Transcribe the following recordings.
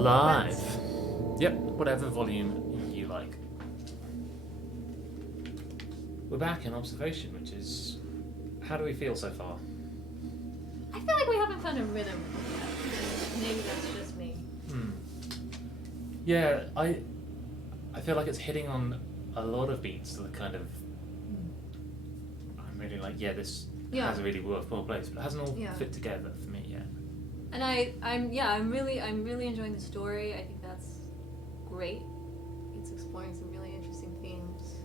live. that's- Yep, whatever volume you like. We're back in observation, which is... How do we feel so far? I feel like we haven't found a rhythm yet. Maybe that's just me. Yeah, I feel like it's hitting on a lot of beats that are kind of... I'm really like, yeah, this has a really worthwhile place, but it hasn't all fit together for me yet. And I'm really enjoying the story. I think that's great. It's exploring some really interesting themes.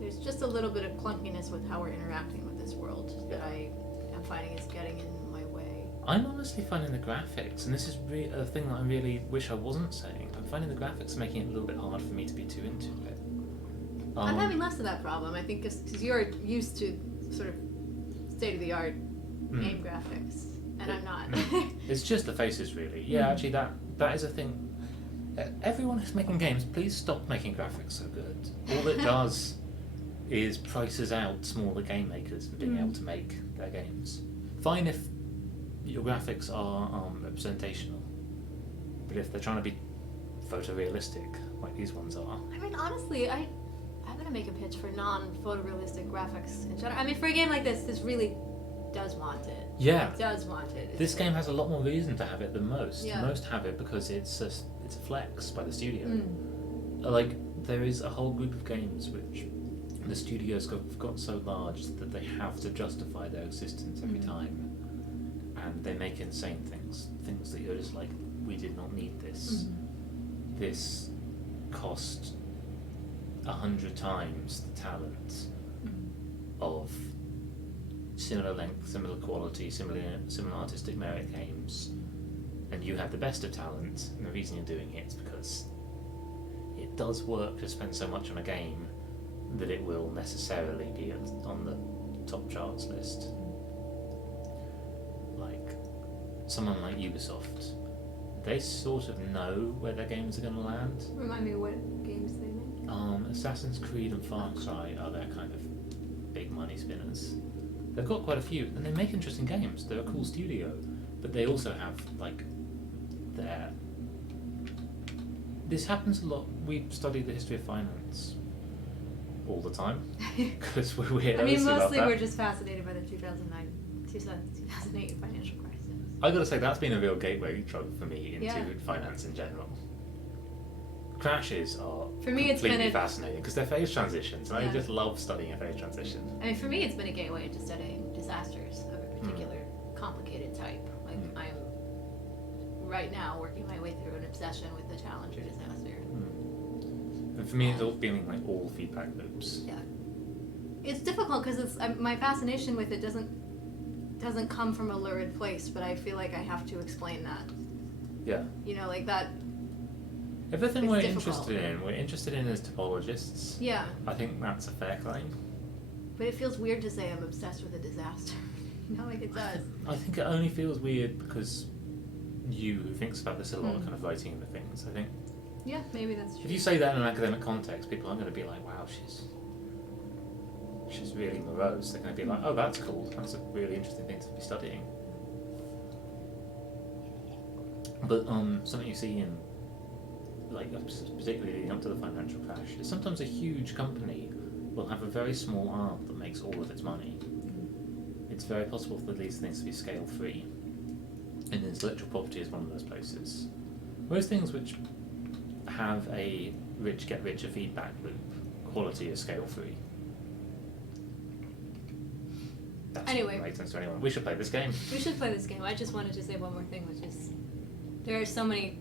There's just a little bit of clunkiness with how we're interacting with this world that I am finding is getting in my way. I'm honestly finding the graphics, and this is a thing that I really wish I wasn't saying, I'm finding the graphics making it a little bit hard for me to be too into it. I'm having less of that problem, I think, because you're used to sort of state-of-the-art game graphics, and I'm not. It's just the faces, really. Yeah, actually, that is a thing. Everyone who's making games, please stop making graphics so good. All it does is prices out smaller game makers and being able to make their games. Fine if your graphics are representational, but if they're trying to be photorealistic, like these ones are... I mean, honestly, I'm gonna make a pitch for non-photorealistic graphics in general. I mean, for a game like this really does want it. Yeah. It does want it. This game has a lot more reason to have it than most. Yeah. Most have it because it's a flex by the studio. Like, there is a whole group of games which the studios got so large that they have to justify their existence every time. And they make insane things that you're just like, we did not need this. This cost 100 times the talent of similar length, similar quality, similar artistic merit games, and you have the best of talent, and the reason you're doing it is because it does work to spend so much on a game that it will necessarily be on the top charts list. Like someone like Ubisoft, they sort of know where their games are going to land. Remind me what games they make. Assassin's Creed and Far Cry are their kind of big money spinners. They've got quite a few, and they make interesting games. They're a cool studio, but they also have like their... This happens a lot. We study the history of finance all the time because we're weirdos. I mean, about mostly that. we're just fascinated by the 2008 financial crisis. I gotta say, that's been a real gateway drug for me into finance in general. Crashes are for me, it's completely been fascinating because they're phase transitions, and I just love studying a phase transition. I mean, for me, it's been a gateway into studying disasters of a particular complicated type. Like I'm right now working my way through an obsession with the Challenger disaster. And for me, it's all feeling like all feedback loops. Yeah, it's difficult because it's my fascination with it doesn't come from a lurid place, but I feel like I have to explain that. Yeah. You know, like that. Everything It's we're difficult. interested in as topologists. Yeah. I think that's a fair claim. But it feels weird to say I'm obsessed with a disaster. You know, like it does. I think it only feels weird because you, who thinks about this a lot, are kind of writing into things. I think. Yeah, maybe that's true. If you say that in an academic context, people aren't going to be like, "Wow, she's really morose." They're going to be like, "Oh, that's cool. That's a really interesting thing to be studying." But something you see in, like, particularly leading up to the financial crash, is sometimes a huge company will have a very small arm that makes all of its money. It's very possible for these things to be scale free, and intellectual property is one of those places. Most things which have a rich get richer feedback loop, quality is scale free. That's Anyway. not make sense to anyone. We should play this game. We should play this game. I just wanted to say one more thing, which is there are so many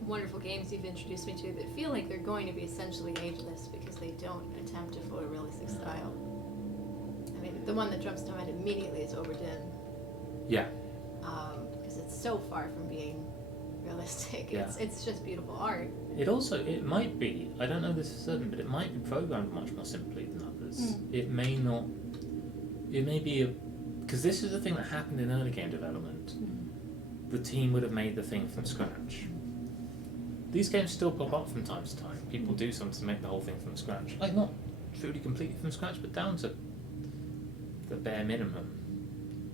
wonderful games you've introduced me to that feel like they're going to be essentially ageless because they don't attempt a photorealistic style. I mean, the one that jumps to mind immediately is Oberdin. Yeah. Because it's so far from being realistic. Yeah. It's just beautiful art. It might be, I don't know this for certain, but it might be programmed much more simply than others. It may not, it may be because this is the thing that happened in early game development. The team would have made the thing from scratch. These games still pop up from time to time. People do something to make the whole thing from scratch. Like, not truly completely from scratch, but down to the bare minimum.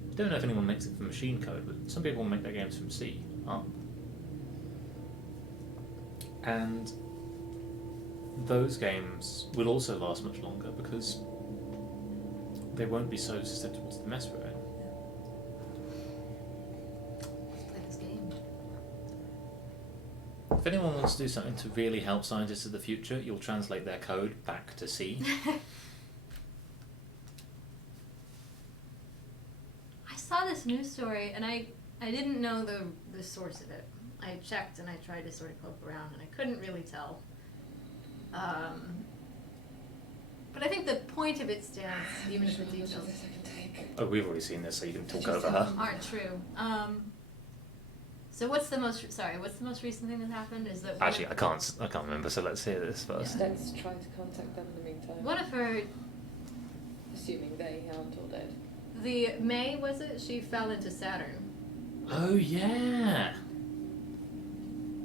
I don't know if anyone makes it from machine code, but some people make their games from C up. And those games will also last much longer because they won't be so susceptible to the mess we're in. Let's play this game. If anyone wants to do something to really help scientists of the future, you'll translate their code back to C. I saw this news story and I didn't know the source of it. I checked and I tried to sort of poke around and I couldn't really tell. But I think the point of it stands, even if the details Oh, we've already seen this, so you can talk over her. aren't true. So what's the most recent thing that happened? Is that Actually, I can't remember. So let's hear this first. Let's try to contact them in the meantime. one of her, Assuming they aren't all dead. the May was it? She fell into Saturn, Oh yeah.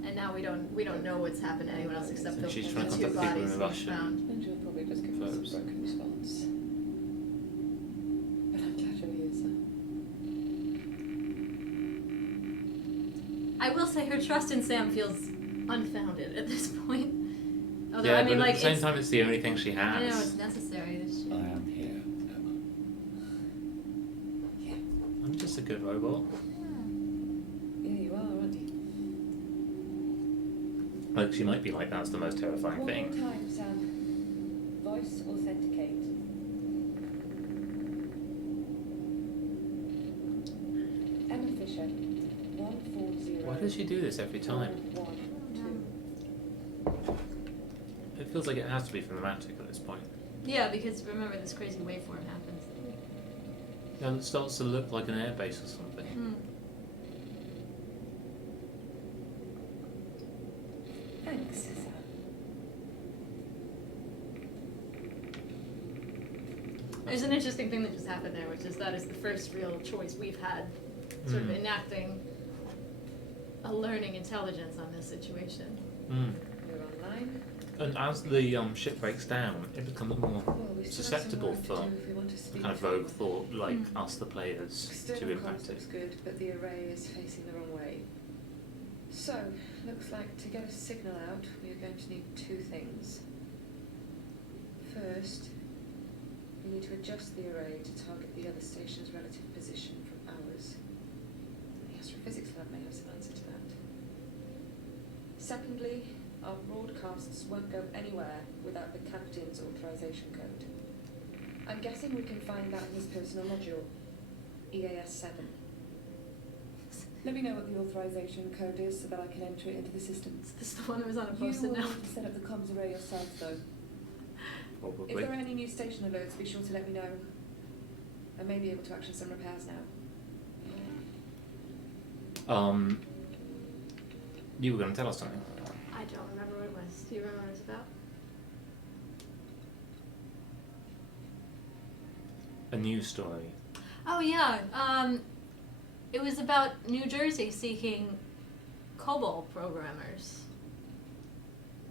and now we don't know what's happened to anyone else except So the she's trying to two contact people bodies in we Russia. found. And she'll probably just give us a Folks. broken response. But I'm glad you're here, sir. I will say her trust in Sam feels unfounded at this point. Although Yeah, I mean, but like at the same it's, time, it's the only thing she I know has. it's necessary that she. I am here, Emma. Yeah. I'm just a good robot. Yeah, you are, aren't you? Like she might be like that's the most terrifying One thing. more time, Sam. Voice authenticate. Emma Fisher. 140. Why does she do this every time? 112. It feels like it has to be phlegmatic at this point. Yeah, because remember this crazy waveform happens. Yeah, it starts to look like an airbase or something. Hmm. Thanks, Sam. There's an interesting thing that just happened there, which is that is the first real choice we've had, sort of enacting a learning intelligence on this situation. Mm. You're online. And as the ship breaks down, it becomes more Well, we still have some susceptible work to for do if we want to a speak kind of to them. rogue thought, like Mm. us, the players, to External impact comms it. looks good, but the array is facing the wrong way. So, looks like to get a signal out, we are going to need two things. First, we need to adjust the array to target the other station's relative position from ours. The astrophysics lab may have some answer to that. Secondly, our broadcasts won't go anywhere without the captain's authorization code. I'm guessing we can find that in his personal module, EAS-7. Let me know what the authorization code is so that I can enter it into the system. Is this the one that was on a You post-it will note? need to set up the comms array yourself, though. If Probably. there are any new station alerts, be sure to let me know. I may be able to action some repairs now. You were going to tell us something. I don't remember what it was. Do you remember what it was about? A news story. Oh yeah. It was about New Jersey seeking COBOL programmers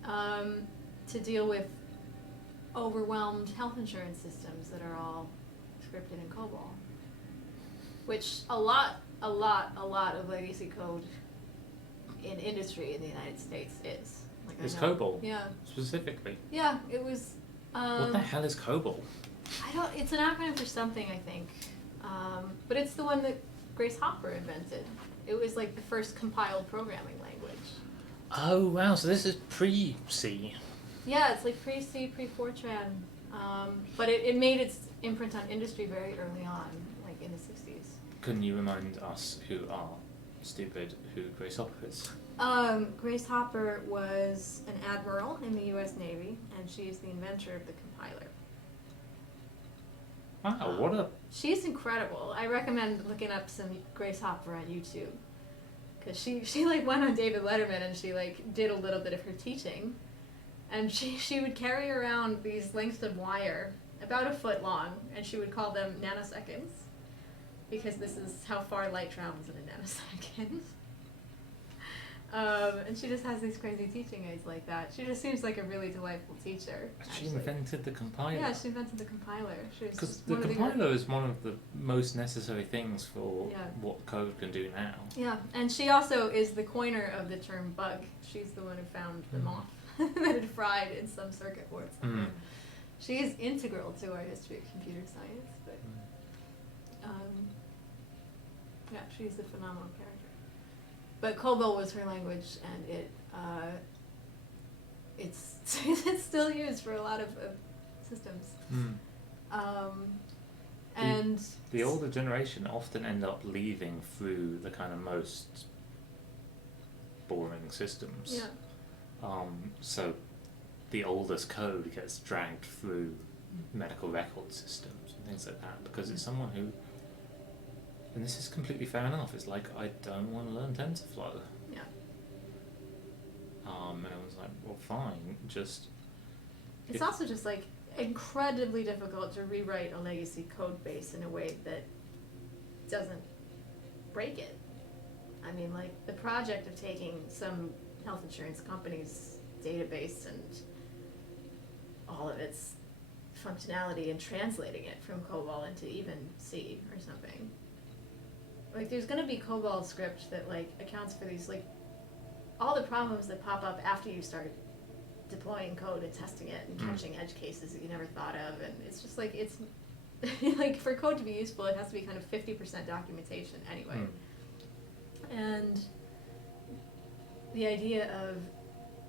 to deal with overwhelmed health insurance systems that are all scripted in COBOL, which a lot of legacy code in industry in the United States is. Like, I Is know- COBOL Yeah. specifically? Yeah, it was. What the hell is COBOL? I don't. It's an acronym for something, I think, but it's the one that Grace Hopper invented. It was like the first compiled programming language. Oh wow! So this is pre-C. Yeah, it's like pre-C, pre-Fortran, but it made its imprint on industry very early on, like in the 60s. Can you remind us who are stupid who Grace Hopper is? Grace Hopper was an admiral in the U.S. Navy, and she is the inventor of the compiler. Wow! What a She's incredible. I recommend looking up some Grace Hopper on YouTube, because she like went on David Letterman and she like did a little bit of her teaching, and she would carry around these lengths of wire about a foot long, and she would call them nanoseconds, because this is how far light travels in a nanosecond. And she just has these crazy teaching aids like that. She just seems like a really delightful teacher. She actually. invented the compiler. Yeah, she invented the compiler. Because the compiler is one of the most necessary things for Yeah. what code can do now. Yeah, and she also is the coiner of the term bug. She's the one who found the moth that had fried in some circuit board somewhere. She is integral to our history of computer science, but yeah, she's a phenomenal character. But COBOL was her language, and it's it's still used for a lot of systems. And the older generation often end up leaving through the kind of most boring systems. yeah, So the oldest code gets dragged through medical record systems and things like that because it's someone who, and this is completely fair enough, it's like, I don't want to learn TensorFlow. yeah. And I was like, well, fine, just... It's also just like incredibly difficult to rewrite a legacy code base in a way that doesn't break it. I mean, like the project of taking some health insurance company's database and all of its functionality and translating it from COBOL into even C or something. Like there's gonna be COBOL script that like accounts for these like all the problems that pop up after you start deploying code and testing it and catching edge cases that you never thought of, and it's just like it's like for code to be useful it has to be kind of 50% documentation anyway. And the idea of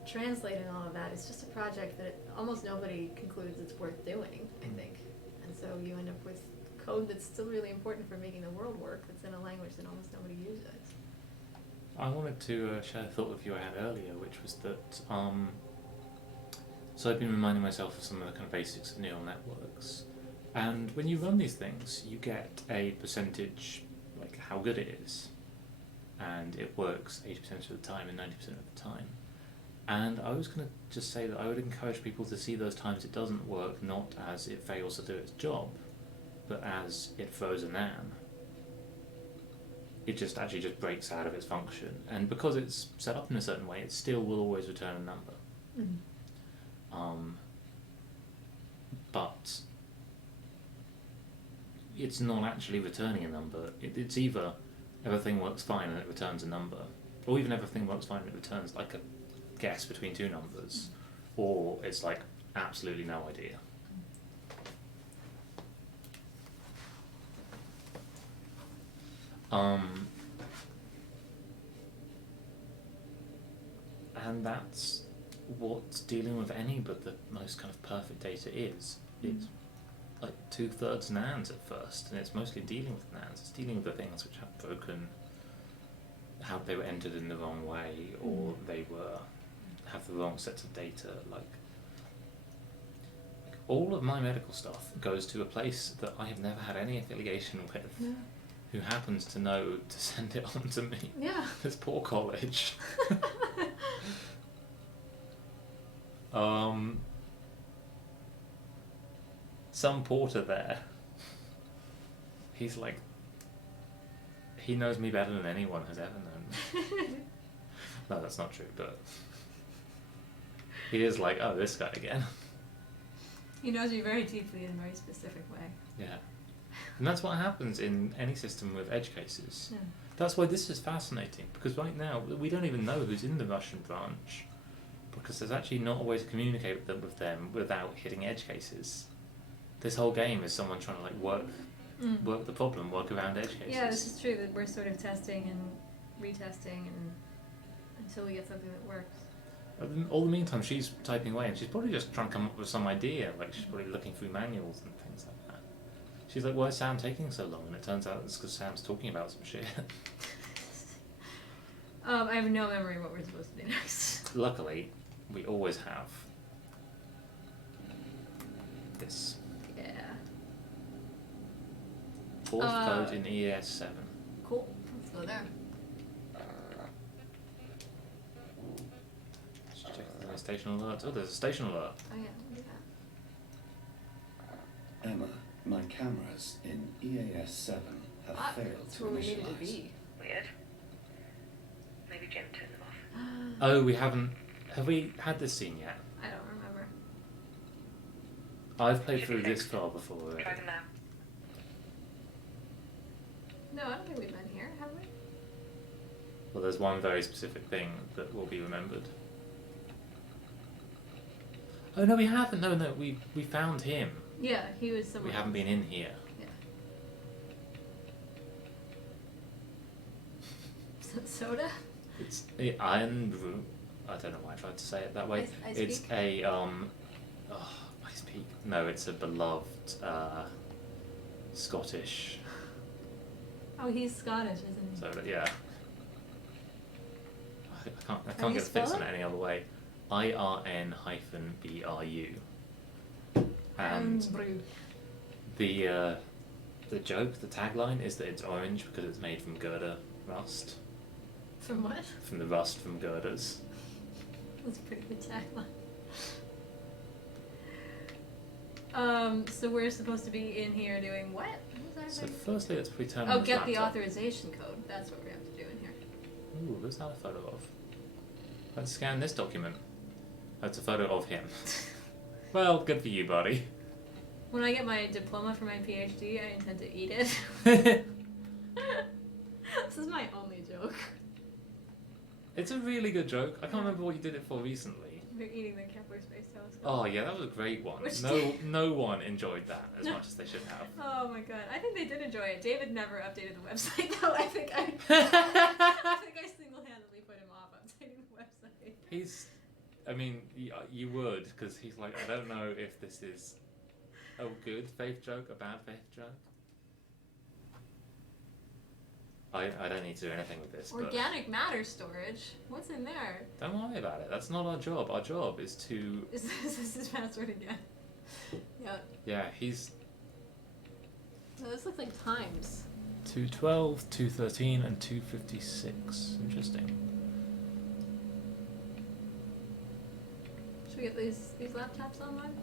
translating all of that is just a project that almost nobody concludes it's worth doing, I think. And so you end up with code that's still really important for making the world work, that's in a language that almost nobody uses. I wanted to share a thought with you I had earlier, which was that, so I've been reminding myself of some of the kind of basics of neural networks, and when you run these things, you get a percentage, like how good it is, and it works 80% of the time and 90% of the time. And I was going to just say that I would encourage people to see those times it doesn't work not as it fails to do its job, but as it throws a nan. It just actually just breaks out of its function, and because it's set up in a certain way, it still will always return a number. But it's not actually returning a number. It's either everything works fine and it returns a number, or even everything works fine and it returns like a guess between two numbers, or it's like absolutely no idea. And that's what dealing with any but the most kind of perfect data is. It's like 2/3 nans at first, and it's mostly dealing with nans. It's dealing with the things which have broken, how they were entered in the wrong way, or they have the wrong sets of data. Like all of my medical stuff goes to a place that I have never had any affiliation with, who happens to know to send it on to me. Yeah. This poor college. Some porter there, he's like, he knows me better than anyone has ever known me. No, that's not true, but he is like, oh, this guy again. He knows you very deeply in a very specific way. Yeah. And that's what happens in any system with edge cases. Yeah. That's why this is fascinating, because right now we don't even know who's in the Russian branch, because there's actually not a way to communicate with them without hitting edge cases. This whole game is someone trying to like work the problem, work around edge cases. Yeah, this is true, that we're sort of testing and retesting and until we get something that works. All the meantime, she's typing away, and she's probably just trying to come up with some idea. Like she's probably looking through manuals and things like that. She's like, "Why is Sam taking so long?" And it turns out it's because Sam's talking about some shit. I have no memory of what we're supposed to do next. Luckily, we always have this. Yeah. Fourth code in EAS 7. Cool. Let's go there. Let's check if there's any station alerts. Oh, there's a station alert. Oh yeah, we'll do that. Emma, my cameras in EAS 7 have failed That's to where we needed to initialize. be. Weird. Maybe Jim turned them off. Oh, we haven't. Have we had this scene yet? I don't remember. I've played through this far before already. Try the map. No, I don't think we've been here, have we? Well, there's one very specific thing that will be remembered. Oh no, we haven't. No, we found him. Yeah, he was somewhere. We haven't been in here. Yeah. Is that soda? It's iron brew. I don't know why I tried to say it that way. Ice It's Peak? a Ice Peak. No, it's a beloved Scottish Oh, he's Scottish, isn't he? soda. Yeah. I can't you get the fix spell on it? it any other way. IRN-BRU. And Brew. the joke, the tagline is that it's orange because it's made from girder rust. From what? From the rust from girders. That's a pretty good tagline. So we're supposed to be in here doing what? What was So that? firstly, let's return Oh, on get the laptop. authorization code. That's what we have to do in here. Ooh, who's that a photo of? Let's scan this document. That's a photo of him. Well, good for you, buddy. When I get my diploma for my PhD, I intend to eat it. This is my only joke. It's a really good joke. I can't remember what you did it for recently. We're eating the Kepler Space Telescope. Oh yeah, that was a great one. Which No one enjoyed that as much as they should have. Oh my god, I think they did enjoy it. David never updated the website though. I think I single-handedly put him off updating the website. I mean, you would, because he's like, I don't know if this is a good faith joke, a bad faith joke. I don't need to do anything with this. Organic matter storage. What's in there? But don't worry about it. That's not our job. Our job is to. Is this his password again? Yeah. Yeah, he's No, this looks like times. 212, 213, and 256. Interesting. Should we get these laptops online?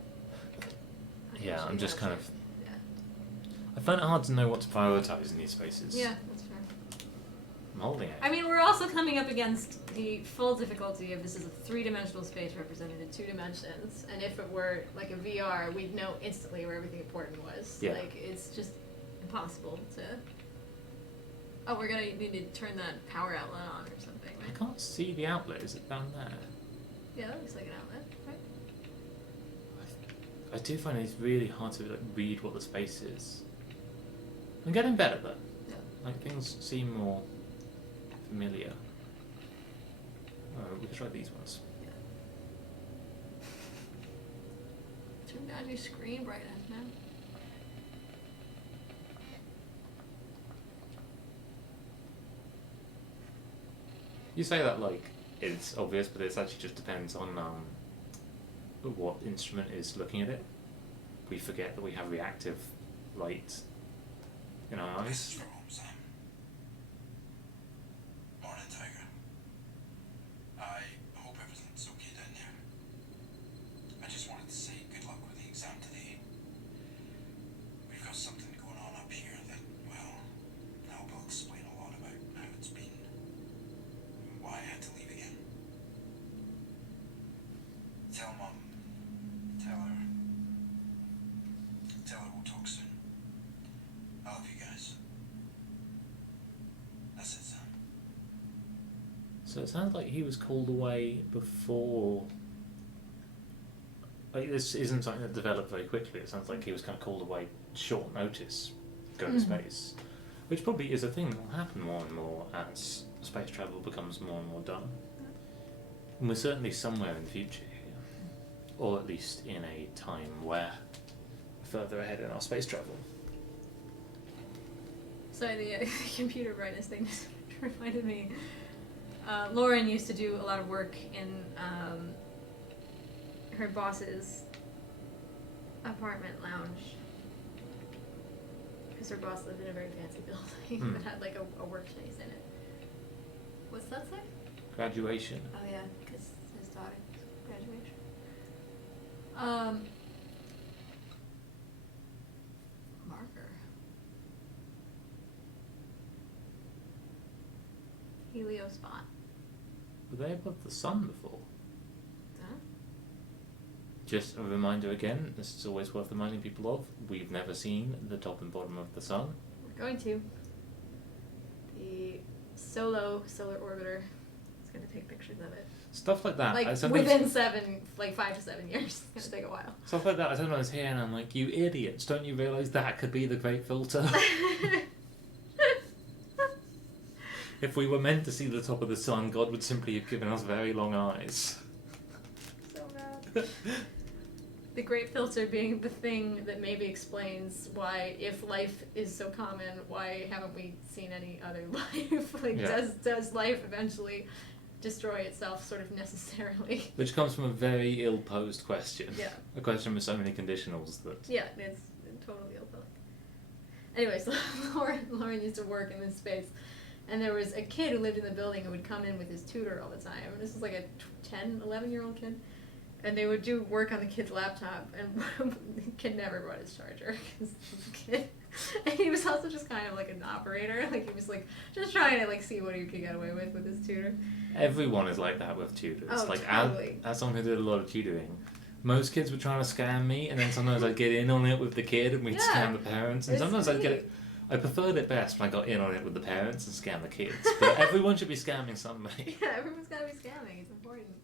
Yeah, I'm just kind of. Yeah. I find it hard to know what to prioritize in these spaces. Yeah, that's fair. I'm holding it. I mean, we're also coming up against the full difficulty of this is a three-dimensional space represented in 2 dimensions, and if it were like a VR, we'd know instantly where everything important was. Yeah. Like, it's just impossible to... Oh, we're gonna need to turn that power outlet on or something, I right? can't see the outlet. Is it down there? Yeah, that looks like an outlet, right? I do find it's really hard to like read what the space is. I'm getting better though. Yeah. Like things seem more familiar. Oh, we could try these ones. Turn down your screen brightness, man. You say that like it's obvious, but it actually just depends on what instrument is looking at it. We forget that we have reactive light in our This is eyes. for home, Sam. Morning, Tiger. I hope everything's okay down there. I just wanted to say good luck with the exam today. We've got something going on up here that, well, I hope will explain a lot about how it's been. And why I had to leave again. Tell Mum. Tell her we'll talk soon. I love you guys. That's it, Sam. So it sounds like he was called away before. Like this isn't something that developed very quickly. It sounds like he was kind of called away short notice, go to space, which probably is a thing that will happen more and more as space travel becomes more and more done. And we're certainly somewhere in the future here, or at least in a time where we're further ahead in our space travel. Sorry, the computer brightness thing just reminded me. Lauren used to do a lot of work in her boss's apartment lounge. Because her boss lived in a very fancy building that had like a workspace in it. What's that say? Graduation. Oh yeah, because his daughter's graduation. Marker. Helio spot. Were they above the sun before? Huh? Just a reminder again, this is always worth reminding people of, we've never seen the top and bottom of the sun. We're going to. The solar orbiter is going to take pictures of it. Stuff like that. Like within 5 to 7 years. It's going to take a while. Stuff like that, I sometimes hear and I'm like, you idiots, don't you realise that could be the great filter? If we were meant to see the top of the sun, God would simply have given us very long eyes. So bad. The great filter being the thing that maybe explains why, if life is so common, why haven't we seen any other life? Like, Yeah. does life eventually destroy itself sort of necessarily? Which comes from a very ill-posed question. Yeah. A question with so many conditionals that... Yeah, it's totally ill-posed. Anyway, so Lauren used to work in this space, and there was a kid who lived in the building who would come in with his tutor all the time. And this was like a 10, 11-year-old kid. And they would do work on the kid's laptop, and the kid never brought his charger, because the kid, and he was also just kind of like an operator, like he was like just trying to like see what he could get away with his tutor. Everyone is like that with tutors. Oh, like totally. as someone who did a lot of tutoring, most kids were trying to scam me, and then sometimes I'd get in on it with the kid, and we'd Yeah, scam the parents, and it's sometimes I'd get great. it. I preferred it best when I got in on it with the parents and scam the kids. But everyone should be scamming somebody. Yeah, everyone's gotta be scamming. It's important.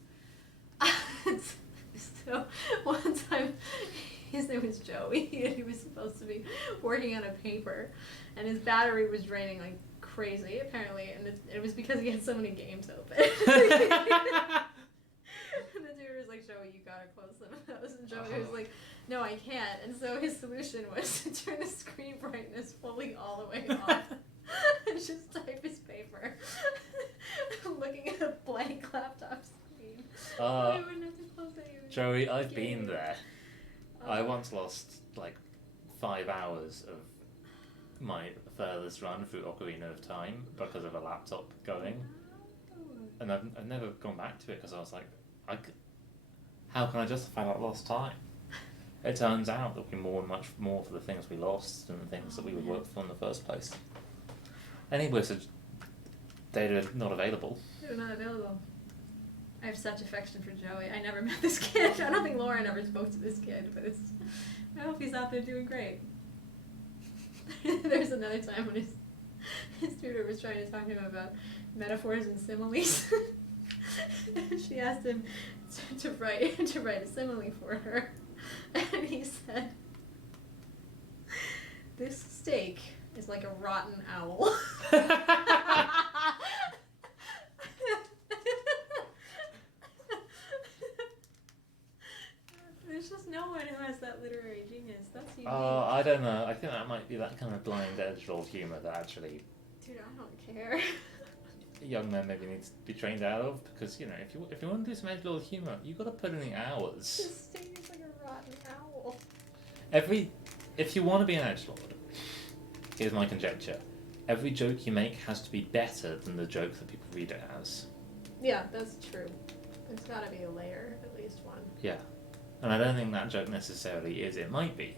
So one time, his name was Joey, and he was supposed to be working on a paper, and his battery was draining like crazy, apparently, and it was because he had so many games open. And the tutor was like, Joey, you gotta close some of those. And Joey was like, no, I can't. And so his solution was to turn the screen brightness fully all the way off and just type his paper, looking at a blank laptop screen. I wouldn't have to close any of it. Joey, I've been there. I once lost like 5 hours of my furthest run through Ocarina of Time because of a laptop going. And I've never gone back to it because I was like, how can I justify that lost time? It turns out that we mourn much more for the things we lost than the things that we would work for in the first place. Anyway, so data not available. They're not available. I have such affection for Joey. I never met this kid. I don't think Lauren ever spoke to this kid, but I hope he's out there doing great. There's another time when his tutor was trying to talk to him about metaphors and similes. She asked him to write a simile for her, and he said, "This steak is like a rotten owl." There's just no one who has that literary genius. That's unique. I don't know. I think that might be that kind of blind edgelord humour that actually Dude, I don't care. young men maybe need to be trained out of, because if you want to do some edgelord humour, you got to put in the hours. This steak is like a rotten owl. If you want to be an edgelord, here's my conjecture: every joke you make has to be better than the joke that people read it as. Yeah, that's true. There's gotta be a layer, at least one. Yeah. And I don't think that joke necessarily is. It might be.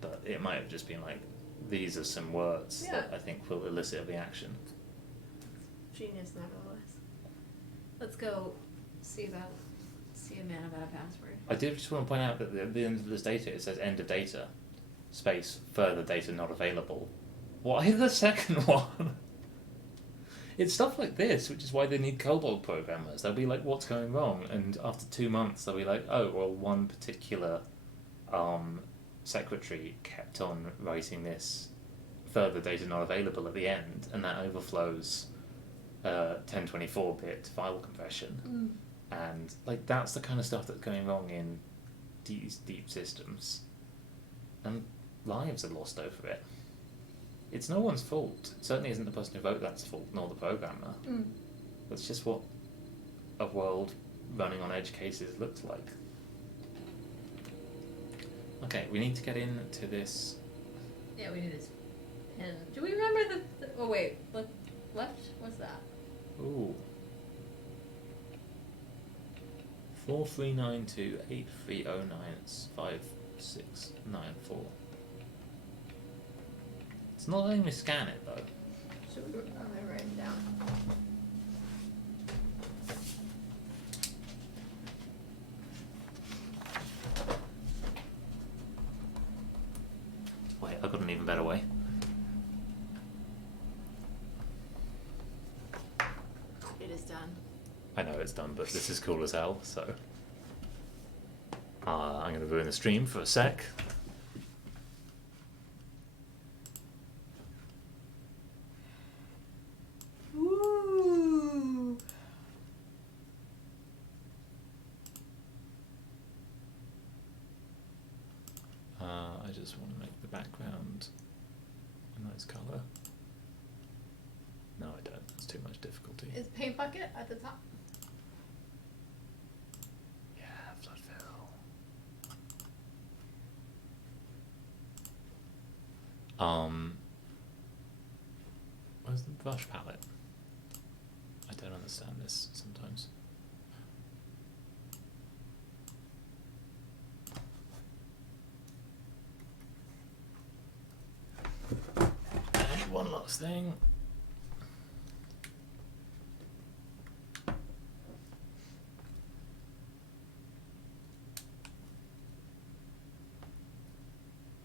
But it might have just been like, these are some words that I think will elicit a reaction. Genius, nevertheless. Let's go see a man about a password. I do just want to point out that at the end of this data, it says end of data, space, further data not available. Why the second one? It's stuff like this, which is why they need COBOL programmers. They'll be like, what's going wrong? And after 2 months, they'll be like, oh, well, one particular secretary kept on writing this further data not available at the end, and that overflows 1024-bit file compression. And like that's the kind of stuff that's going wrong in these deep systems. And lives are lost over it. It's no one's fault. It certainly isn't the person who wrote that's fault, nor the programmer. That's just what a world running on edge cases looks like. Okay, we need to get into this. Yeah, we need this pin. Do we remember the oh wait, left? What's that? Ooh. 439283095694. It's not letting me scan it though. Should we? I'm gonna write it down. I've got an even better way. It is done. I know it's done, but this is cool as hell, so... I'm going to ruin the stream for a sec. Ooh. I just want to make the background a nice colour. No, I don't. That's too much difficulty. Is paint bucket at the top? Yeah, Floodville. Where's the brush palette? I don't understand this sometimes. And one last thing.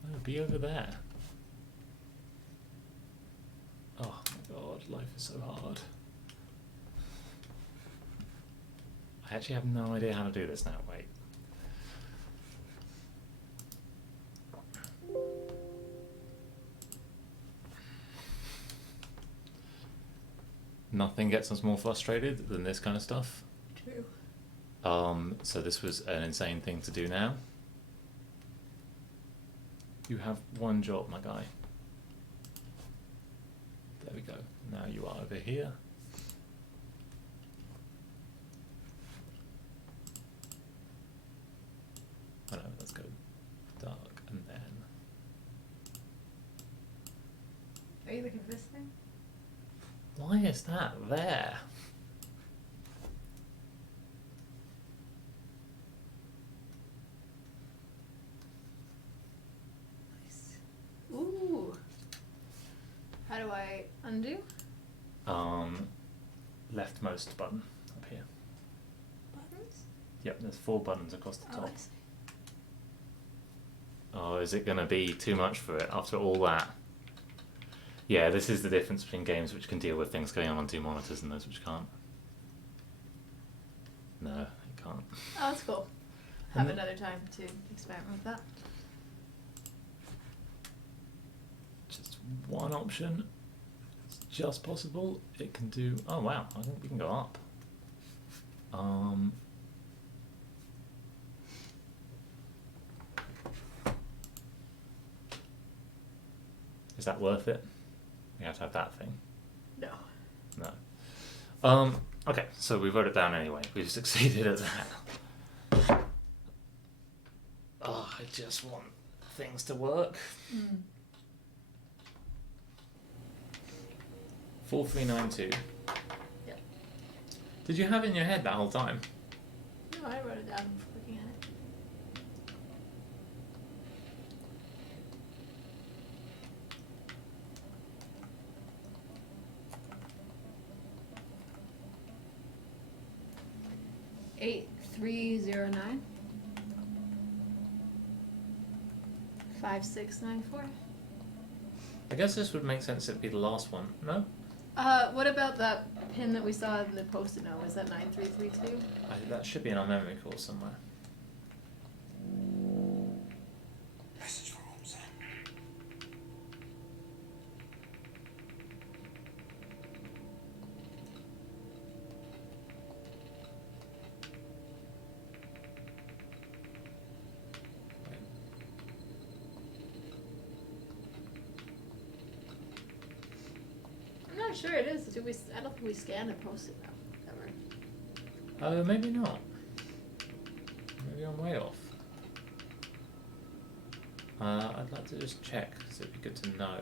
Oh, be over there. Oh my god, life is so hard. I actually have no idea how to do this now, wait. Nothing gets us more frustrated than this kind of stuff. True. So this was an insane thing to do now. You have one job, my guy. There we go. Now you are over here. Oh no, let's go dark and then. Are you looking for this thing? Why is that there? Nice. Ooh. How do I undo? Leftmost button up here. Buttons? Yep, there's 4 buttons across the Oh, top. I see. Oh, is it gonna be too much for it after all that? Yeah, this is the difference between games which can deal with things going on 2 monitors and those which can't. No, it can't. Oh, that's cool. Have another time to experiment with that. Just one option. It's just possible. It can do. Oh wow! I think we can go up. Is that worth it? We have to have that thing. No. No. Okay, so we wrote it down anyway. We've succeeded at that. Oh, I just want things to work. 4392. Yep. Did you have it in your head that whole time? No, I wrote it down looking at it. Eight 309 5694. I guess this would make sense it'd be the last one. No? What about that pin that we saw in the post-it note? Was that 9332? That should be in our memory course somewhere. Message for home, Sam. I'm not sure it is. Did we? I don't think we scanned a post-it note ever. Maybe not. Maybe I'm way off. I'd like to just check, because it'd be good to know.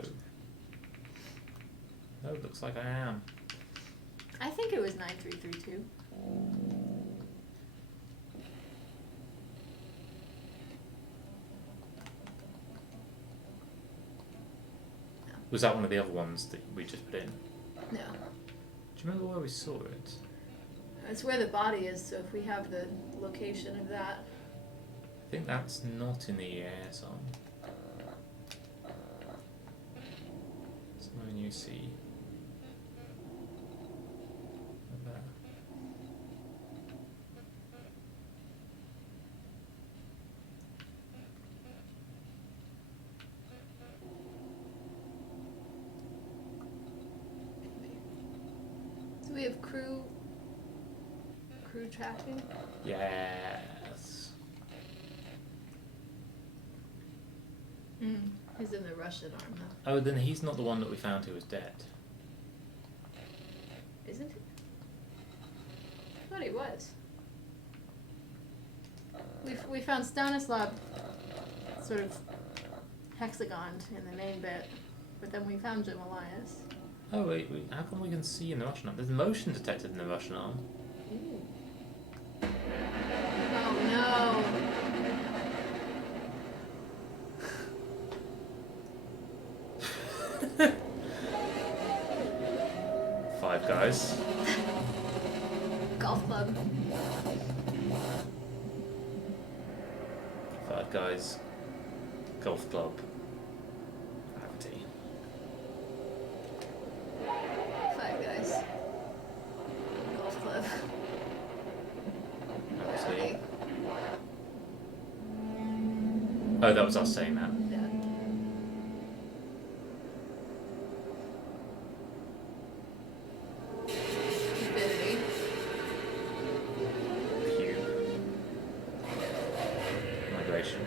No, it looks like I am. I think it was 9332. Was that one of the other ones that we just put in? No. Do you remember where we saw it? It's where the body is, so if we have the location of that. I think that's not in the EAS on. me see. There. So we have crew tracking. Yes. He's in the Russian arm though. Oh, then he's not the one that we found who was dead. Isn't he? I thought he was. We found Stanislav sort of hexagoned in the main bit, but then we found Jim Elias. Oh wait, how come we can see in the Russian arm? There's motion detected in the Russian arm. Ooh. Oh no! Five Guys. Golf club. Five Guys. Golf club. Gravity. Five Guys. Golf club. Obviously. Oh, that was us saying that. Yeah. Infinity. Cube. Migration.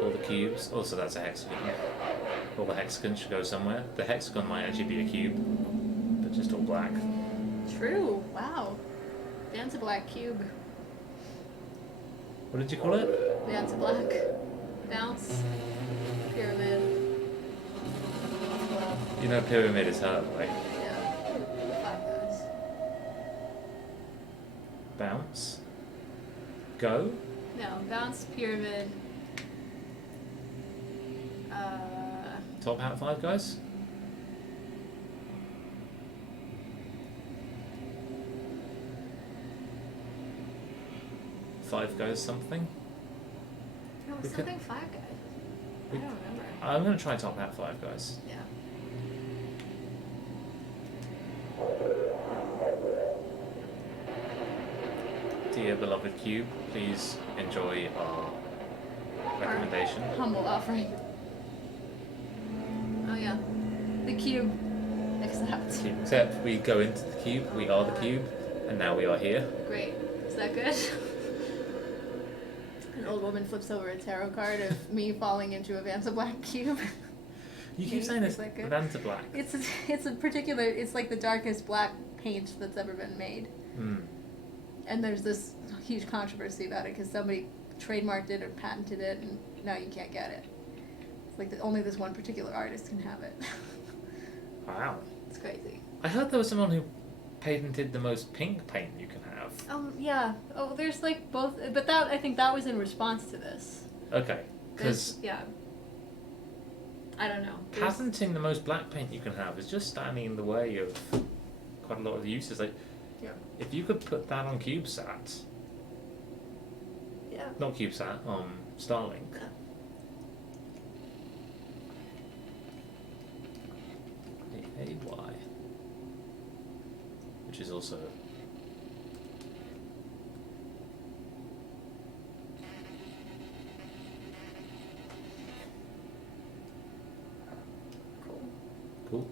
All the cubes. Also, that's a hexagon. All the hexagons should go somewhere. The hexagon might actually be a cube, but just all black. True. Wow. Dance a black cube. What did you call it? Dance a black. Bounce. Pyramid. You know, pyramid is her, right? Yeah. Five Guys. Bounce. Go. No, bounce, pyramid. Top hat Five Guys. Five Guys something. No, We could- something Five Guys. I we- don't remember. I'm gonna try top hat Five Guys. Yeah. Dear beloved cube, please enjoy our recommendation. Humble offering. Oh yeah. The cube. Accept. Except we go into the cube, we are the cube, and now we are here. Great. Is that good? An old woman flips over a tarot card of me falling into a Vansa Black cube. You keep Yeah, saying this is that good? Vanta Black. It's a particular. It's like the darkest black paint that's ever been made. And there's this huge controversy about it because somebody trademarked it or patented it, and now you can't get it. It's like only this one particular artist can have it. Wow. It's crazy. I heard there was someone who patented the most pink paint you can have. Yeah. Oh, there's like both, but that I think that was in response to this. Okay, because Yeah. I don't know. There's- patenting the most black paint you can have is just standing in the way of quite a lot of the uses. Like, Yeah. if you could put that on CubeSat, Yeah. not CubeSat, Starlink. AY, which is also cool.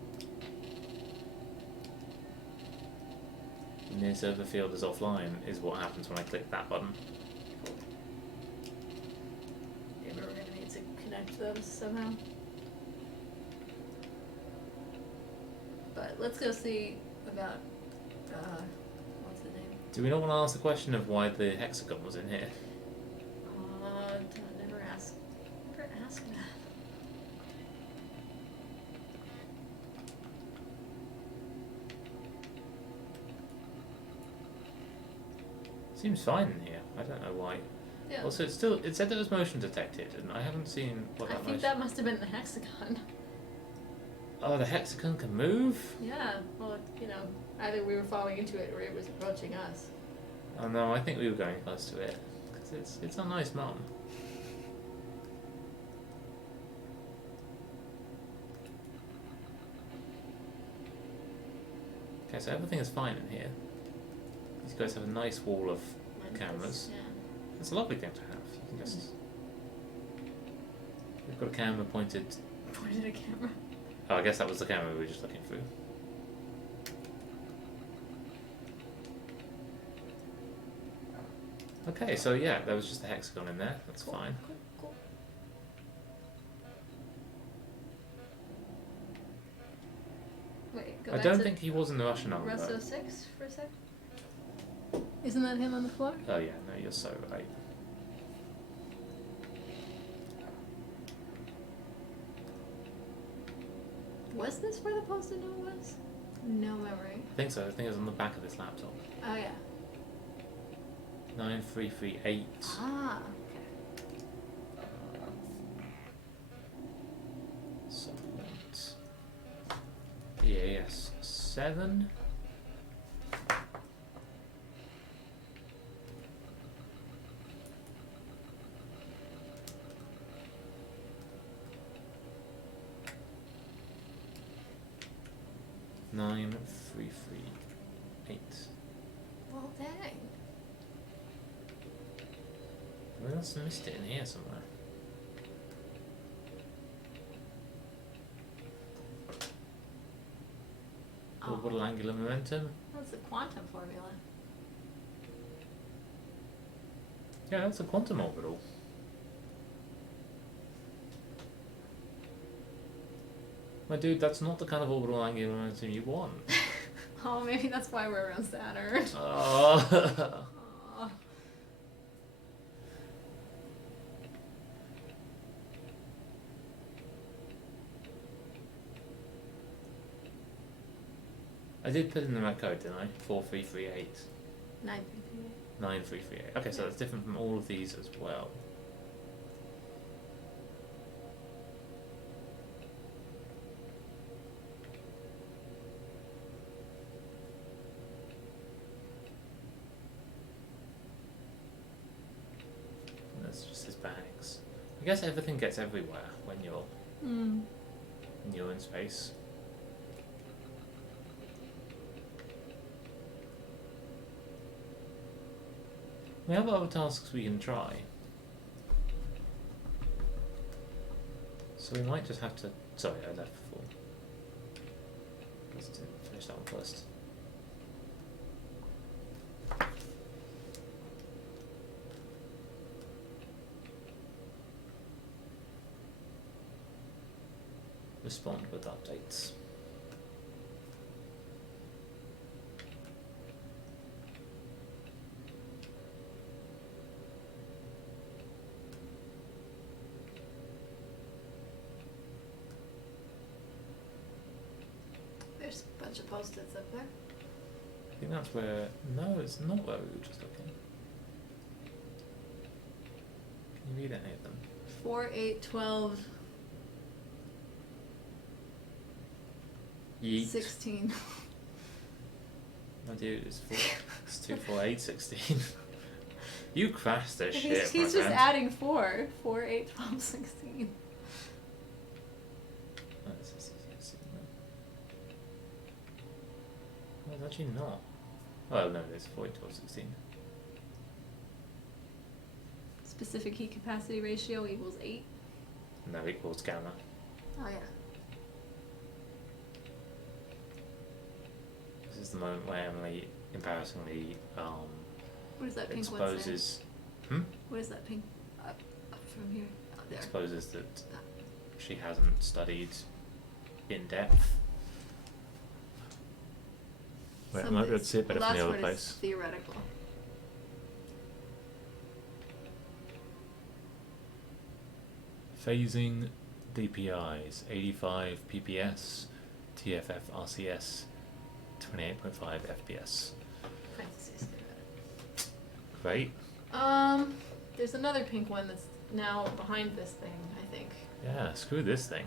Near server field is offline is what happens when I click that button. Yeah, but we're gonna need to connect those somehow. But let's go see about what's the name? Do we not want to ask the question of why the hexagon was in here? Never ask that. Seems fine in here. I don't know why. Yeah. Also, it said it was motion detected, and I haven't seen what I that think motion. that must have been the hexagon. Oh, the hexagon can move? Yeah, well, you know, either we were falling into it or it was approaching us. Oh no, I think we were going close to it. Because it's a nice mum. Okay, so everything is fine in here. These guys have a nice wall of cameras. Yeah. It's a lovely thing to have. You can just... We've got a camera pointed... Pointed a camera. Oh, I guess that was the camera we were just looking through. Okay, so yeah, there was just a hexagon in there. That's fine. Cool. Wait, go I back don't to think he was in the Russian army. Russo though. 6 for a sec. Isn't that him on the floor? Oh yeah, no, you're so right. Was this where the post-it note was? No memory. I think so. I think it was on the back of this laptop. Oh yeah. 9338. Ah, okay. Supplement. EAS 7. Nine, 338. Well, dang. I must have missed it in here somewhere. Orbital angular momentum. That's the quantum formula. Yeah, that's a quantum orbital. My dude, that's not the kind of orbital angular momentum you want. Oh, maybe that's why we're around Saturn. Oh. Aw. I did put in the right code, didn't I? 4338. 933. 9338. Okay, so that's different from all of these as well. That's just his bags. I guess everything gets everywhere when you're in space. We have other tasks we can try. So we might just have to... Sorry, I left before. Let's finish that one first. Respond with updates. There's a bunch of post-its up there. I think that's where... No, it's not where we were just looking. Can you read any of them? 4, 8, 12, Yeet. 16. My dude, it's 2, 4, 8, 16. You crashed this shit, He's my just friend. adding 4. 4, 8, 12, 16. No, it's actually not. Oh no, it's 4, 8, 12, 16. Specific heat capacity ratio equals 8. No, equals gamma. Oh yeah. This is the moment where Emily embarrassingly What is that pink one say? exposes... What is that pink? Up from here. Oh, there. Exposes that she hasn't studied in depth. Wait, I might be able to see it better from the other That's what is place. theoretical. Phasing DPIs 85 PPS, TFF RCS 28.5 FPS. Parentheses. Great. There's another pink one that's now behind this thing, I think. Yeah, screw this thing.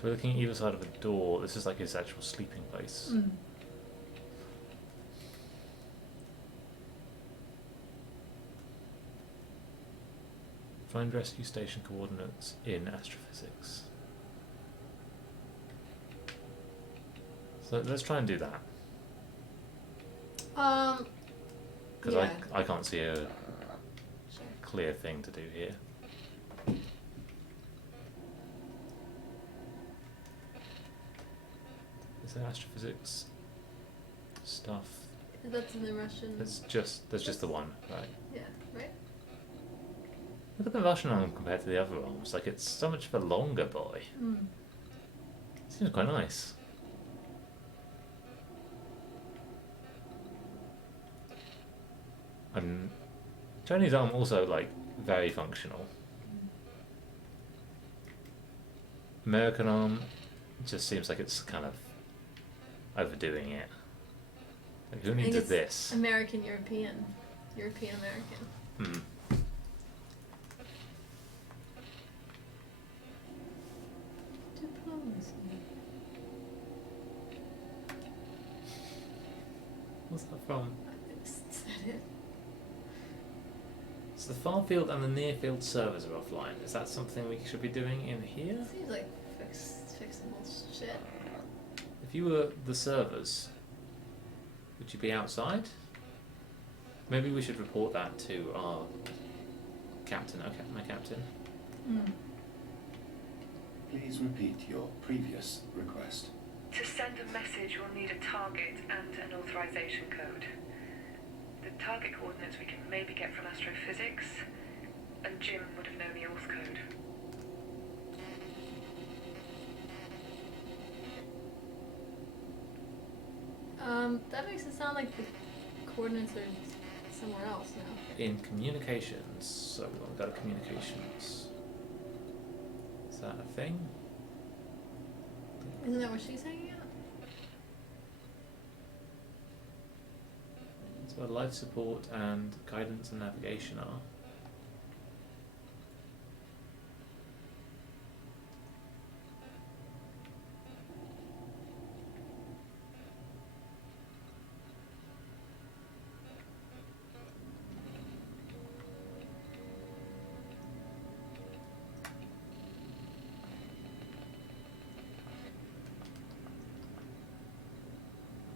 So we're looking either side of a door. This is like his actual sleeping place. Mm. Find rescue station coordinates in astrophysics. So let's try and do that. Because Yeah. I can't see a Sure. clear thing to do here. Is there astrophysics stuff? That's in the Russian. There's just the one, right? Yeah, right? Look at the Russian arm compared to the other arms. Like, it's so much of a longer boy. Mm. Seems quite nice. Chinese arm also, like, very functional. American arm just seems like it's kind of overdoing it. Like, who I think needs it's this? American European. European American. Hmm. Diplomacy. What's that from? Is that it? So the far field and the near field servers are offline. Is that something we should be doing in here? Seems like fixable shit. If you were the servers, would you be outside? Maybe we should report that to our captain. Okay, my captain. Mm. Please repeat your previous request. To send a message, we'll need a target and an authorization code. The target coordinates we can maybe get from astrophysics, and Jim would have known the auth code. That makes it sound like the coordinates are somewhere else now. In communications, so we'll go to communications. Is that a thing? Isn't that what she's hanging out? It's where life support and guidance and navigation are.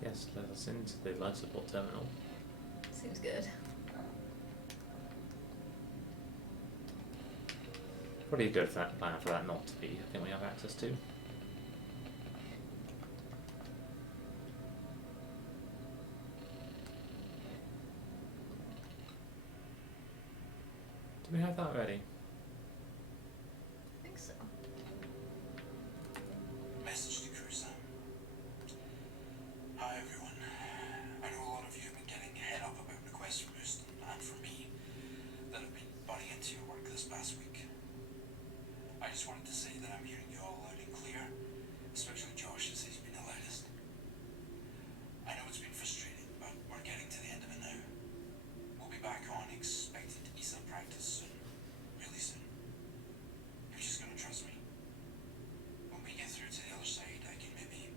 Yes, let us into the life support terminal. Seems good. Probably a good plan for that not to be a thing we have access to. Do we have that ready? I think so. Message to crew, Sam. Hi everyone. I know a lot of you have been getting head up about requests from Houston and from me that have been butting into your work this past week. I just wanted to say that I'm hearing you all loud and clear, especially Josh as he's been the loudest. I know it's been frustrating, but we're getting to the end of it now. We'll be back on expecting to ESA practice soon. Really soon. You're just gonna trust me. When we get through to the other side, I can maybe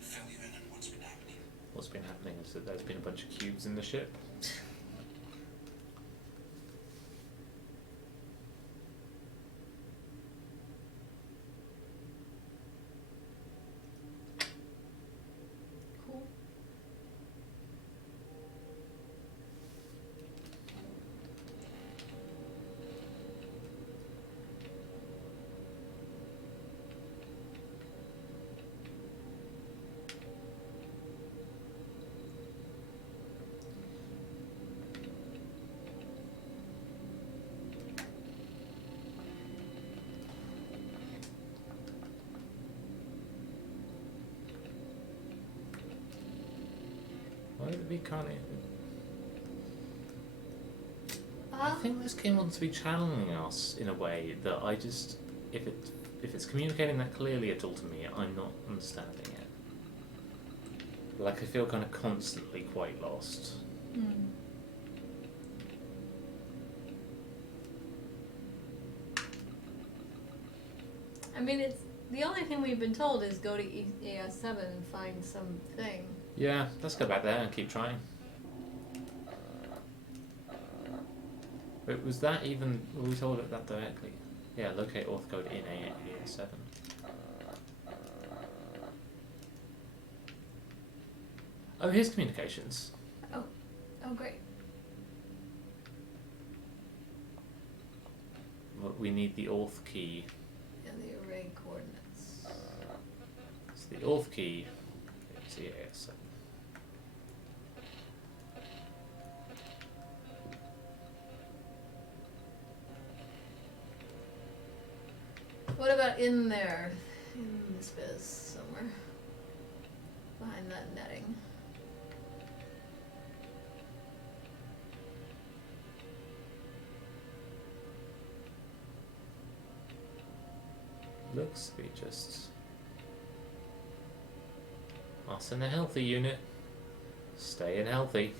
fill you in on what's been happening. What's been happening is that there's been a bunch of cubes in the ship. Cool. Why would it be can't it? I Ah. think this game wants to be channeling us in a way that I just, if it's communicating that clearly at all to me, I'm not understanding it. Like I feel kind of constantly quite lost. Mm. I mean, it's The only thing we've been told is go to EAS7 and find something. Yeah, let's go back there and keep trying. But was that even... Were we told it that directly? Yeah, locate auth code in EAS7. Oh, here's communications. Oh, great. Well, we need the auth key. And the array coordinates. So the auth key is EAS7. What about in there? In this biz somewhere. Behind that netting. Looks to be just us in a healthy unit. Staying healthy.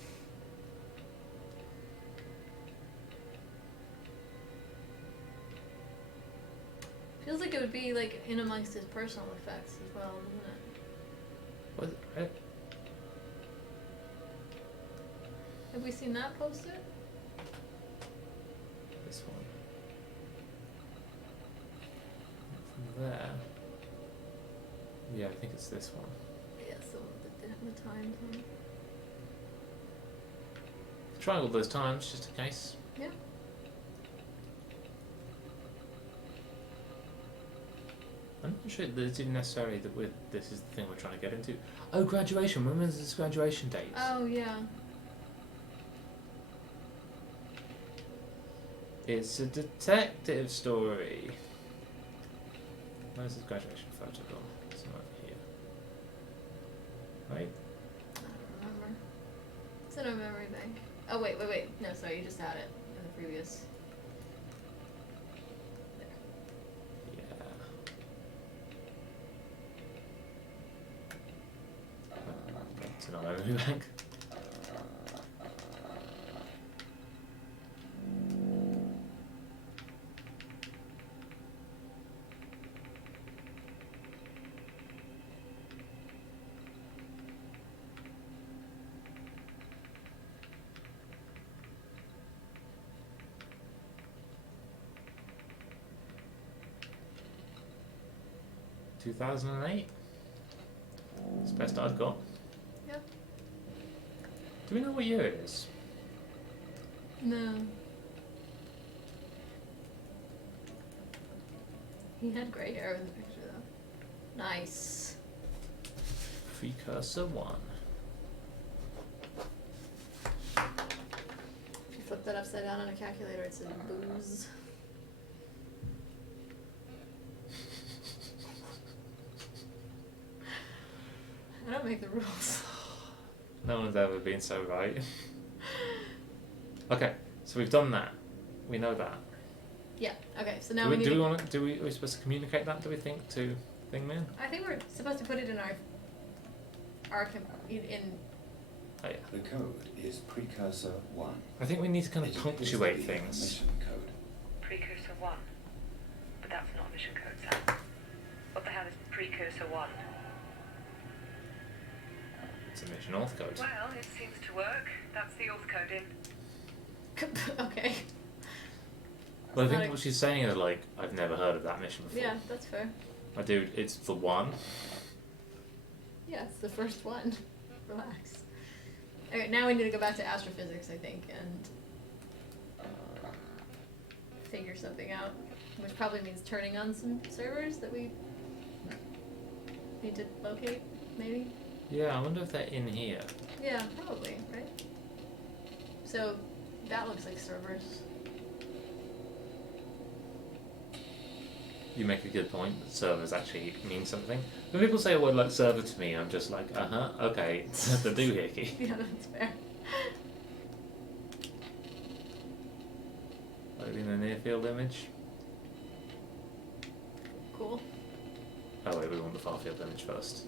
Feels like it would be like in amongst his personal effects as well, doesn't it? What? Have we seen that posted? This one. From there. Yeah, I think it's this one. Yeah, so the times on. Try all those times just in case. Yeah. I'm not sure that it's even necessary that this is the thing we're trying to get into. Oh, graduation. When was this graduation date? Oh, yeah. It's a detective story. Where's this graduation photo gone? It's not here. Right? I don't remember. It's in our memory bank. Oh, wait. No, sorry, you just had it in the previous. Yeah. It's in our memory bank. Two 2008. It's the best I've got. Yep. Do we know what year it is? No. He had grey hair in the picture, though. Nice. Precursor 1. If you flip that upside down on a calculator, it says booze. I don't make the rules. No one's ever been so right. Okay, so we've done that. We know that. Yeah. Okay. So now Are we need. we supposed to communicate that? Do we think to Thingman? I think we're supposed to put it in our in. Oh yeah. The code is precursor 1. I think we need to kind of It appears to punctuate be a things. mission code. Precursor 1. But that's not a mission code, Sam. What the hell is Precursor 1? It's a mission auth code. Well, it seems to work. That's the auth code in. Okay. Well, I Not think a- what she's saying is like, I've never heard of that mission before. Yeah, that's fair. My dude, it's the one. Yeah, it's the first one. Relax. Alright, now we need to go back to astrophysics, I think, and figure something out. Which probably means turning on some servers that we need to locate, maybe? Yeah, I wonder if they're in here. Yeah, probably, right? So, that looks like servers. You make a good point that servers actually mean something. When people say a word like server to me, I'm just like, okay, it's the doohickey. Yeah, that's fair. Loading a near field image. Cool. Oh wait, we want the far field image first.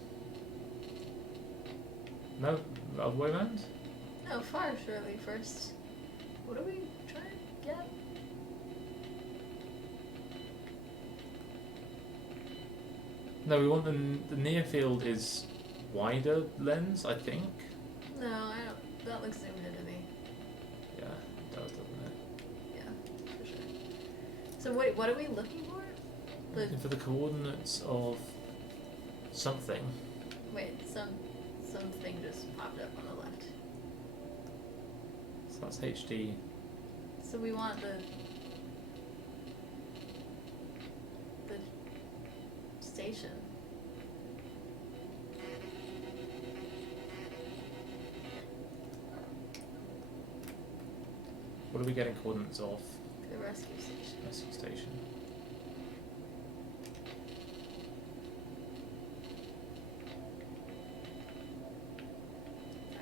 No, other way around? No, far surely first. What are we trying to get? No, we want the near field is wider lens, I think. No, I don't. That looks zoomed in to me. Yeah, it does, doesn't it? Yeah, for sure. So wait, what are we looking for? Looking for the coordinates of something. Wait, something just popped up on the left. So that's HD. So we want the station. What are we getting coordinates of? The rescue station. Rescue station.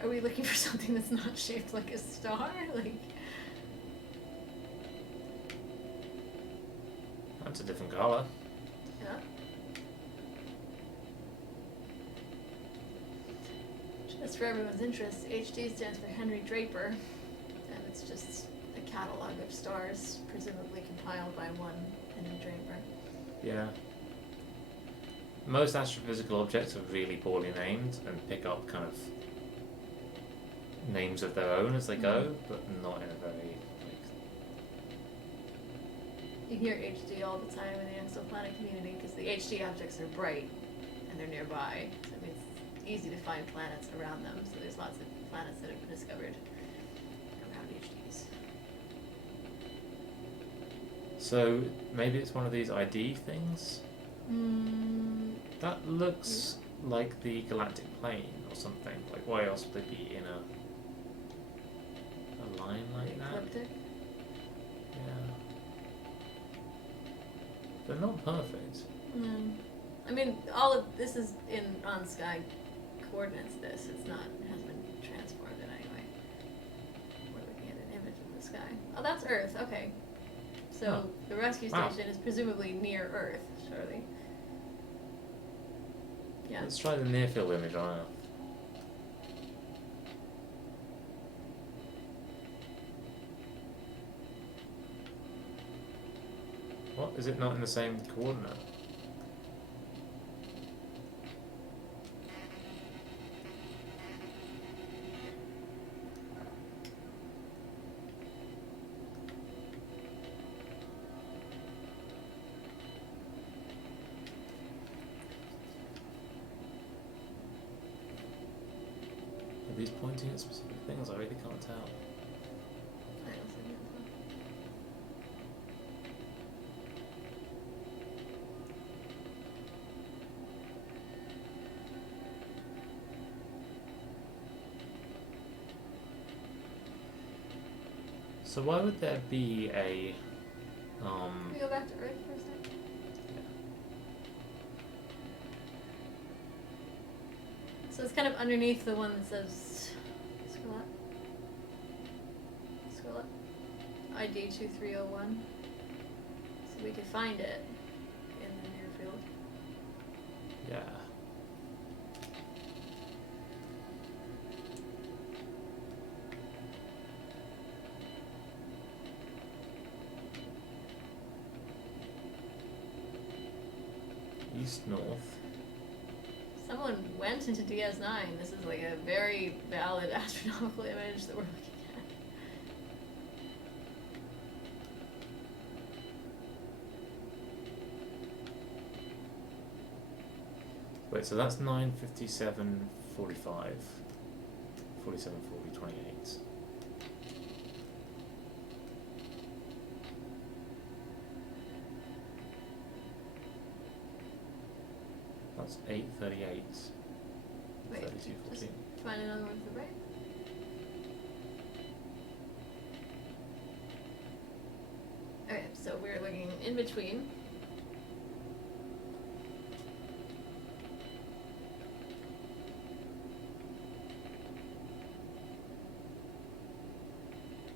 Are we looking for something that's not shaped like a star? Like, That's a different colour. yeah. Just for everyone's interest, HD stands for Henry Draper, and it's just a catalog of stars, presumably compiled by one Henry Draper. Yeah. Most astrophysical objects are really poorly named and pick up kind of names of their own as they go, but not in a very You hear HD all the time in the exoplanet community because the HD objects are bright and they're nearby. So it means it's easy to find planets around them. So there's lots of planets that have been discovered around HDs. So maybe it's one of these ID things? That looks like the galactic plane or something. Like, why else would they be in a line like that? Ecliptic? Yeah. They're not perfect. I mean, all of this is on sky coordinates. It's not, it hasn't been transformed in any way. We're looking at an image of the sky. Oh, that's Earth. Okay. So the rescue Wow. station is presumably near Earth, surely. Yeah. Let's try the near field image on Earth. What? Is it not in the same coordinate? Are these pointing at specific things? I really can't tell. I also can't tell. So why would there be a Can we go back to Earth for a second? So it's kind of underneath the one that says, scroll up. Scroll up. ID 2301. So we could find it in the near field. yeah. East north. Someone went into DS9. This is like a very valid astronomical image that we're looking at. Wait, so that's 9:57:45. 47:40:28. That's 8:38. Wait, 32:14. just find another one to the right. Okay, so we're looking in between.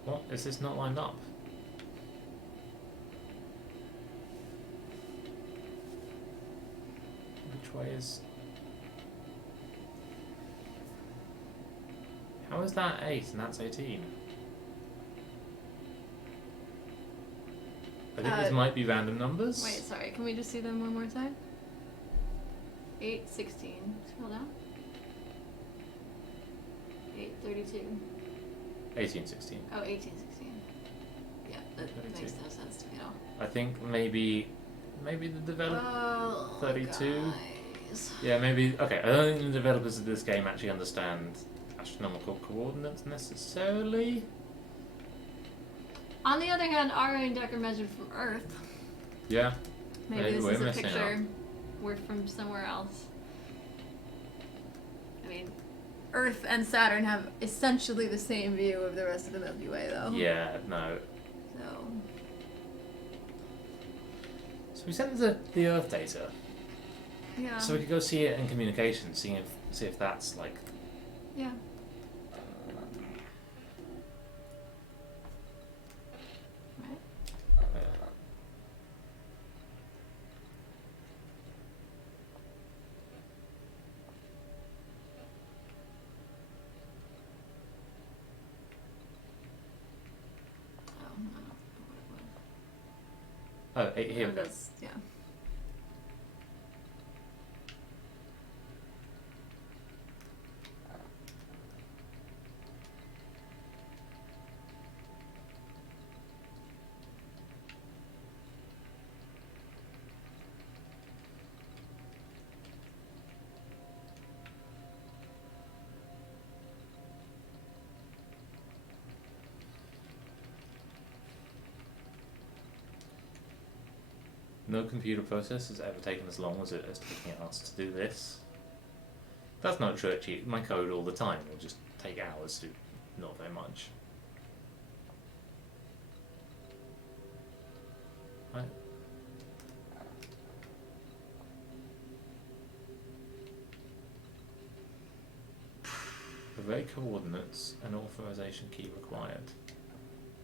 What? Is this not lined up? Which way is... How is that 8 and that's 18? I think these might be random numbers. Wait, sorry, can we just see them one more time? 8:16. Scroll down. 8:32. 1816. Oh, 18:16. Yeah, that 32. makes no sense to me at all. I think maybe the developer. Oh, 32? guys. Yeah, maybe. Okay, I don't think the developers of this game actually understand astronomical coordinates necessarily. On the other hand, Ara and Decker measured from Earth. Yeah. Maybe Maybe this we're is a missing picture. We're from somewhere else. I mean, Earth and Saturn have essentially the same view of the rest of the Milky Way, though. Yeah, no. So. So we sent the Earth data, Yeah. so we could go see it in communication, see if that's like. Yeah. Right. Oh, I don't know what it was. Oh, here we go. Yeah. No computer process has ever taken as long as it has taken us to do this. That's not true, actually. My code all the time will just take hours to do not very much. Right. Array coordinates and authorization key required.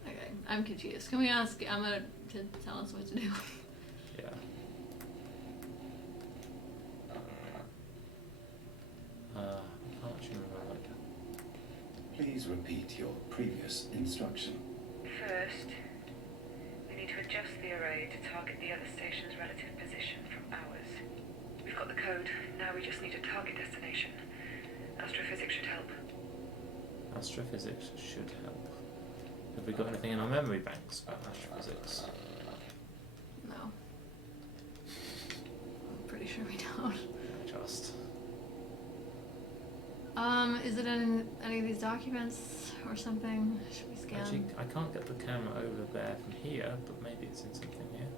Okay, I'm confused. Can we ask Emma to tell us what to do? Yeah. I can't actually remember. Please repeat your previous instruction. First, we need to adjust the array to target the other station's relative position from ours. We've got the code, now we just need a target destination. Astrophysics should help. Astrophysics should help. Have we got anything in our memory banks about astrophysics? No. I'm pretty sure we don't. I trust. Is it in any of these documents or something? Should we scan? Actually, I can't get the camera over there from here, but maybe it's in something here.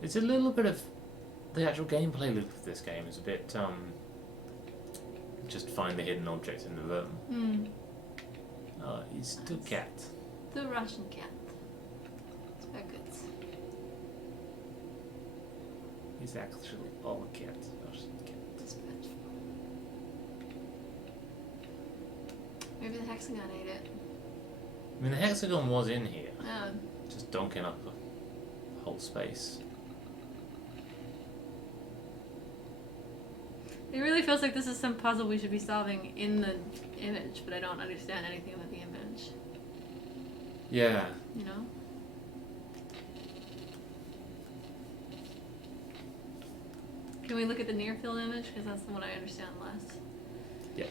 It's a little bit of the actual gameplay loop of this game is a bit just find the hidden object in the room. It's the cat. The Russian cat. It's very good. He's actually all a cat. Russian cat. It's good. Maybe the hexagon ate it. I mean, the hexagon was in here, Yeah. just donking up the whole space. It really feels like this is some puzzle we should be solving in the image, but I don't understand anything about the image. Yeah. You know? Can we look at the near field image? Because that's the one I understand less. Yeah.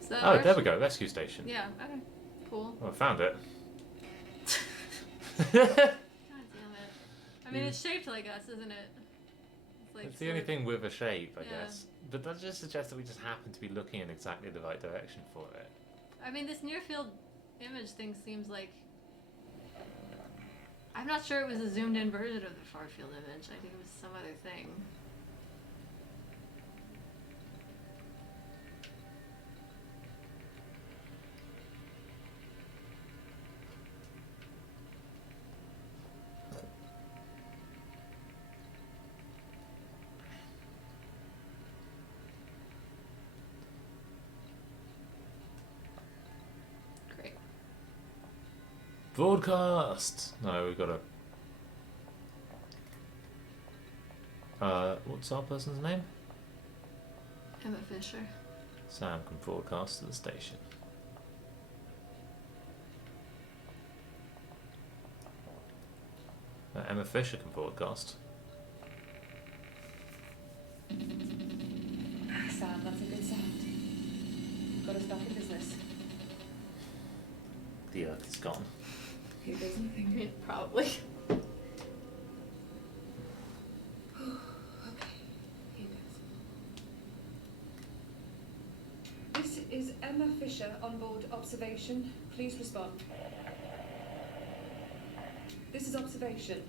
Is that Oh, ours? there we go. Rescue station. Yeah, okay. Cool. Oh, I found it. God damn it. I mean, it's shaped like us, isn't it? It's It's the only thing with a shape, I Yeah. guess. But that just suggests that we just happen to be looking in exactly the right direction for it. I mean, this near field image thing seems like... I'm not sure it was a zoomed in version of the far field image. I think it was some other thing. Great. Broadcast! No, we gotta... what's our person's name? Emma Fisher. Sam can broadcast to the station. Emma Fisher can broadcast. Sam, that's a good sound. Got us back in business. The Earth is gone. Who does I anything? mean, probably. Okay, here goes. This is Emma Fisher on board observation. Please respond. This is observation.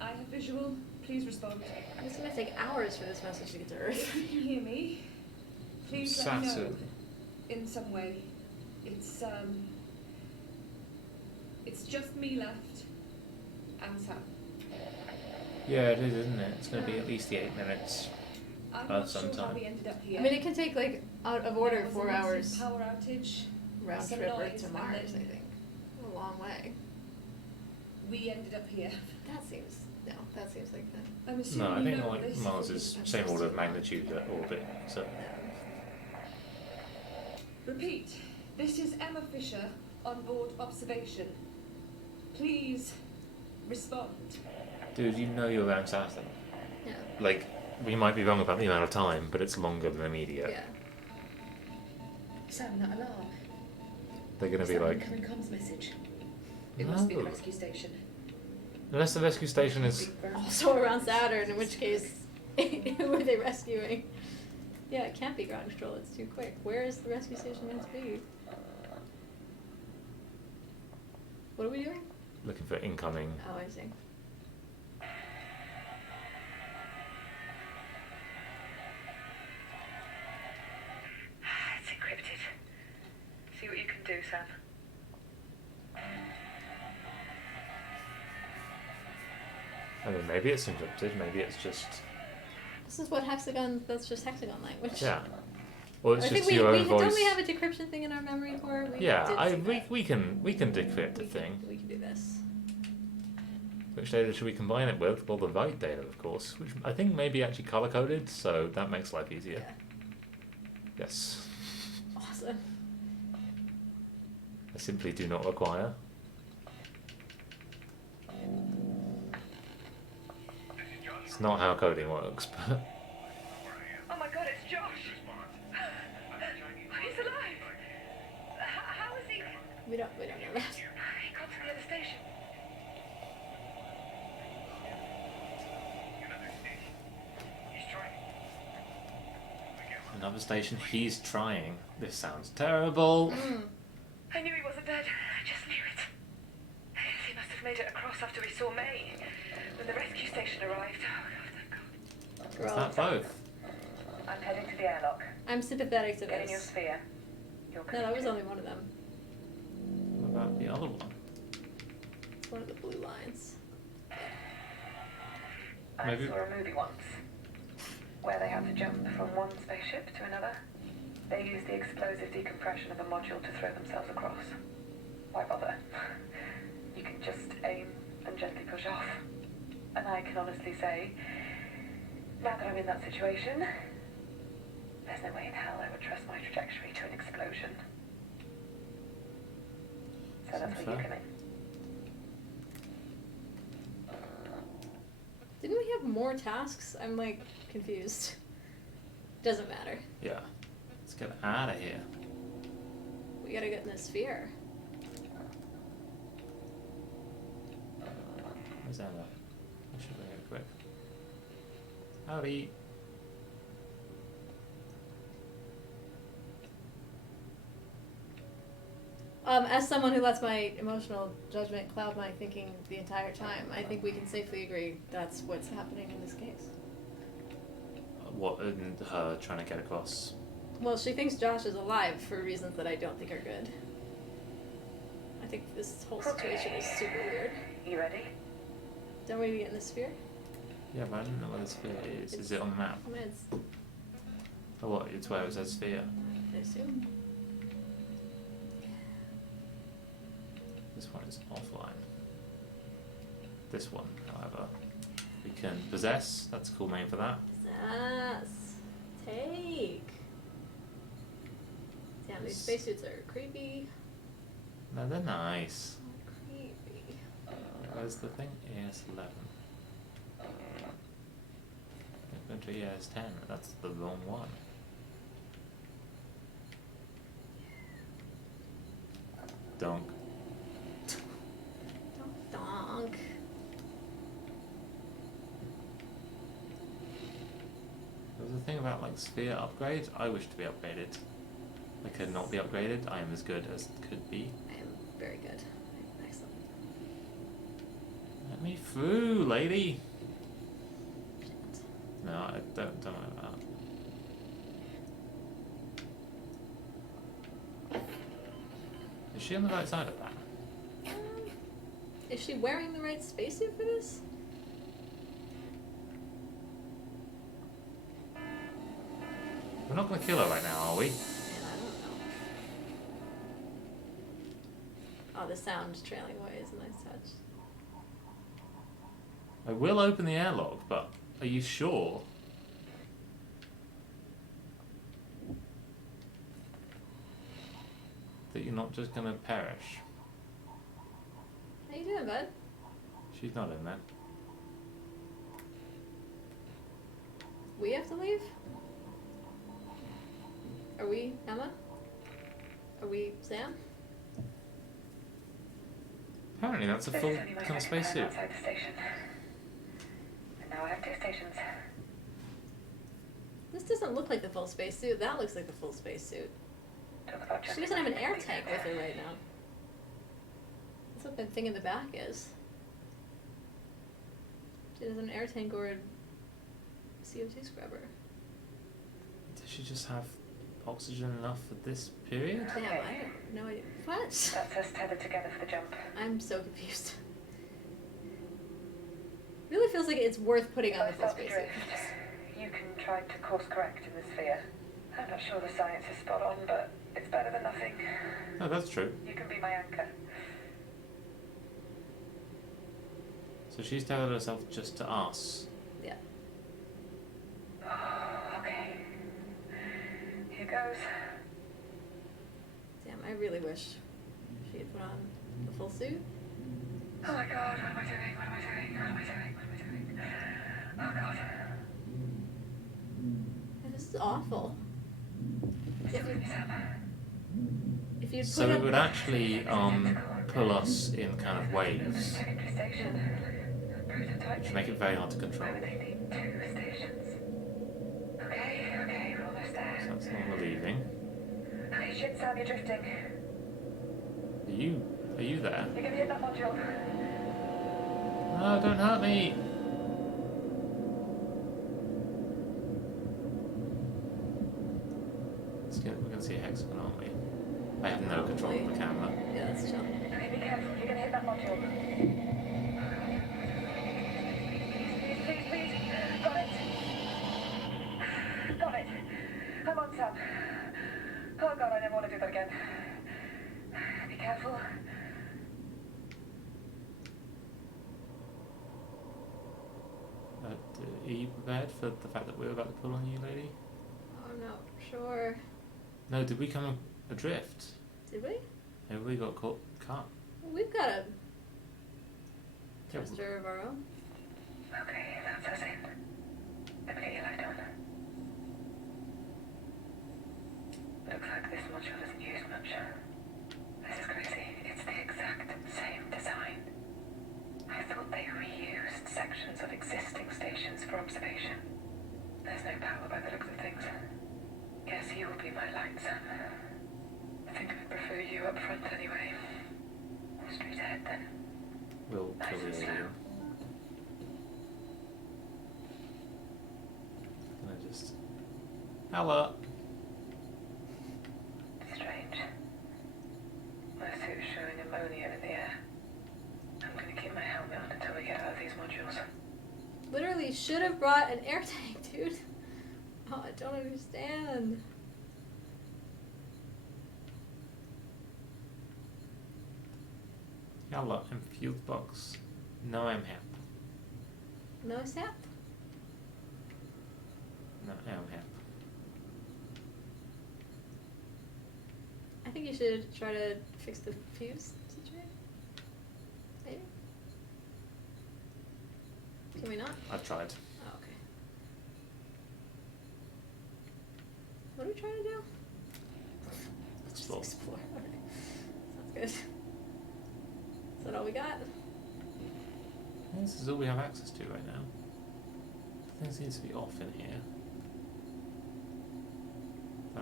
I have visual. Please respond. It's gonna take hours for this message to get to Earth. If you can hear me, please let me know Saturn. in some way. It's just me left and Sam. Yeah, it is, isn't it? It's going to be at least the 8 minutes. I'm not sure how sometime. we ended up here. I mean, it can take like out of order There was a 4 massive hours power outage. round some trip noise, Earth to and Mars. I then- think a long way. We ended up here. That seems that seems like that. I'm assuming No, I you think know like this. Mars is same order of magnitude at orbit. So Repeat. This is Emma Fisher on board observation. Please respond. dude, you know you're around Saturn. Yeah. Like, we might be wrong about the amount of time, but it's longer than immediate. Yeah. Sam, that alarm. They're going to be like, incoming comms message. It must be the No. rescue station. unless the rescue station is. Big ground. Also around Saturn, in which case, who are they rescuing? Yeah, it can't be ground control. It's too quick. Where is the rescue station meant to be? What are we doing? Looking for incoming. Oh, I see. It's encrypted. See what you can do, Sam. I mean, maybe it's encrypted, maybe it's just. This is what hexagon. That's just hexagon language. Yeah. Or it's I just think your we own voice. don't we have a decryption thing in our memory core? We Yeah, did see that. we can decrypt the thing. We can do this. Which data should we combine it with? Well, the right data, of course, which I think may be actually color coded, so that makes life easier. Yeah. Yes. Awesome. I simply do not require. It's not how coding works, but Oh my god, it's Josh! He's alive! How is he? We don't know that. He got to the other station. another station. He's trying. This sounds terrible. I knew he wasn't dead. I just knew it. He must have made it across after we saw May. When the rescue station arrived. Oh god, thank god. We're Is all that both? I'm heading to the airlock. I'm sympathetic to Get in your this. sphere. You're No, that was connected. only one of them. What about the other one? It's one of the blue lines. I Maybe- saw a movie once where they had to jump from one spaceship to another. They used the explosive decompression of a module to throw themselves across. Why bother? You can just aim and gently push off. And I can honestly say, now that I'm in that situation, there's no way in hell I would trust my trajectory to an explosion. So that's where you Fair. come in. Didn't we have more tasks? I'm like confused. Doesn't matter. Yeah. Let's get out of here. We gotta get in the sphere. Where's Emma? I should bring her quick. Howdy. As someone who lets my emotional judgment cloud my thinking the entire time, I think we can safely agree that's what's happening in this case. What, and her trying to get across? Well, she thinks Josh is alive for reasons that I don't think are good. I think this whole situation is super weird. You ready? Don't we get in the sphere? Yeah, but I don't know where the sphere is. Is it on the map? I mean, it's, Oh, what? It's where it says sphere. I assume. This one is offline. This one, however, we can possess. That's a cool name for that. Yes. Take. Damn, these spacesuits are creepy. No, they're nice. Creepy. Where's the thing? ES11. Going to ES10. That's the wrong one. Donk. Donk. There's a thing about like sphere upgrade. I wish to be upgraded. I could not be upgraded. I am as good as could be. I am very good. Excellent. Let me through, lady. Shit. No, I don't know about that. Is she on the right side of that? Is she wearing the right spacesuit for this? We're not gonna kill her right now, are we? Man, I don't know. Oh, the sound trailing away is a nice touch. I will open the airlock, but are you sure? That you're not just gonna perish? How you doing, bud? She's not in there. We have to leave? Are we Emma? Are we Sam? Apparently that's a This full is only my kind of second time spacesuit. outside the station. And now I have 2 stations. This doesn't look like the full spacesuit. That looks like the full spacesuit. Talk about She doesn't have an air justification tank with her right now. That's what that thing in the back is. She has an air tank or a CO2 scrubber. Does she just have oxygen enough for this period? Damn, I have no idea. What? That's us tethered together for the jump. I'm so confused. Really feels like it's worth putting on the If I full start to spacesuit. drift, you can try to course correct in the sphere. I'm not sure the science is spot on, but it's better than nothing. No, that's true. You can be my anchor. So she's tethered herself just to us. Yeah. Okay. Here goes. Damn, I really wish she had put on the full suit. Oh my god, what am I doing? What am I doing? What am I doing? What am I doing? Oh god. Yeah, this is awful. If you put So it up, would actually pull us in kind of waves, Secondary station. Prototype. which make it very hard to control. Why would they need 2 stations? Okay, we're almost So there. that's normal leaving. Okay, shit, Sam, you're drifting. Are you there? You're gonna hit that module. No, don't hurt me! We're gonna see a hexagon, aren't we? I have no control of the camera. yeah, that's chill. Okay, be careful, you're gonna hit that module. Please, please. Got it. Got it. I'm on, Sam. Oh god, I never want to do that again. Be careful. Are you prepared for the fact that we're about to pull on you, lady? I'm not sure. No, did we come adrift? Did we? Maybe we got caught. We've got a Yeah, thruster of our own. Okay, that's us in. Let me get your light on. Looks like this module isn't used much. This is crazy. It's the exact same design. I thought they reused sections of existing stations for observation. There's no power by the looks of things. Guess you will be my light, Sam. I think I'd prefer you up front anyway. Straight ahead then. we'll kill the alien. Can I just... Hello! Strange. My suit's showing ammonia in the air. I'm gonna keep my helmet on until we get out of these modules. Literally should have brought an air tank, dude. Oh, I don't understand. Hello, I'm fuse box. No, I'm hap. No sap? No, I'm hap. I think you should try to fix the fuse situation. Maybe? Can we not? I've tried. Oh, okay. What are we trying to do? Let's just Explore. explore. Okay. Sounds good. Is that all we got? This is all we have access to right now. Things seems to be off in here.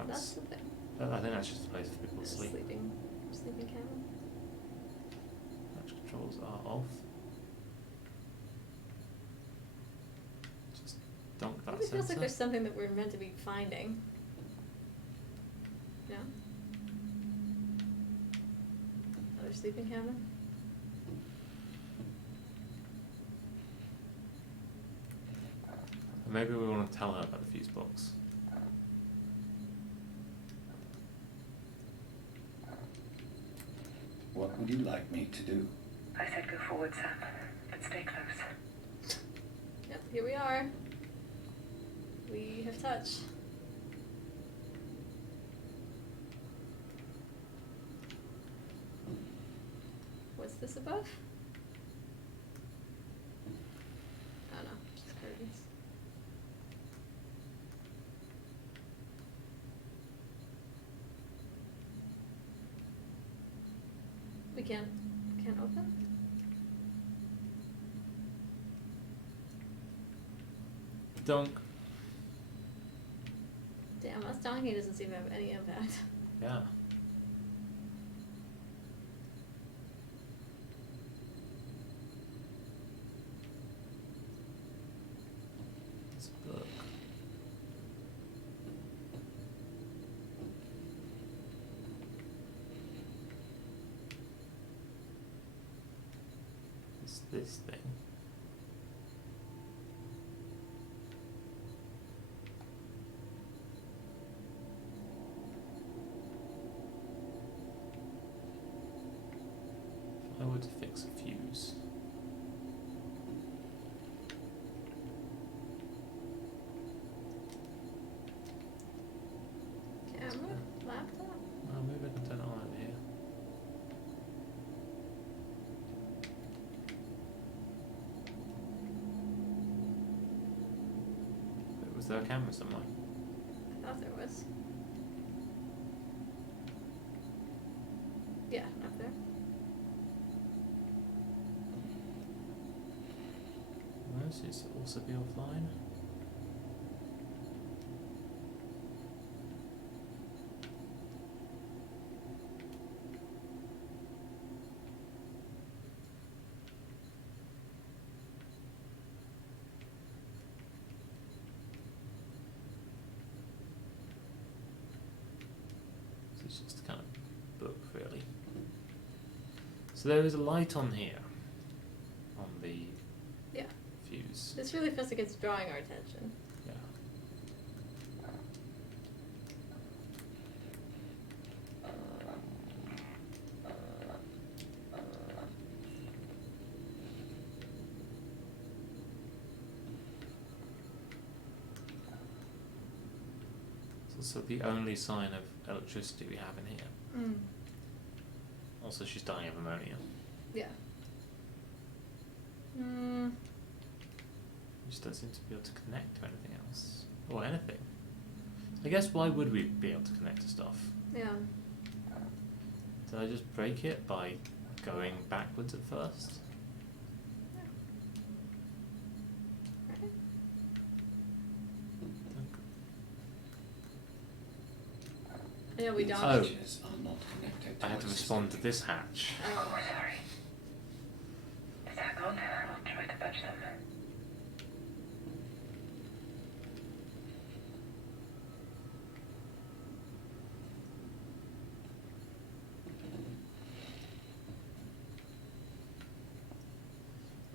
That's the thing. I think that's just a place for people to sleep. Sleeping cabin. Hatch controls are off. Just dunk that It feels like sensor. there's something that we're meant to be finding. No? Another sleeping cabin? Maybe we want to tell her about the fuse box. What would you like me to do? I said go forward, Sam, but stay close. Yep, here we are. We have touch. What's this above? Oh no, just curtains. We can't open? Dunk. Damn, us donking doesn't seem to have any impact. Yeah. It's a book. It's this thing. If I were to fix a fuse. Camera? Laptop? Oh, maybe I can turn it on over here. Wait, was there a camera somewhere? I thought there was. Yeah, up there. No, so it's also be offline. So it's just a kind of book, really. So there is a light on here, on the Yeah. fuse. This really feels like it's drawing our attention. Yeah. It's also the only sign of electricity we have in here. Mm. Also, she's dying of ammonia. Yeah. Mm. We just don't seem to be able to connect to anything else. Or anything. I guess why would we be able to connect to stuff? Yeah. Did I just break it by going backwards at first? Right. Yeah, we don't. Oh. Switches are not connected to I had to your respond to system. this hatch. Oh, sorry. Just hang on, I'll try to budge them.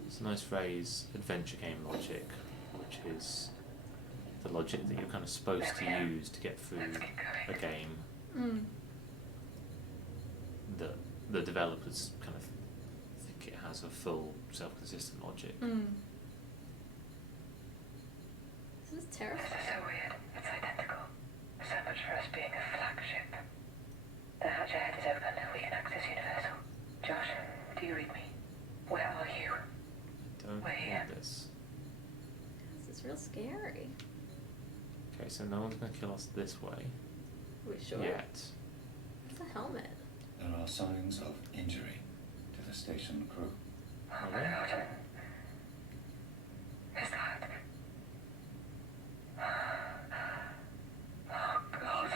It's a nice phrase, adventure game logic, which is the logic that you're kind of supposed to use to get through a game Mm. that the developers kind of think it has a full self-consistent logic. Mm. This is This terrifying. is so weird. It's identical. So much for us being a flagship. The hatch so no one's going to kill us this way We sure? yet. It's a helmet. There are signs of injury to the station crew. Oh my god. Is that? Oh god.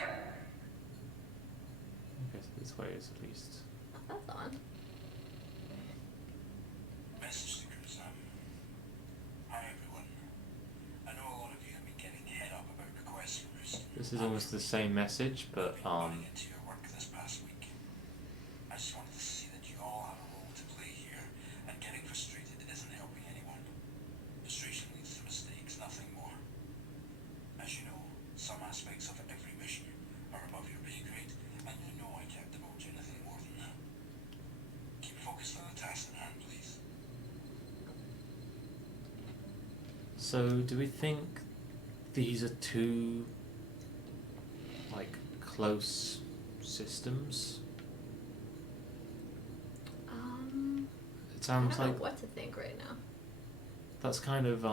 Okay, so this way is at least. That's on. Message to crews, hi everyone. I know a lot of you have been getting head up about requests for Roost. This is almost the same message, but I've been running into your work this past week. I just wanted to see that you all have a role to play here, and getting frustrated isn't helping anyone. Frustration leads to mistakes, nothing more. As you know, some aspects of every mission are above your pay grade, and you know I can't divulge anything more than that. Keep focused on the task at hand, please. So, do we think these are two, like, close systems? It I sounds don't know like what to think right now. that's kind of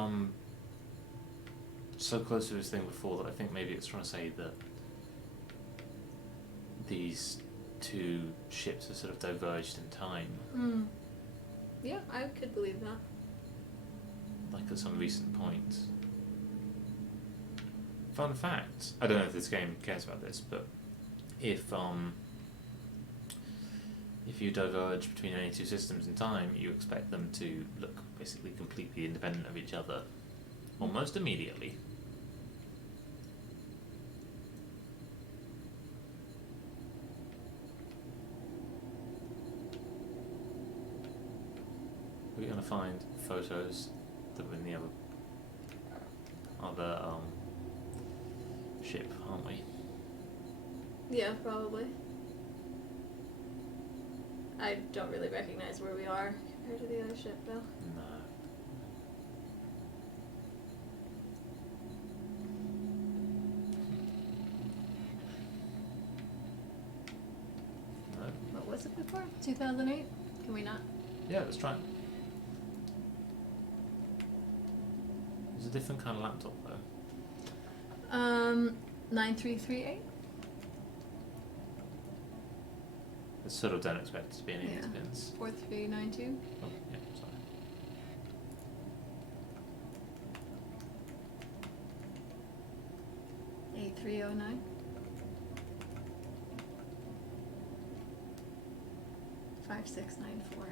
so close to this thing before that I think maybe it's trying to say that these two ships are sort of diverged in time, Yeah, I could believe that. like at some recent point. Fun fact, I don't know if this game cares about this, but if you diverge between any two systems in time, you expect them to look basically completely independent of each other almost immediately. We're gonna find photos that were in the other ship, aren't we? Yeah, probably. I don't really recognize where we are compared to the other ship, though. No. No. What was it before? 2008? Can we not? Yeah, let's try it. It's a different kind of laptop though. 9338? I sort of don't expect it to be any of these Yeah. pins. 4392? Oh, yeah, sorry. A309? 5694.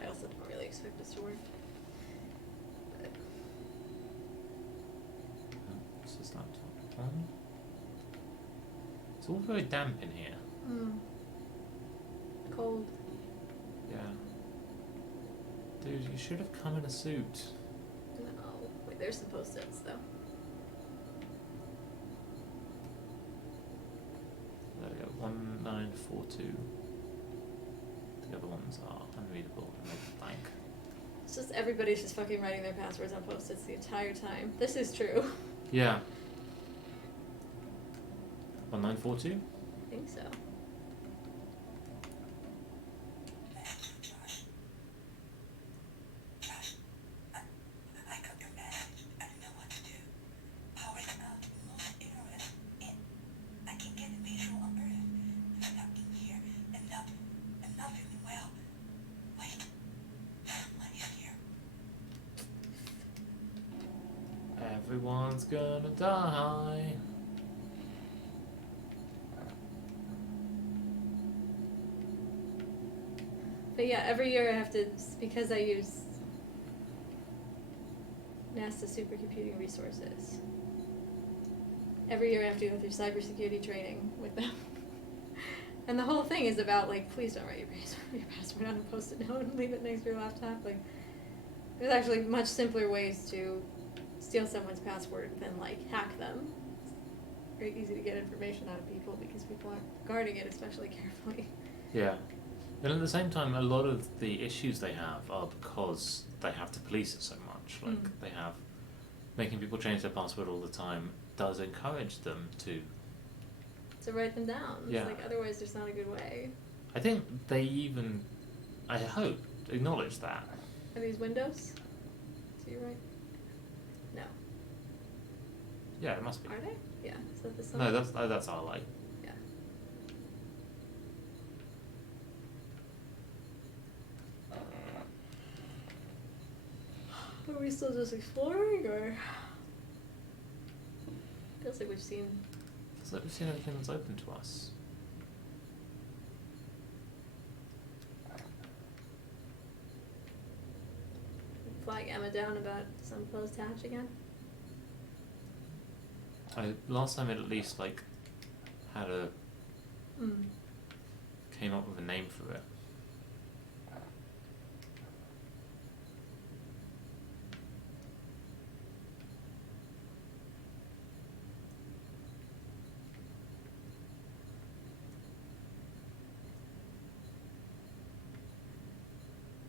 I also don't really expect this to work. But What's this laptop on? It's all very damp in here. Cold. Yeah. Dude, you should have come in a suit. No. Wait, there's some post-its though. There we go, 1942. The other ones are unreadable and they're blank. It's just everybody's just fucking writing their passwords on post-its the entire time. This is true. Yeah. 1942? I think so. I got your message. I don't know what to do. Powering out most areas in. I can get a visual on Earth. If I'm not in here and not feeling well. Wait. I'm here. Everyone's gonna die. But yeah, every year I have to, because I use NASA supercomputing resources. Every year I have to go through cybersecurity training with them. And the whole thing is about, like, please don't write your password on a post-it note and leave it next to your laptop. Like, there's actually much simpler ways to steal someone's password than, like, hack them. It's very easy to get information out of people because people aren't guarding it especially carefully. Yeah. And at the same time, a lot of the issues they have are because they have to police it so much. Like, they have... Making people change their password all the time does encourage them to... To write them down. Yeah. It's like, otherwise there's not a good way. I think they even, I hope, acknowledge that. Are these Windows? So you're right. Yeah, it must be. Are they? Yeah. Is that the sun? No, that's our light. Yeah. Are we still just exploring, or feels like we've seen? Feels like we've seen everything that's open to us. Flag Emma down about some closed hatch again. Last time it at least like had a Mm. came up with a name for it.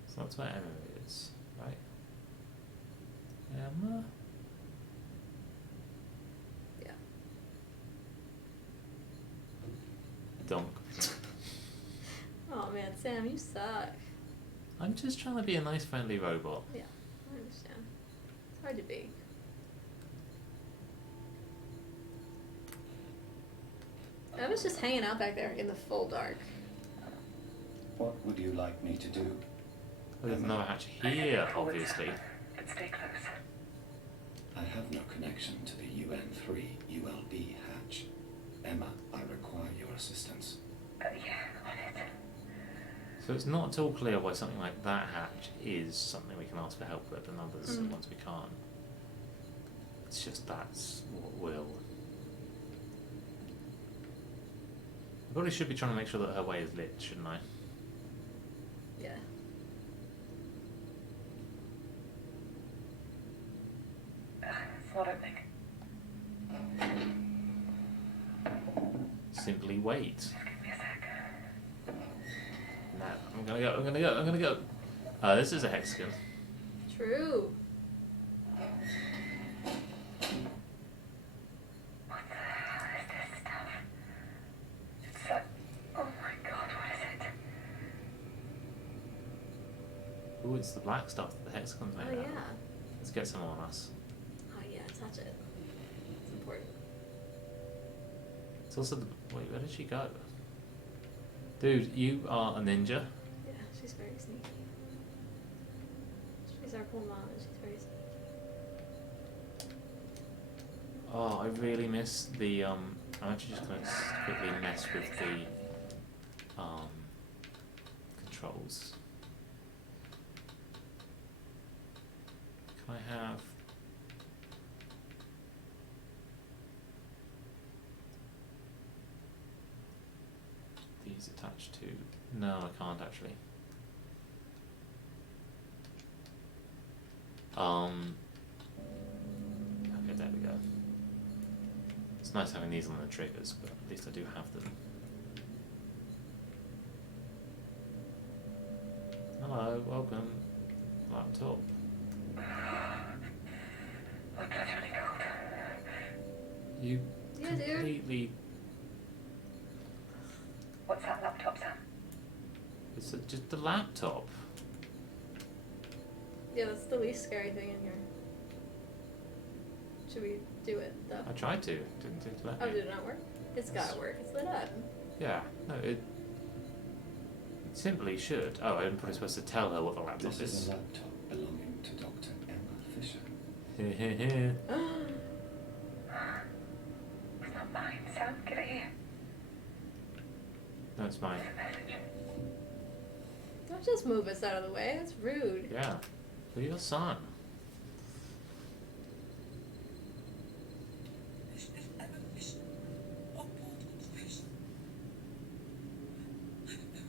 So that's where Emma is, right? Emma? Yeah. Donk. Oh man, Sam, you suck. I'm just trying to be a nice, friendly robot. Yeah, I understand. It's hard to be. I was just hanging out back there in the full dark. What would you like me to do? Well, there's another hatch here, obviously. But stay close. I have no connection to the UN3 ULB hatch. Emma, I require your assistance. Yeah, on it. So it's not at all clear why something like that hatch is something we can ask for help with and others Mm. ones we can't. It's just that's what will. I probably should be trying to make sure that her way is lit, shouldn't I? Yeah. It's not opening. Simply wait. Just give me a sec. No, I'm gonna go. This is a hexagon. True. What the hell is this stuff? It's like, oh my god, what is it? Ooh, it's the black stuff that the hexagon's made Oh out of. yeah. Let's get some on us. Oh yeah, touch it. It's important. It's also the... Wait, where did she go? Dude, you are a ninja. Yeah, she's very sneaky. She's our cool mom and she's very sneaky. Oh, I really miss the, I'm actually just going to quickly mess with the, controls. Can I have... these attached to... No, I can't actually. Okay, there we go. It's nice having these on the triggers, but at least I do have them. Hello, welcome. Laptop. I'm bloody cold. You Yeah, dude. completely... What's that laptop, Sam? It's just the laptop. Yeah, that's the least scary thing in here. Should we do it though? I tried to, didn't let Oh, me. did it not work? It's gotta work. It's lit up. Yeah, no, it simply should. Oh, I'm probably supposed to tell her what the laptop This is a laptop belonging to Dr. Emma Fisher. is. It's not mine, Sam. Get it here. No, it's mine. It's a message. Don't just move us out of the way. That's rude. Yeah, for your son. This is Emma Fisher. On board, please. I don't know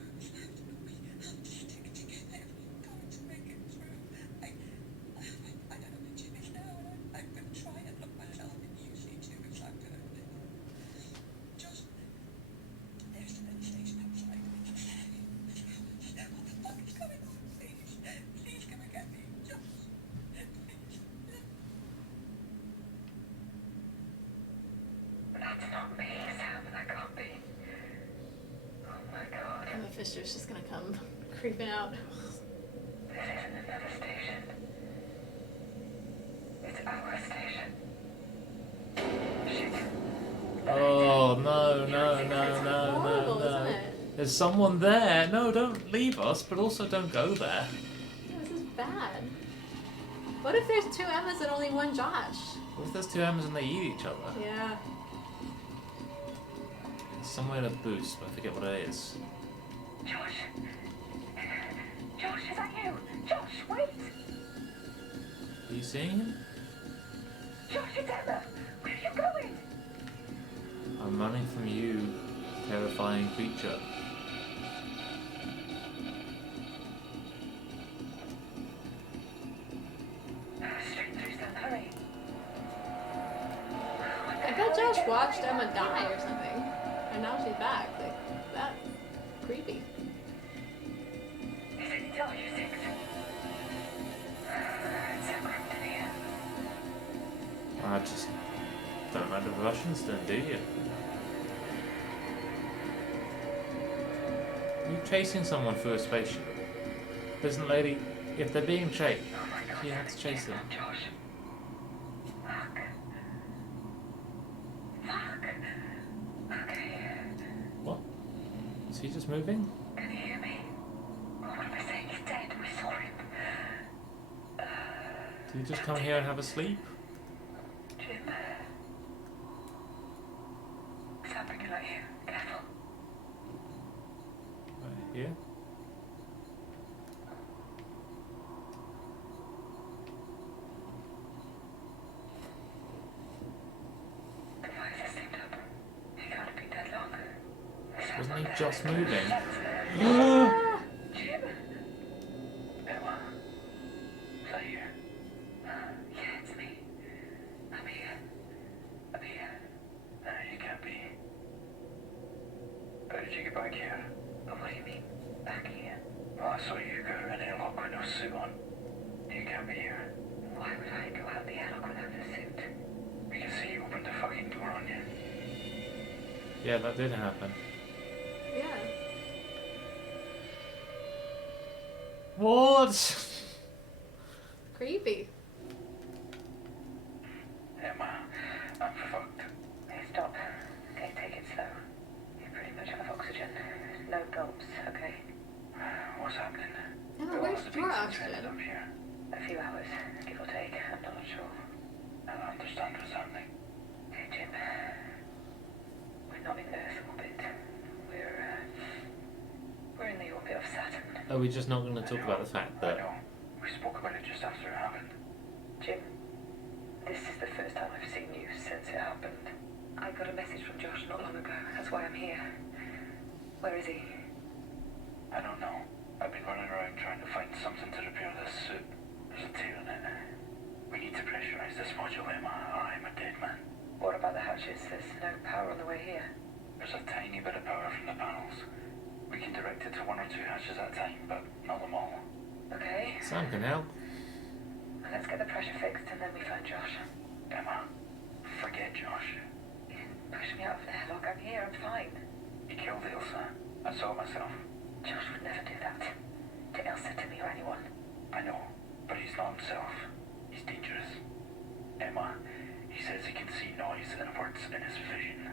how to stick together. We're going to make it through. I don't know where Jim is now, and I'm going to try and look myself in UC2 if I'm going to. Just there's the main station outside. What the fuck is going on? Please come and get me. Just please. That's not me, Sam. That can't be. Oh my god. Emma Fisher's just gonna come creeping out. This isn't another station. It's our station. horrible, no. isn't it? There's someone there. No, don't leave us, but also don't go there. This is bad. What if there's 2 Emmas and only 1 Josh? What if there's 2 Emmas and they eat each other? Yeah. There's somewhere to boost, but I forget what it is. Josh. Josh, is that you? Josh, wait. Are you seeing him? Josh, it's Emma. Where are you going? I'm running from you, terrifying creature. Straight through, Sam, hurry. I bet Josh watched Emma die or something. And now she's back. Like, that's creepy. Is it all you think? It's so cramped in here. I just don't know the Russians then, do you? Are you chasing someone through a spaceship? Listen, lady, if they're being chased, Oh my God. you have to chase them. Josh. Fuck. Okay. What? Is he just moving? Can you hear me? Oh, what am I saying? He's dead. We saw him. Do you just come here and have a sleep? Jim. Sam, bring it out here. Careful. Right here? The visor seemed up. He can't have been dead long. Wasn't he just moving? Jim. Emma, is that you? Yeah, it's me. I'm here. I'm here. No, you can't be. How did you get back here? What do you mean? Back here? Well, I saw you go out in the airlock with no suit on. You can't be here. Why would I go out the airlock without a suit? We can see you opened the fucking door on you. Yeah, that did happen. Yeah. What? Creepy. Emma, I'm fucked. Hey, stop. Okay, take it slow. You pretty much have oxygen. No gulps, okay? What's happening? Emma, Who where's else has been your suspended oxygen? up here? A few hours, give or take. I'm not sure. I don't understand what's happening. Hey, Jim. We're not in Earth orbit. We're in the orbit of Saturn. Are we just not going to talk about the fact I that... know. We spoke about it just after it happened. Jim, this is the first time I've seen you since it happened. I got a message from Josh not long ago. That's why I'm here. Where is he? I don't know. I've been running around trying to find something to repair this suit. There's a tear in it. We need to pressurize this module, Emma, or I'm a dead man. What about the hatches? There's no power on the way here. There's a tiny bit of power from the panels. We can direct it to 1 or 2 hatches at a time, but not them all. Okay, Sam can help. let's get the pressure fixed and then we find Josh. Emma, forget Josh. You didn't push me out of the airlock. I'm here. I'm fine. He killed Ilsa. I saw it myself. Josh would never do that. To Elsa, to me, or anyone. I know, but he's not himself. He's dangerous. Emma, he says he can see noise and words in his vision.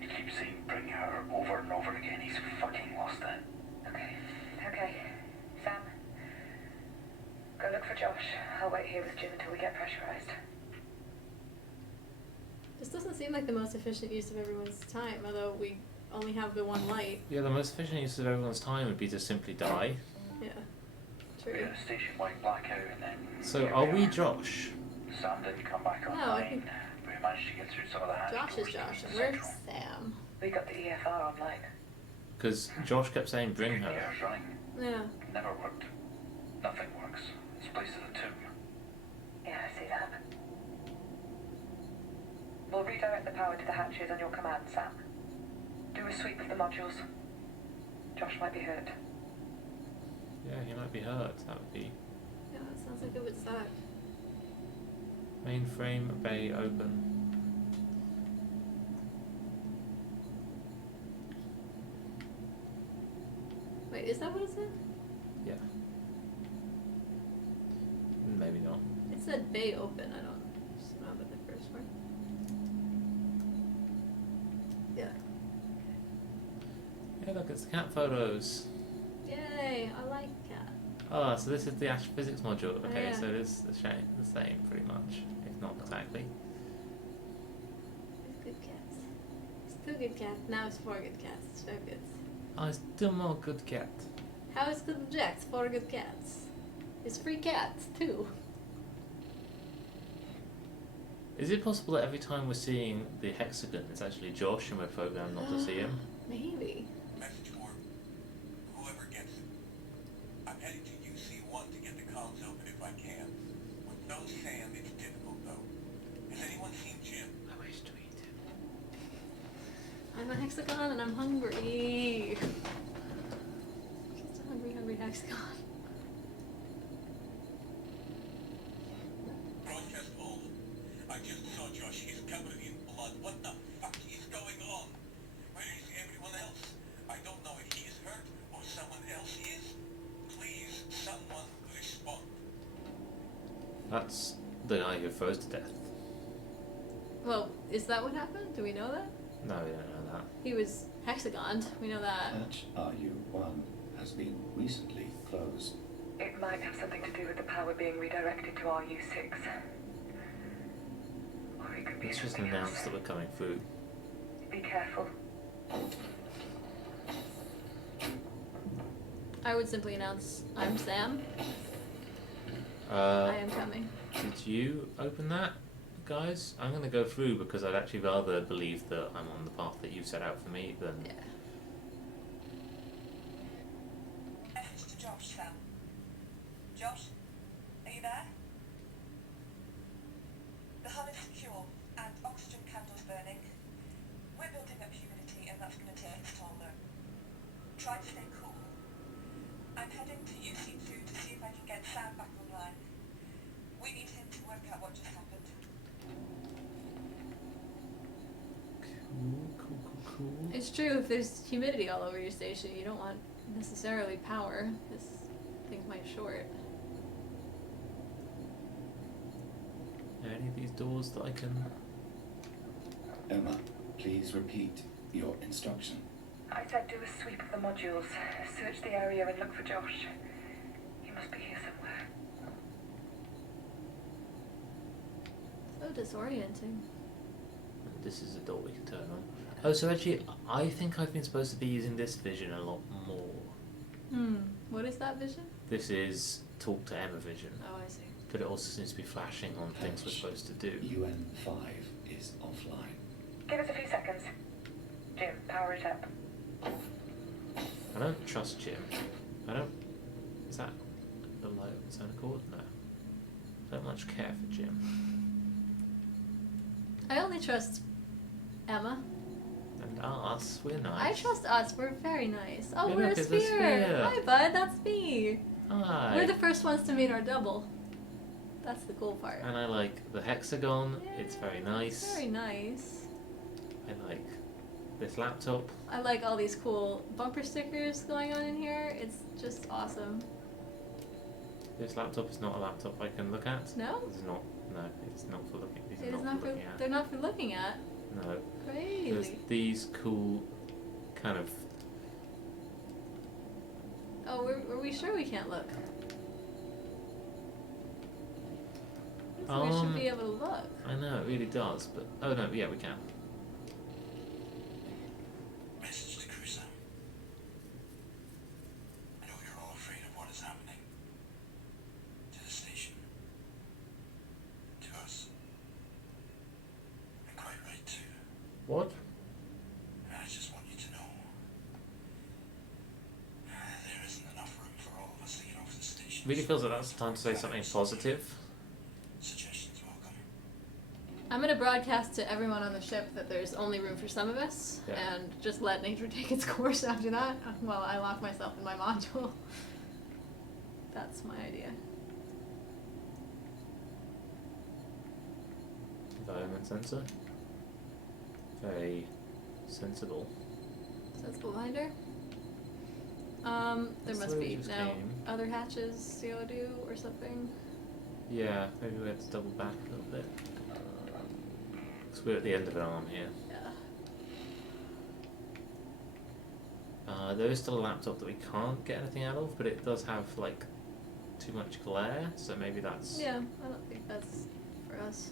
He keeps saying bring her over and over again. He's fucking lost it. Okay. Sam, go look for Josh. I'll wait here with Jim until we get pressurized. This doesn't seem like the most efficient use of everyone's time, although we only have the 1 light. Yeah, the most efficient use of everyone's time would be to simply die. Yeah. We True. had a station-wide blackout and then... So here are we we are. Josh? Sam didn't come back No, I online. think- We managed to get through some of the hatch Josh is doors to Josh, the and where's central. Sam? We got the EFR online. Because Josh kept saying bring The her. air's running. Yeah. Never worked. Nothing works. This place is a tomb. Yeah, I see that. We'll redirect the power to the hatches on your command, Sam. Do a sweep of the modules. Josh might be hurt. Yeah, he might be hurt. That would be... Yeah, that sounds like it would suck. Mainframe bay open. Wait, is that what it said? Yeah. Maybe not. It said bay open, I don't just know about the first part. Yeah. Hey, look, it's the cat photos. Yay! I like cat. Oh, so this is the astrophysics module. Oh, Okay, yeah. so it is the same, pretty much, if not exactly. It's good cats. It's 2 good cats. Now it's 4 good cats. It's 5 good. Oh, it's still more good cat. How is good objects? 4 good cats. It's free cats too. Is it possible that every time we're seeing the hexagon, it's actually Josh and we're programmed not to see him? Maybe. Message for whoever gets it. I'm heading to UC1 to get the comms open if I can. With no Sam, it's difficult though. Has anyone seen Jim? I wish to eat him. I'm a hexagon and I'm hungry. Just a hungry hexagon. Broadcast all. I just saw Josh. He's covered in blood. What the fuck is going on? Where is everyone else? I don't know if he is hurt or someone else is. Please, someone respond. That's the guy who froze to death. Well, is that what happened? Do we know that? No, we don't know that. He was hexagoned. We know that. Hatch RU1 has been recently closed. It might have something to do with the power being redirected to RU6. Or it could be Let's just something announce else. that we're coming through. Be careful. I would simply announce, I'm Sam. Uh, I am coming. Did you open that, guys? I'm going to go through because I'd actually rather believe that I'm on the path that you set out for me than... Yeah. Message to Josh, Sam. Josh, are you there? The hull is secure and oxygen candles burning. We're building up humidity and that's going to take its toll though. Try to stay cool. I'm heading to UC2 to see if I can get Sam back online. We need him to work out what just happened. Cool. It's true, if there's humidity all over your station, you don't want necessarily power, because things might short. Are any of these doors that I can... Emma, please repeat your instruction. I said do a sweep of the modules, search the area and look for Josh. He must be here somewhere. So disorienting. This is a door we can turn on. Oh, so actually, I think I've been supposed to be using this vision a lot more. What is that vision? This is talk to Emma vision. Oh, I see. But it also seems to be flashing on things we're supposed to do. UN5 is offline. Give us a few seconds. Jim, power it up. I don't trust Jim. I don't... Is that the light of its own accord? No. I don't much care for Jim. I only trust Emma. And us, we're nice. I trust us, we're very nice. Oh, Hey, we're look, a it's a sphere. sphere. Hi, bud, that's me. Hi. We're the first ones to meet our double. That's the cool part. And I like the hexagon. It's very nice. Very nice. I like this laptop. I like all these cool bumper stickers going on in here. It's just awesome. This laptop is not a laptop I can look at. No? It's not. No, it's not for looking. These It are is not not for for, looking at. they're not for looking at. No. There's Crazy. these cool kind of... Oh, are we sure we can't look? So we should be able to look. I know, it really does, but... Oh no, yeah, we can. Message to Crusoe. I know you're all afraid of what is happening. To the station. To us. And quite right too. What? And I just want you to know. There isn't enough room for all of us to get off the station. Really feels like that's the time to say something positive. Suggestions welcome. I'm gonna broadcast to everyone on the ship that there's only room for some of us, Yeah. and just let nature take its course after that, while I lock myself in my module. That's my idea. Environment sensor. Very sensible. Sensible binder. There That's must where we be just now came. other hatches COD or something. Yeah, maybe we have to double back a little bit. Because we're at the end of an arm here. Yeah. There is still a laptop that we can't get anything out of, but it does have like too much glare, so maybe that's. Yeah, I don't think that's for us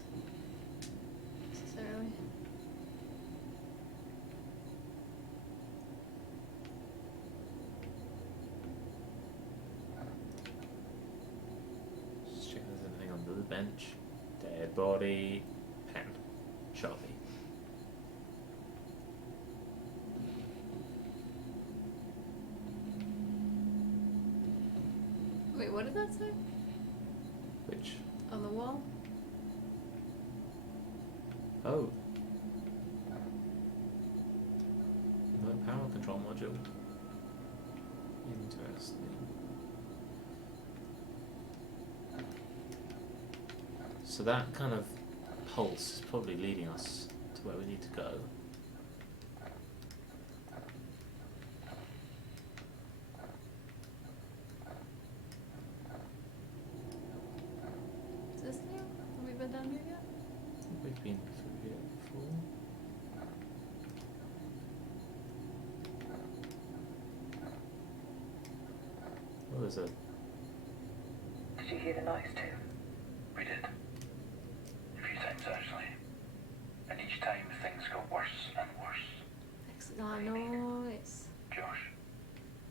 necessarily. Just check if there's anything under the bench. Dead body, pen, Sharpie. Wait, what did that say? Which? On the wall? Oh. No power control module. Interesting. So that kind of pulse is probably leading us to where we need to go. Is this new? Have we been down here yet? We've been through here before. Oh, there's a. Did you hear the noise too? We did. A few times actually. And each time things got worse and worse. Hexagon noise. Josh,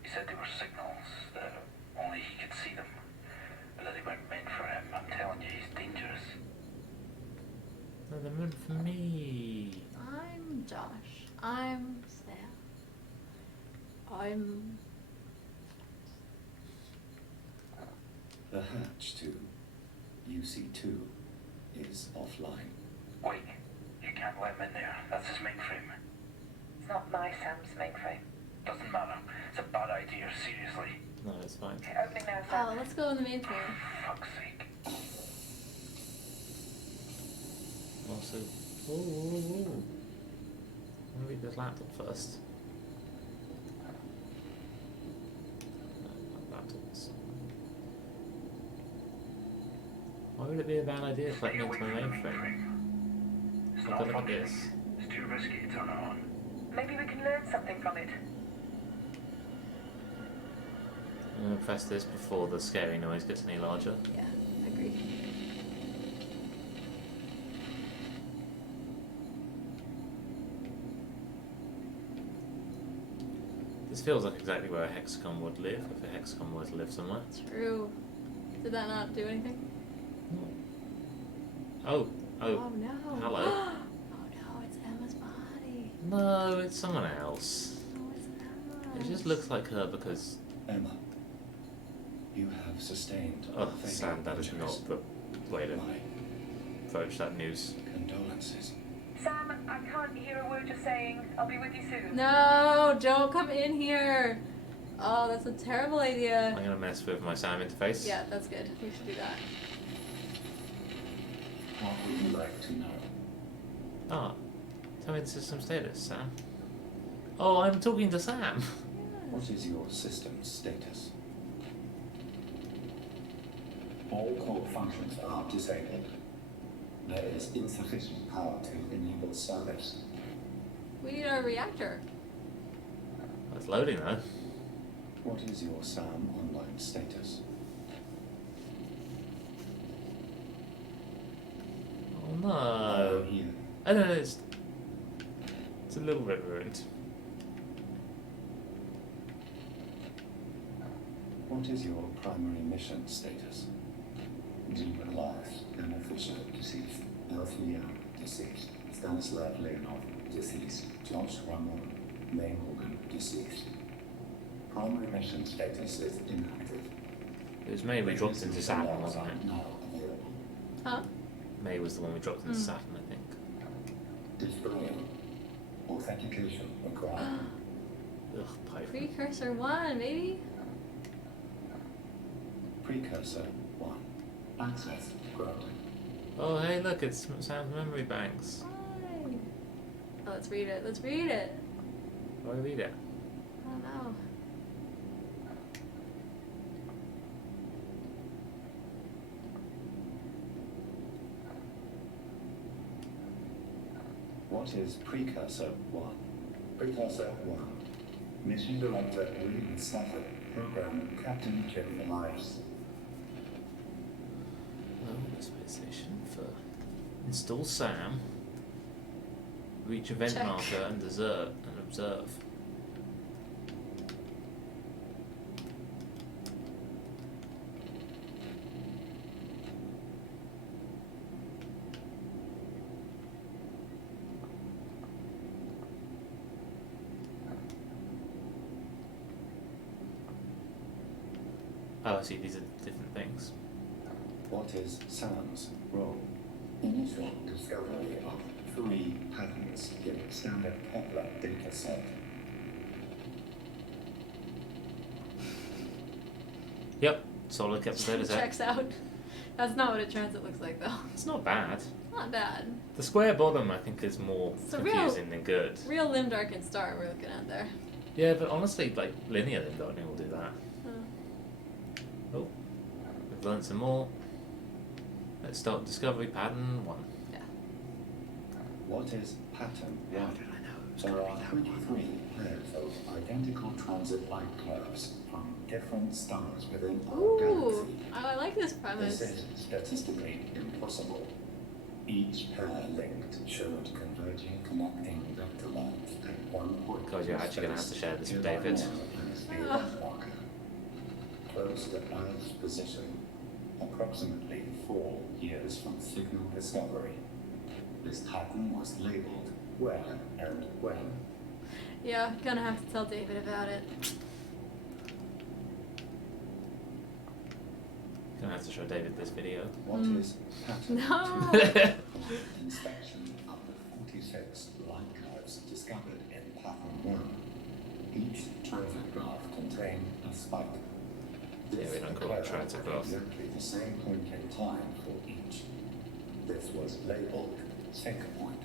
he said they were signals that only he could see them, but that they weren't meant for him. I'm telling you, he's dangerous. No, they're meant for me. I'm Josh. I'm Sam. I'm. The hatch to UC2 is offline. Wait, you can't let him in there. That's his mainframe. It's not my Sam's mainframe. Doesn't matter. It's a bad idea, seriously. No, it's fine. Okay, opening now, Sam. Oh, let's go in the main For room. fuck's sake. Also, I'm gonna read this laptop first. No, laptops. Why would it be a bad idea to let Stay me away into my from the mainframe? It's Look not at functioning. this. It's too risky to turn it on. Maybe we can learn something from it. I'm gonna press this before the scary noise gets any larger. Yeah, agree. This feels like exactly where a hexagon would live, if a hexagon were to live somewhere. True. Did that not do anything? Oh, Oh no. hello. Oh no, it's Emma's body. No, it's someone else. No, it's Emma. It just looks like her because. Emma, you have sustained Oh, fatal Sam, that is injuries. not the way to My approach that news. condolences. Sam, I can't hear a word you're saying. I'll be with you soon. No, don't come in here. Oh, that's a terrible idea. I'm gonna mess with my Sam interface. Yeah, that's good. We should do that. What would you like to know? Ah, tell me the system status, Sam. Oh, I'm talking to Sam. What is your system's status? All core functions are disabled. There is insufficient power to enable service. We need our reactor. It's loading though. What is your SAM online status? Oh no. Here. I don't know, it's a little bit ruined. What is your primary mission status? Demobilized, beneficial deceased, Elfia deceased, Stanislav Leonov deceased, Josh Ramon, main organ deceased. Primary mission status is inactive. It was May we dropped into Saturn, wasn't it? Now available. Huh? May was the one we dropped into Saturn, I think. Displaying. Authentication required. Ugh, Python. Precursor 1, baby. Precursor 1. Access granted. Oh, hey, look, it's Sam's memory banks. Hi. Oh, let's read it. Let's read it. Why read it? I don't know. What is Precursor 1? Precursor 1. Mission Director William Stafford, Program Captain Jim Elias. Oh, the space station for install SAM. Reach event Check. marker and desert and observe. Oh, I see, these are different things. What is SAM's role? Initial discovery of 3 patterns in standard Kepler dataset. Yep, solar Kepler data set. Checks out. That's not what a transit looks like, though. It's not bad. Not bad. The square bottom, I think, is more It's a confusing than good. Real limb darkened star we're looking at there. Yeah, but honestly, like, linear limb darkening will do that. Huh. Oh, we've learned some more. Let's start discovery pattern 1. Yeah. What is pattern How 1? did I know it was There going are to be that 23 pairs of identical transit light curves from different stars within our Ooh, galaxy. I like this premise. This is statistically impossible. Each pair linked showed converging connecting vector lines at one point. God, you're in actually gonna have to space share this with nearby David. one as the Ah. event marker. Close to Earth's position, approximately 4 years from signal discovery. This pattern was labeled where and when. Yeah, gonna have to tell David about it. Gonna have to show David this video. What is pattern No. 2? Inspection of the 46 light curves discovered in pattern 1. Each transit graph contained a spike. Yeah, we don't call it occurred transit at graph. exactly the same point in time for each. This was labeled sync point.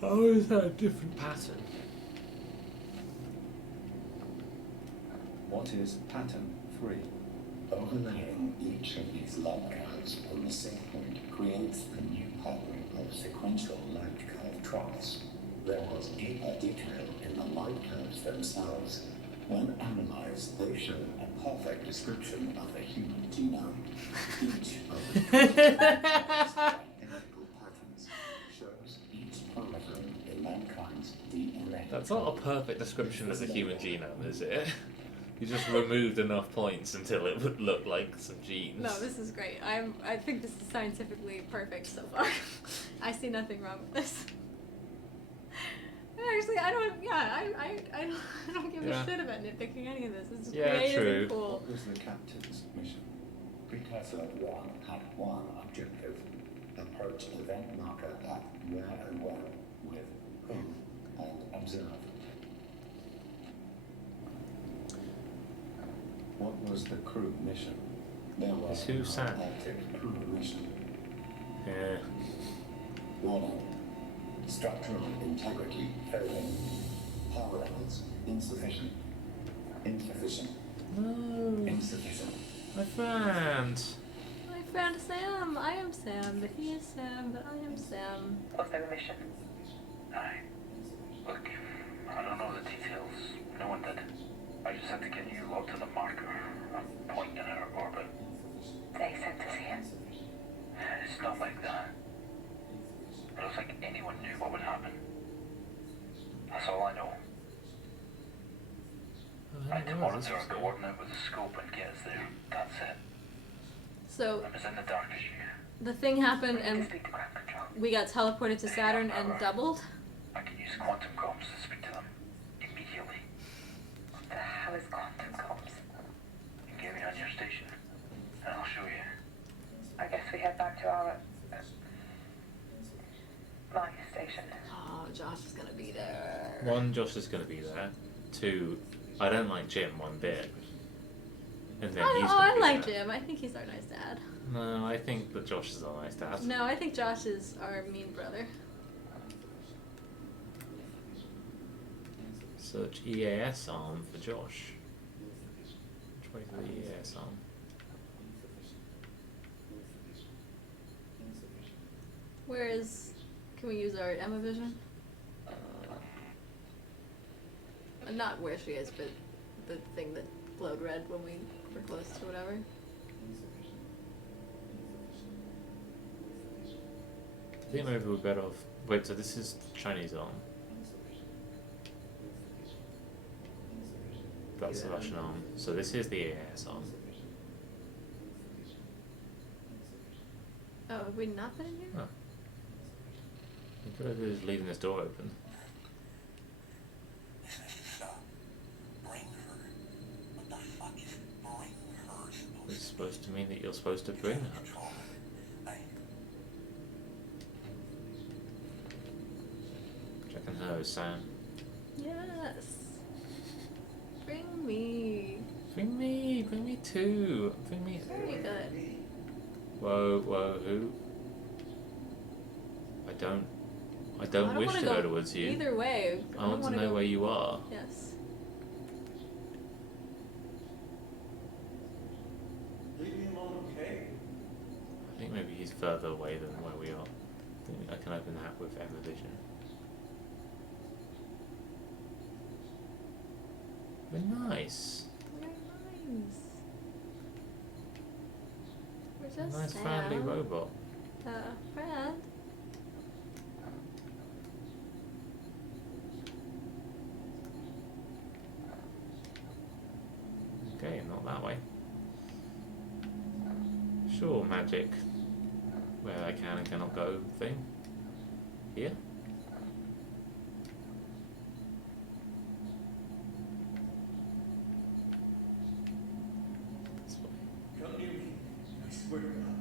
How is that a different pattern? What is pattern 3? Overlaying each of these light curves on the sync point creates a new pattern of sequential light curve troughs. There was deeper detail in the light curves themselves. When analyzed, they show a perfect description of the human genome. Each of the identical patterns shows each chromosome in mankind's DNA. That's not a perfect description of the human genome, is it? You just removed enough points until it would look like some genes. No, this is great. I think this is scientifically perfect so far. I see nothing wrong with this. Actually, I don't give Yeah. a shit about nitpicking any of this. It's Yeah, creative true. and cool. What was the captain's mission? Precursor 1 had one objective: approach event marker at where and when with whom and observe. What was the crew mission? There was Who sat? an active crew mission. Yeah. Warning. Structural integrity failing. Power levels insufficient. Insufficient. No. Insufficient. My friend. My friend Sam. I am Sam, but he is Sam, but I am Sam. Was there a mission? Aye. Look, I don't know the details. No one did. I just had to get you locked to the marker, a point in our orbit. They sent us here. It's not like that. But it's like anyone knew what would happen. That's all I know. I had to monitor our coordinate with the scope and get us there. That's it. So I'm as in the dark as you. the thing happened We need and to speak to ground control. we got teleported to Saturn and doubled. I can use quantum comms to speak to them immediately. What the hell is quantum comms? You can get me on your station, and I'll show you. I guess we head back to our my station. Oh, Josh is gonna be there. 1, Josh is going to be there. 2, I don't like Jim one bit. And then he's I gonna be like there. Jim. I think he's our nice dad. No, I think that Josh is a nice dad. No, I think Josh is our mean brother. Search EAS arm for Josh. Which way is the EAS arm? Where is? Can Can we use our Emma vision? Not where she is, but the thing that glowed red when we were close to whatever. I think maybe we're better off. Wait, so this is Chinese arm. That's the Russian arm. So this is the AS arm. Oh, have we not been in here? Oh. You could have just leaving this door open. Stop. Bring her. What the fuck is bring her supposed It's supposed to mean that you're supposed to bring her. control it? Checking her, Sam. Yes. Bring me. Bring me too. Bring me. Very good. Whoa, who? I don't wish wanna to go towards you. Either way. I want to wanna know go- where you are. Yes. Leave me alone, okay? I think maybe he's further away than where we are. I think I can open that with Emma vision. We're nice. Very nice. We're just Nice Sam, friendly robot. friend. Okay, not that way. Sure, magic. Where I can and cannot go thing. Here? This way. Come near me. I swear to God.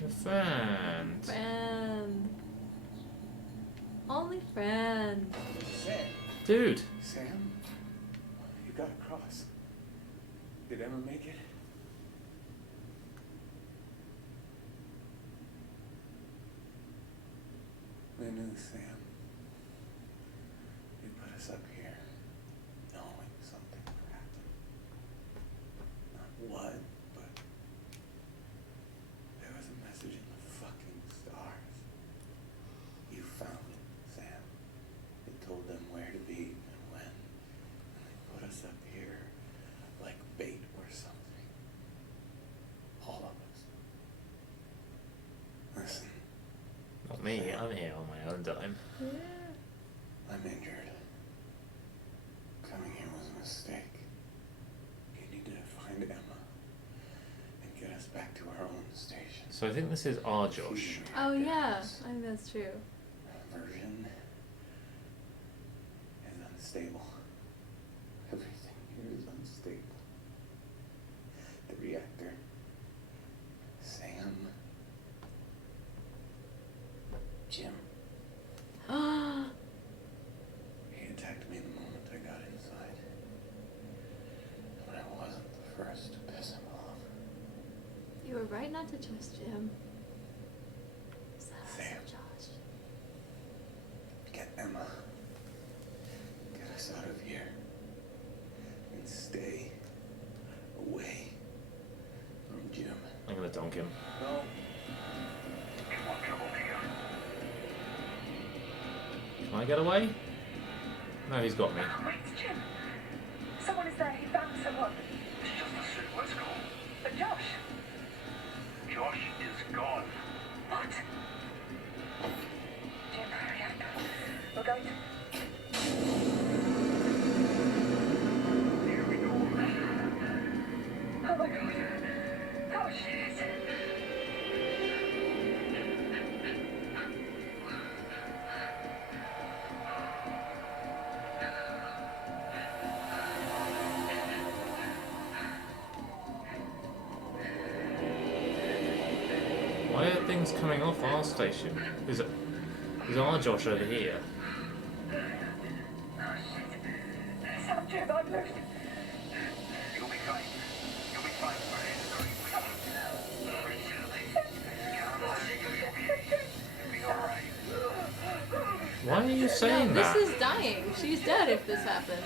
Your friend. Friend. Only friend. Sam. Dude. Sam? You got across. Did Emma make it? We knew, Sam. You put us up here, knowing something would happen. Not what, but there was a message in the fucking stars. You found it, Sam. It told them where to be and when. And they put us up here like bait or something. All of us. Listen, Not me, I'm here on my own dime. Yeah. I'm injured. Coming here was a mistake. You need to find Emma and get us back to our own station. So I think this is our Josh. Oh yeah, I think that's true. Version is unstable. Everything here is unstable. The reactor. Sam. Jim. He attacked me the moment I got inside. And I wasn't the first to piss him off. You were right not to trust Jim. So, Sam. Josh. Get Emma. Get us out of here. And stay away from Jim. I'm gonna donk him. No. You want trouble here? Can I get away? No, he's got me. Wait, Jim. Someone is there. He found someone. It's just a suit. Let's go. But Josh. Josh is gone. What? Jim, hurry up. We're going to... Here we go. Oh my God. Oh shit. Why are things coming off our station? Is our Josh over here? Sam, Jim, I'm loose. You'll be fine. You'll be fine. You'll be alright. Why are you saying No, that? this is dying. She's dead if this happened.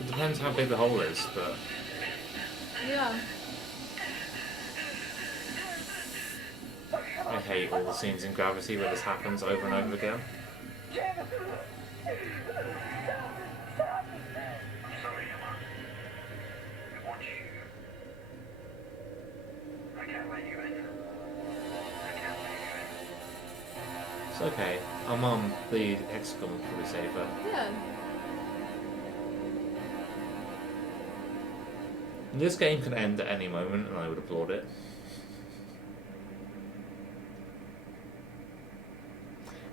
It depends how big the hole is, but Yeah. I hate all the scenes in Gravity where this happens over and over again. I'm sorry, Emma. I want you. I can't let you in. I can't let you in. It's okay. Our mum, the Hexagon, will probably save her. Yeah. This game could end at any moment, and I would applaud it.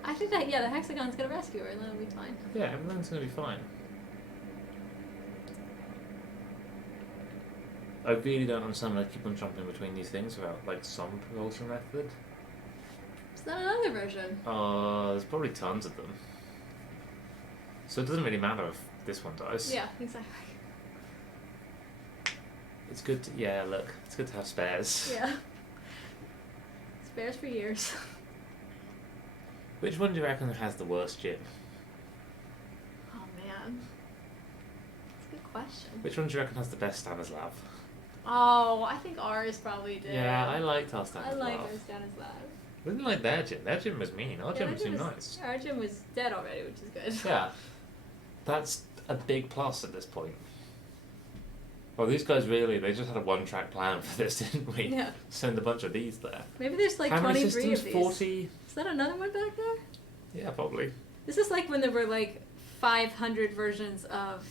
I think that, yeah, the Hexagon's gonna rescue her and then it'll be fine. Yeah, everyone's gonna be fine. I really don't understand why I keep on jumping between these things without, like, some propulsion method. Is that another version? There's probably tons of them. So it doesn't really matter if this one dies. Yeah, exactly. It's good to, yeah, look, it's good to have spares. Yeah. Spares for years. Which one do you reckon has the worst gym? Oh man. That's a good question. Which one do you reckon has the best Stanislav? Oh, I think ours probably did. Yeah, I liked our I Stanislav. like our Stanislav. I didn't like their gym. Their gym was mean. Our gym was too nice. Our gym was dead already, which is good. Yeah. That's a big plus at this point. Well, these guys really, they just had a one-track plan for this, didn't we? Yeah. Send a bunch of these there. Maybe there's like How many 23 systems? of these. 40? Is that another one back there? Yeah, probably. This is like when there were like 500 versions of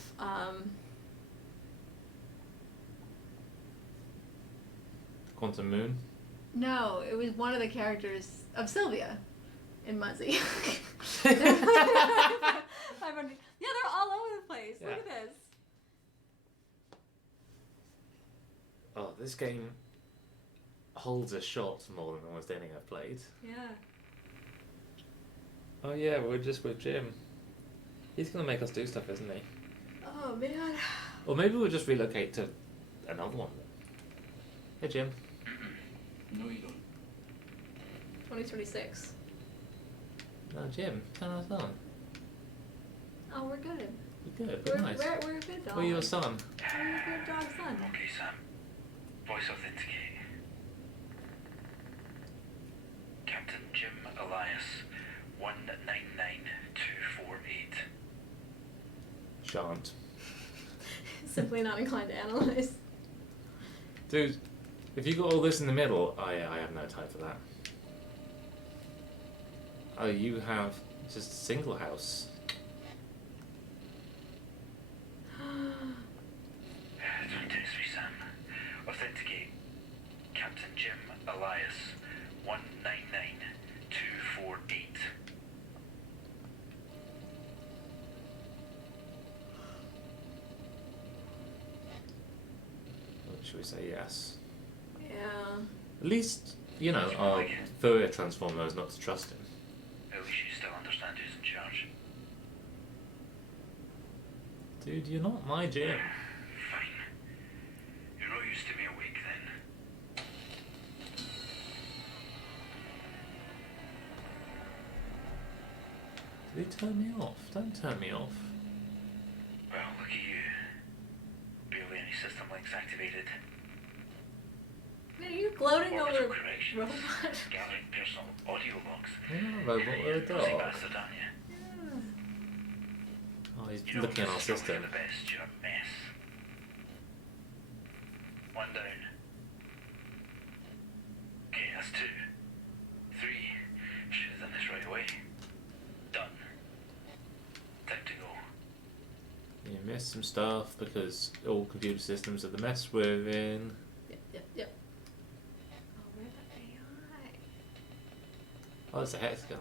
Quantum Moon? no, it was one of the characters of Sylvia in Muzzy. 500. Yeah, they're all over the place. Yeah. Look at this. Oh, this game holds a shot more than almost anything I've played. Yeah. Oh yeah, we're just with Jim. He's gonna make us do stuff, isn't he? Oh man. Or maybe we'll just relocate to another one. Hey Jim. No, you don't. 2026. No, Jim, turn us on. Oh, we're good. We're good, we're nice. We're a good dog. We're your son. We're a good dog son. Okay, Sam. Voice authenticate. Captain Jim Elias, 199248. Shan't. Simply not inclined to analyze. Dude, if you got all this in the middle, I have no time for that. Oh, you have just a single house. 23 Sam. Authenticate. Captain Jim Elias, 199248. Should we say yes? Yeah. At least, you know, our Fourier transform knows not to trust him. At least you still understand who's in charge. Dude, you're not my Jim. Fine. You're not used to me awake then. Did he turn me off? Don't turn me off. Well, look at you. Barely any system links activated. Man, are you gloating Orbital over corrections. robot? Gathering personal audio logs. You're not a robot, we're a Nosy dog. bastard, aren't you? Oh, he's You know, looking at our this is system. probably the best. You're a mess. One down. Okay, that's 2. 3. Should have done this right away. Done. Time to go. You missed some stuff because all computer systems are the mess we're in. Yep. Oh, where's that AI? Oh, it's a hexagon.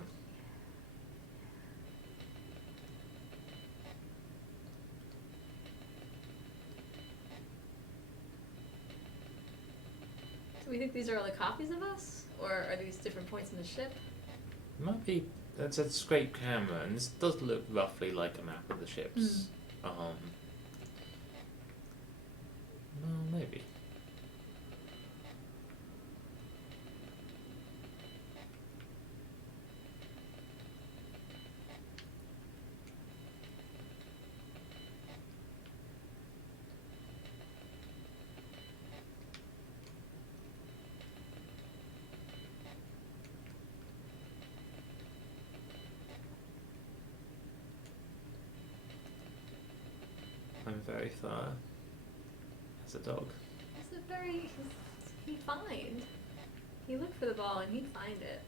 Do we think these are all the copies of us? Or are these different points in the ship? It might be. That's a scrape camera, and this does look roughly like a map of the ships. No, maybe. I'm very thorough as a dog. He'd find. He looked for the ball and he'd find it.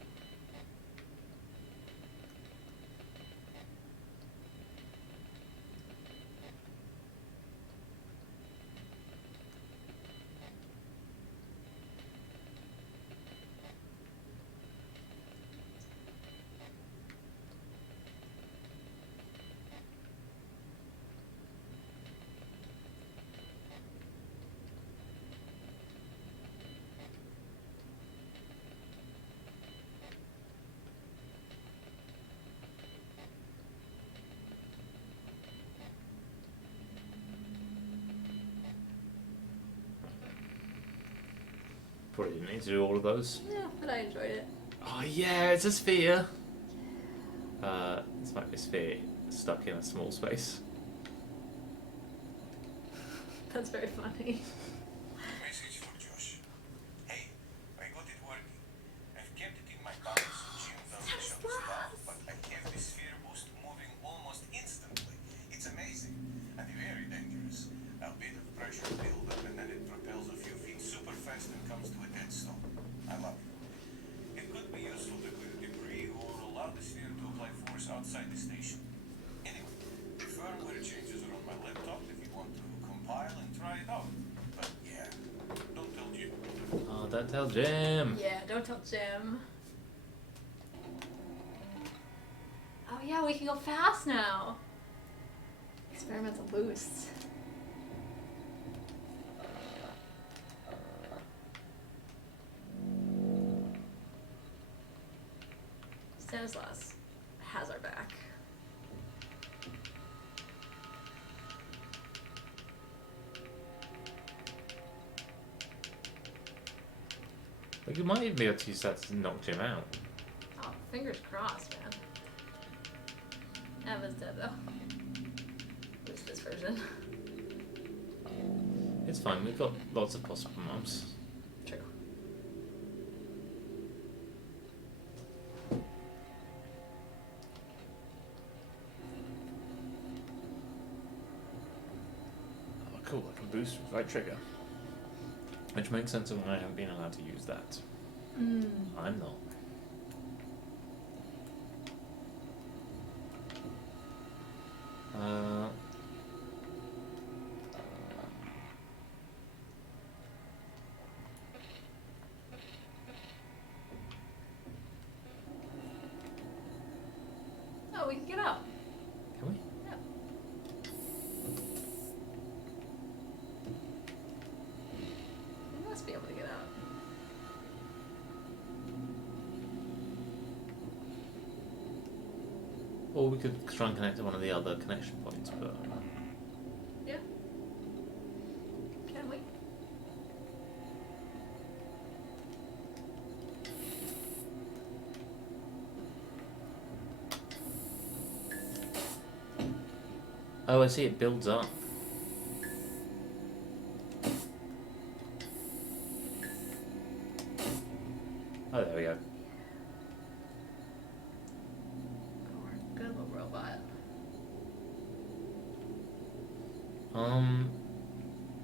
Probably didn't need to do all of those. Yeah, but I enjoyed it. Oh yeah, it's a sphere. This might be a sphere stuck in a small space. That's very funny. Message for Josh. Hey, I got it working. I've kept it in my box so Jim doesn't shut us down, but I have the sphere boost moving almost instantly. It's amazing and very dangerous. A bit of pressure build up and then it propels a few feet super fast and comes to a dead stop. I love it. It could be useful to clear debris or allow the sphere to apply force outside the station. Anyway, the firmware changes are on my laptop if you want to compile and try it out. But yeah, don't tell Jim. Oh, don't tell Jim. Yeah, don't tell Jim. Oh yeah, we can go fast now. Experimental boost. Stanislas has our back. Like, you might even be able to use that to knock Jim out. Oh, fingers crossed, man. Eva's dead though. At least this version. It's fine, we've got lots of possible mobs. True. Oh, cool, I can boost with right trigger. Which makes sense of why I haven't been allowed to use that. I'm not. Oh, we can get out. Can we? Yeah. We must be able to get out. Or we could try and connect to one of the other connection points, but... Yeah. Can we? Oh, I see, it builds up. Oh, there we go. Good little robot.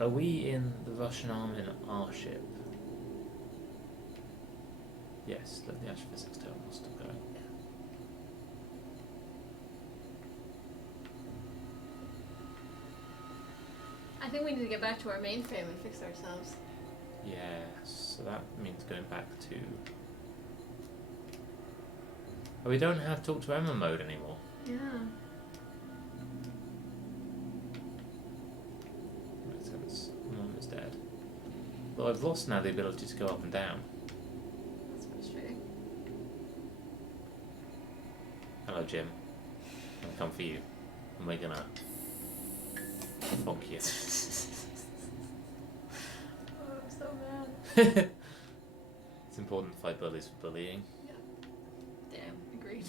Are we in the Russian arm in our ship? Yes, the astrophysics terminal is still going. I think we need to get back to our mainframe and fix ourselves. Yes, so that means going back to... Oh, we don't have talk to Emma mode anymore. Yeah. Makes sense. Mom is dead. But I've lost now the ability to go up and down. That's frustrating. Hello, Jim. I'm gonna come for you. And we're gonna... bonk you. Oh, I'm so mad. It's important to fight bullies for bullying. Damn, agreed.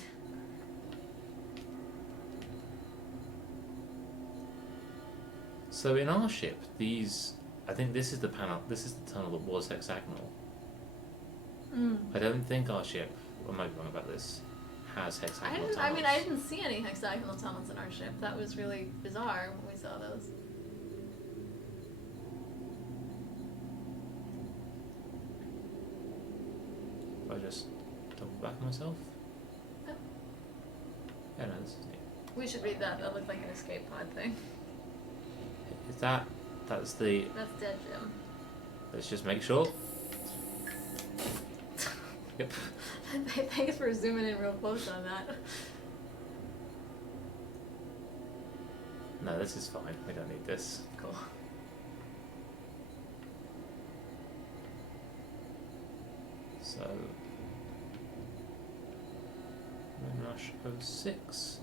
So in our ship, these... I think this is the panel. This is the tunnel that was hexagonal. I don't think our ship, I might be wrong about this, has hexagonal tunnels. I didn't see any hexagonal tunnels in our ship. That was really bizarre when we saw those. If I just double back myself. Oh. Yeah, no, this is neat. We should read that. That looked like an escape pod thing. Is that's the, That's dead Jim. let's just make sure. Yep. Thanks for zooming in real close on that. No, this is fine. We don't need this. Cool. So, Rush 06.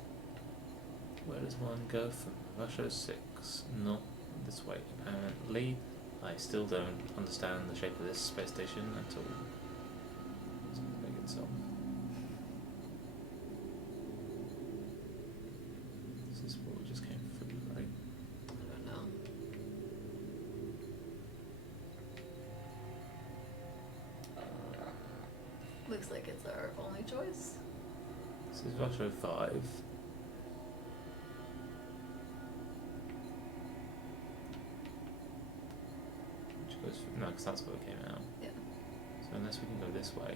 Where does one go from Rush 06? Not this way, apparently. I still don't understand the shape of this space station at all. Let's make it so. This is what we just came through, right? I don't know. Looks like it's our only choice. This is Rush 05. Which goes through, no, because that's where it came out. Yeah. So unless we can go this way.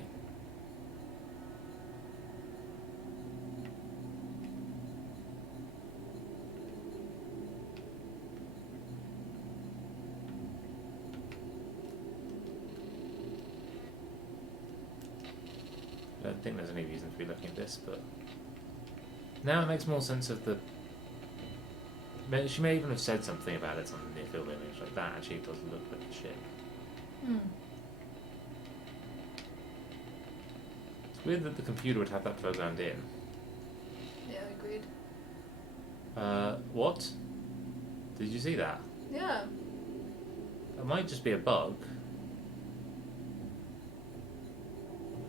I don't think there's any reason to be looking at this, but now it makes more sense of the. She may even have said something about it on the near field image like that. Actually, it does look like a ship. Hmm. It's weird that the computer would have that programmed in. Yeah, agreed. What? Did you see that? Yeah. That might just be a bug.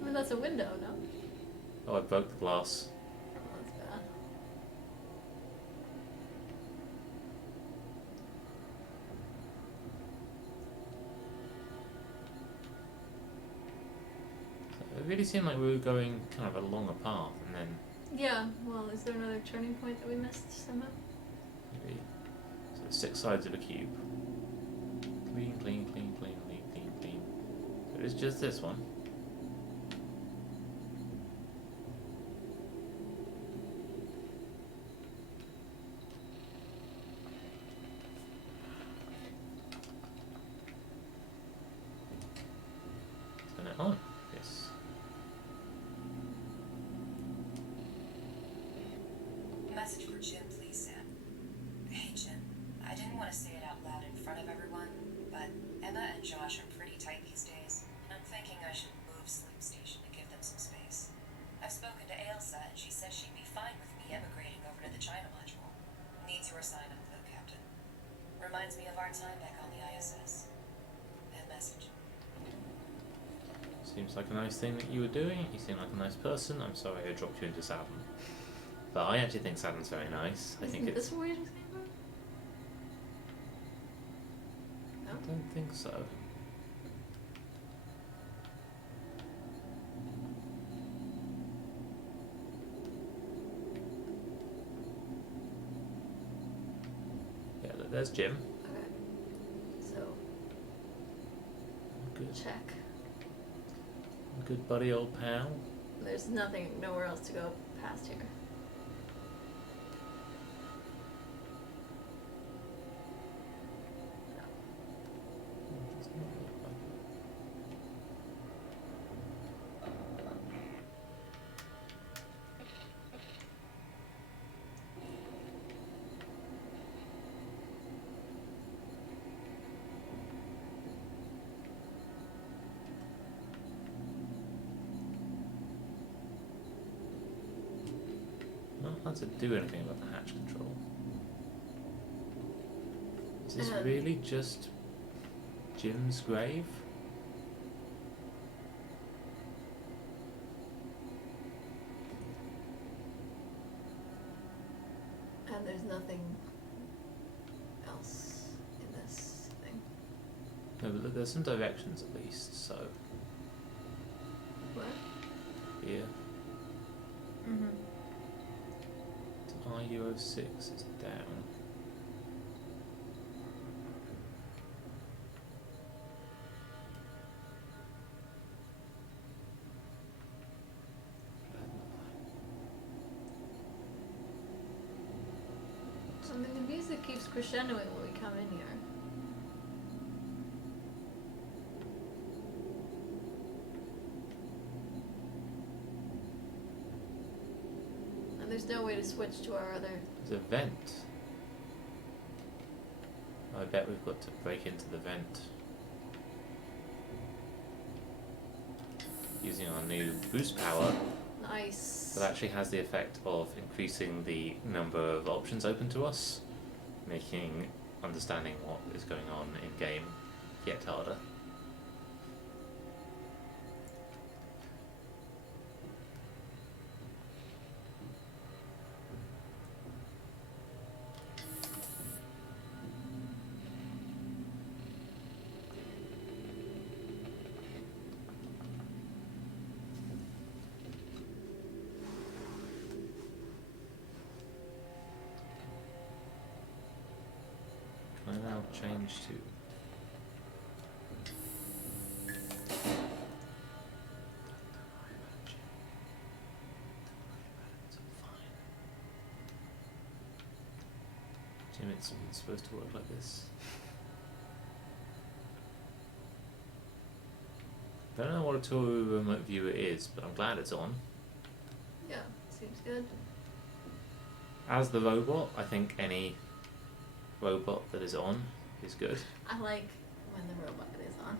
I mean, that's a window, no? Oh, I broke the glass. Oh, that's bad. It really seemed like we were going kind of along a path, and then Yeah, well, is there another turning point that we missed somehow? maybe. So there's 6 sides of a cube. Clean, clean, clean, clean, clean, clean, clean. So it's just this one. Turn it on. Yes. Message for Jim, please, Sam. Hey, Jim. I didn't want to say it out loud in front of everyone, but Emma and Josh are pretty tight these days, and I'm thinking I should move Sleep Station to give them some space. I've spoken to Ailsa, and she says she'd be fine with me emigrating over to the China module. Needs your sign up, though, Captain. Reminds me of our time back on the ISS. End message. Seems like a nice thing that you were doing. You seem like a nice person. I'm sorry I dropped you into Saturn. But I actually think Saturn's very nice. I think Isn't it's. this where we just came from? I No? don't think so. Yeah, look, there's Jim. Okay. So, Good, check. good buddy, old pal. There's nothing, nowhere else to go past here. Does not look like it. Not had to do anything about the hatch control. Is this really just Jim's grave? And there's nothing else in this thing. No, but there's some directions at least, so What? here Mm-hmm. to RU06 is down. crescendoing when we come in here. And there's no way to switch to our other. There's a vent. I bet we've got to break into the vent. Using our new boost power. Nice. That actually has the effect of increasing the number of options open to us, making understanding what is going on in game yet harder. Can I now change to Jim, it's supposed to work like this. I don't know what a tool remote viewer is, but I'm glad it's on. Yeah, seems good. As the robot, I think any robot that is on is good. I like when the robot is on.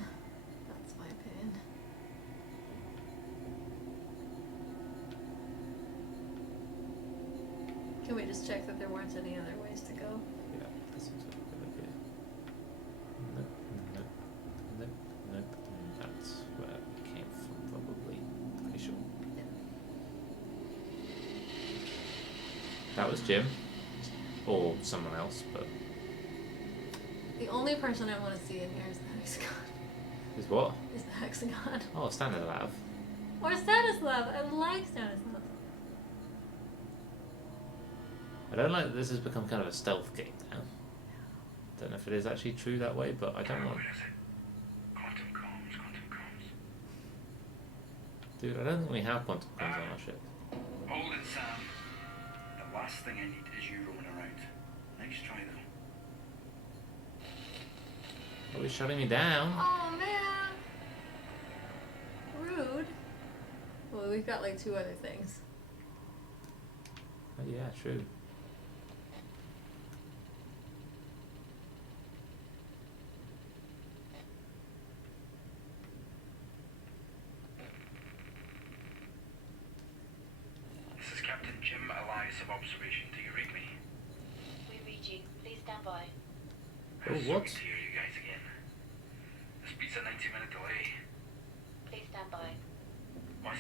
That's my opinion. Can we just check that there weren't any other ways to go? Yeah, that seems like a good idea. Nope, nope, nope, nope. That's where it came from, probably. Pretty sure. Yeah. That was Jim. Or someone else, but. The only person I want to see in here is the hexagon. Is what? Is the hexagon. Oh, Stanislav. Or Stanislav. I like Stanislav. I don't like that this has become kind of a stealth game now. Don't know if it is actually true that way, but I don't want. What is it? Quantum comms, quantum comms. Dude, I don't think we have quantum comms on our ship. Hold it, Sam. The last thing I need is you roaming around. Nice try, though. Oh, he's shutting me down. Oh man. Rude. Well, we've got like 2 other things. Oh, yeah, true. This is Captain Jim Elias of Observation. Do you read me? We read you. Please stand by. Oh, Sorry what? to hear you guys again. This beats a 90-minute delay. Please stand by. What?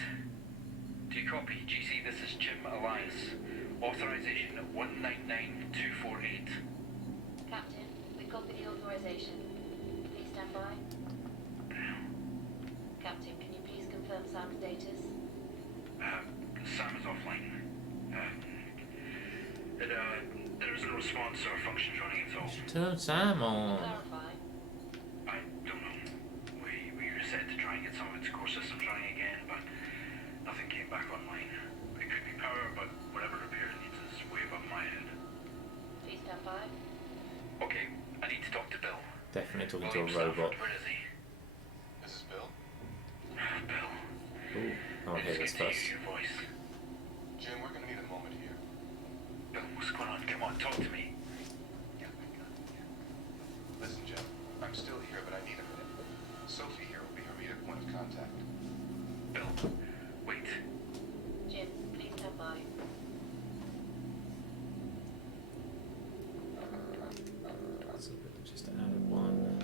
Do you copy? GC, this is Jim Elias. Authorization 199248. Captain, we copy the authorization. Please stand by. Captain, can you please confirm Sam's status? Sam is offline. There is no response or functions running at all. Turn Sam on. Clarify. I don't know. We reset to try and get some of its core systems running again, but nothing came back online. It could be power, but whatever repair it needs is way above my head. Please stand by. Okay, I need to talk to Bill. Definitely talking to William a robot. Stafford, where is he? This is Bill. Bill. Ooh, I'll hear this It's good to first. hear your voice. Jim, we're gonna need a moment here. Bill, what's going on? Come on, talk to me. Listen, Jim, I'm still here, but I need a minute. Sophie here will be her immediate point of contact. Bill, wait. Jim, please stand by. So just add one.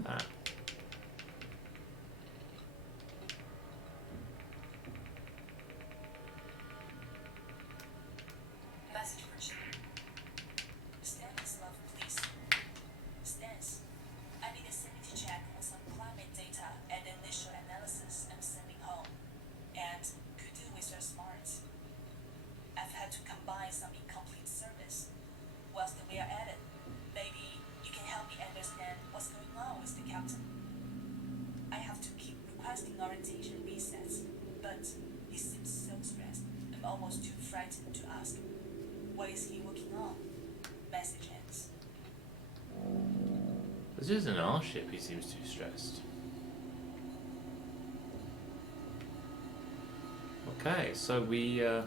That. Message for Jim. Stanislav, please. Stans, I need a sanity check on some climate data and initial analysis I'm sending home. And could do with your smarts. I've had to combine some incomplete service. Whilst we are at it, maybe you can help me understand what's going on with the captain. I have to keep requesting orientation resets, but he seems so stressed. I'm almost too frightened to ask. What is he working on? message ends. This isn't our ship, he seems too stressed. Okay, so we, oh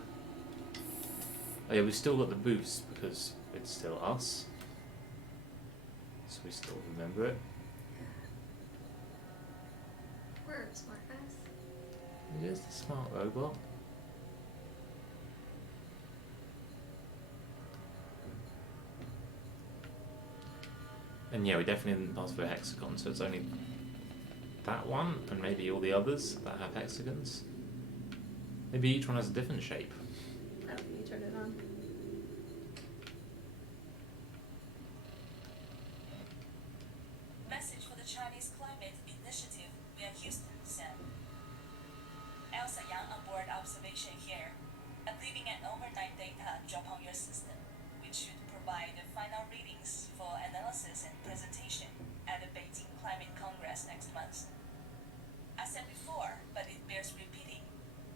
yeah, we still got the boost because it's still us. So we still remember it. We're smart guys. It is the smart robot. And yeah, we definitely didn't pass through a hexagon, so it's only that one, and maybe all the others that have hexagons. Maybe each one has a different shape. Oh, you turned it on. Message for the Chinese Climate Initiative via Houston, Sam. Elsa Yang on board observation here. I'm leaving an overnight data drop on your system, which should provide the final readings for analysis and presentation at the Beijing Climate Congress next month. I said before, but it bears repeating.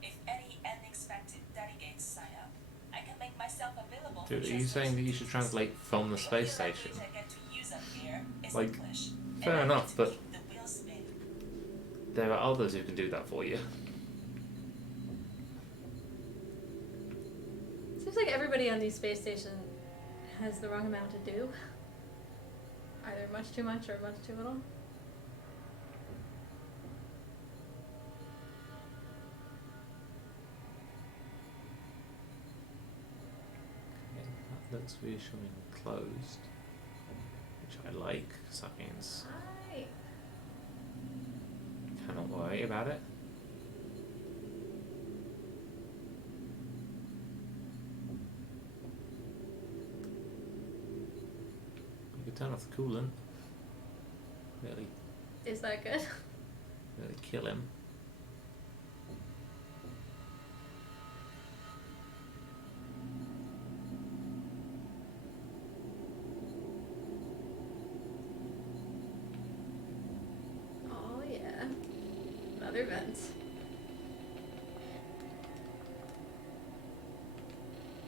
If any unexpected delegates sign up, I can make myself available for Dude, are you saying that you should translate from the space station? I get to use up here is Like, English. fair And I enough, get to but keep the wheel spinning. there are others who can do that for you. Seems like everybody on these space stations has the wrong amount to do. Either much too much or much too little. Okay, that looks reassuring closed, which I like, because that means Hi. I cannot worry about it. We could turn off the coolant. Really, Is that good? really kill him. Oh yeah. Another vent.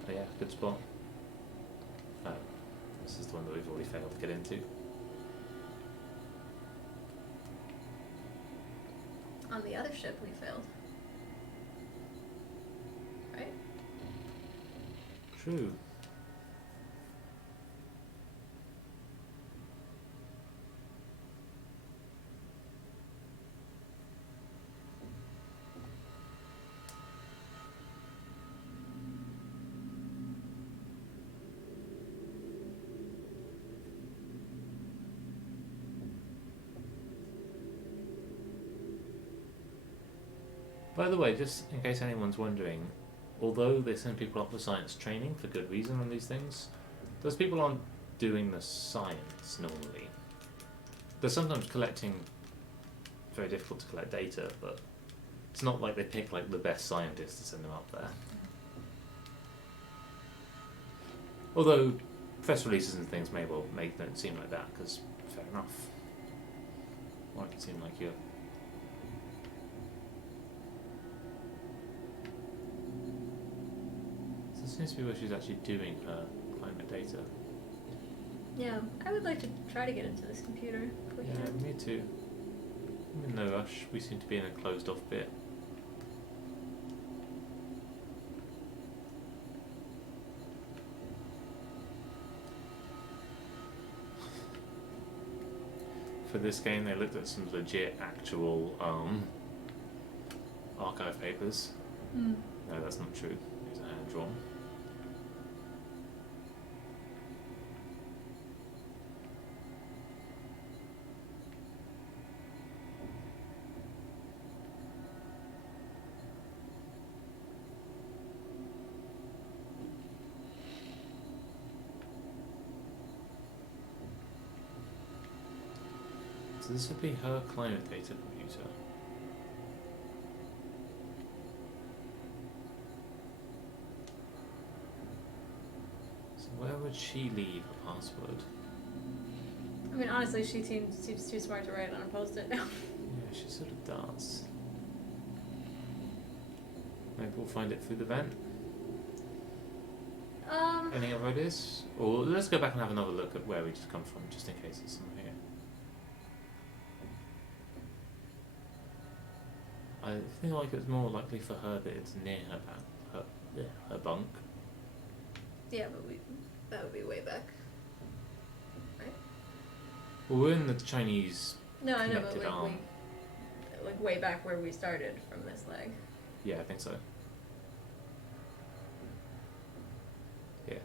Oh yeah, good spot. Oh, this is the one that we've already failed to get into. On the other ship we failed. Right? True. By the way, just in case anyone's wondering, although they send people up for science training for good reason on these things, those people aren't doing the science normally. They're sometimes collecting very difficult to collect data, but it's not like they pick like the best scientists to send them up there. Although press releases and things may well make them seem like that, because fair enough. Or it can seem like you're. So this seems to be where she's actually doing her climate data. Yeah, I would like to try to get into this computer if we Yeah, can. me too. I'm in no rush. We seem to be in a closed off bit. For this game, they looked at some legit, actual archive papers. Mm. No, that's not true. These are hand drawn. So this would be her climate data computer. So where would she leave a password? I mean, honestly, she seems too smart to write on a post-it now. Yeah, she sort of does. Maybe we'll find it through the vent. Any other ideas? Or let's go back and have another look at where we just come from, just in case it's somewhere here. I feel like it's more likely for her that it's near her bunk. Yeah, but that would be way back. Right? Well, we're in the Chinese No, I know, but connected like arm. like way back where we started from this leg. Yeah, I think so. Yeah.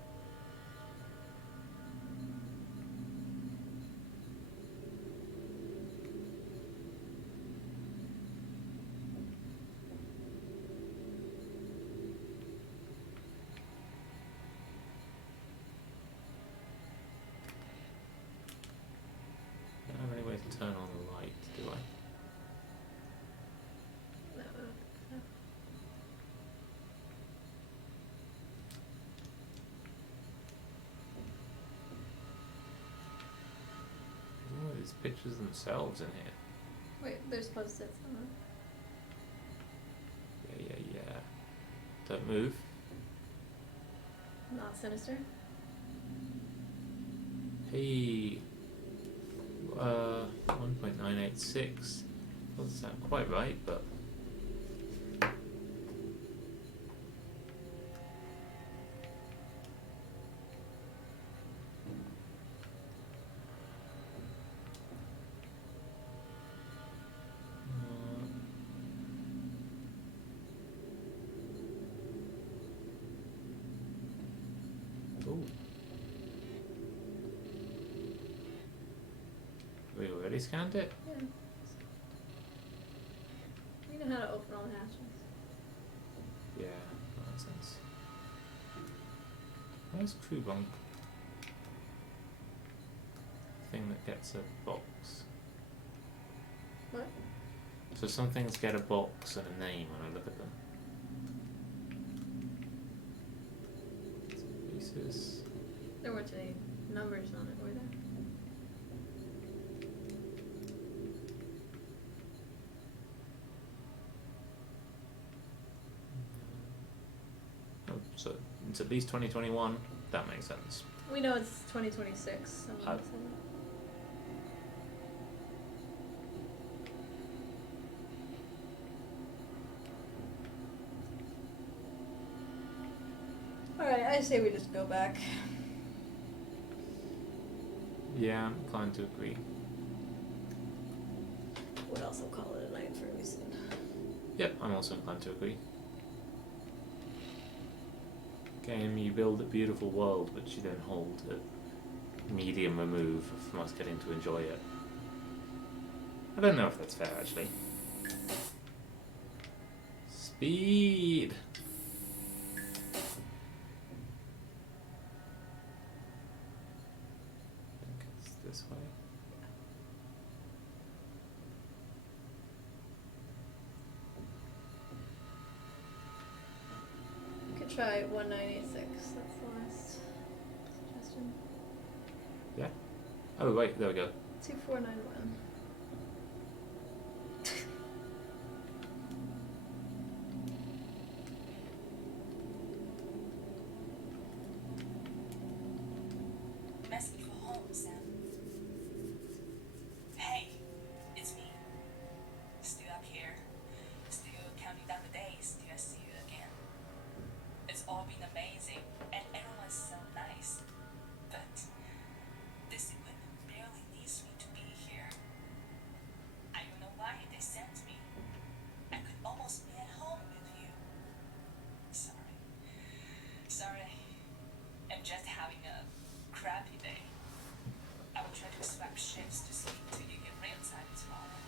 I don't have any way to turn on the light, do I? No, I don't think so. Oh, there's pictures themselves in here. Wait, there's post-its on it. Yeah. Don't move. Not sinister. Hey, 1.986. Doesn't sound quite right, but ooh. We already scanned it? Yeah. We know how to open all the hatches. Yeah, that makes sense. Where's crew bunk? Thing that gets a box. What? So some things get a box and a name when I look at them. Pieces. There weren't any numbers on it, were there? Oh, so it's at least 2021. That makes sense. We know it's 2026. Someone Oh. said it. Alright, I say we just go back. Yeah, I'm inclined to agree. Would also call it a night for a reason. Yep, I'm also inclined to agree. Game, you build a beautiful world, but you then hold a medium remove from us getting to enjoy it. I don't know if that's fair, actually. Speed! I think it's this way. You could try 1986. That's the last suggestion. Yeah? Oh, wait, there we go. 2491. Message for home, Sam. Hey, it's me. Still up here. Still counting down the days till I see you again. It's all been amazing, and everyone's so nice. But this equipment barely needs me to be here. I don't know why they sent me. I could almost be at home with you. Sorry. Sorry. I'm just having a crappy day. I will try to swap shifts to speak to you in real time tomorrow.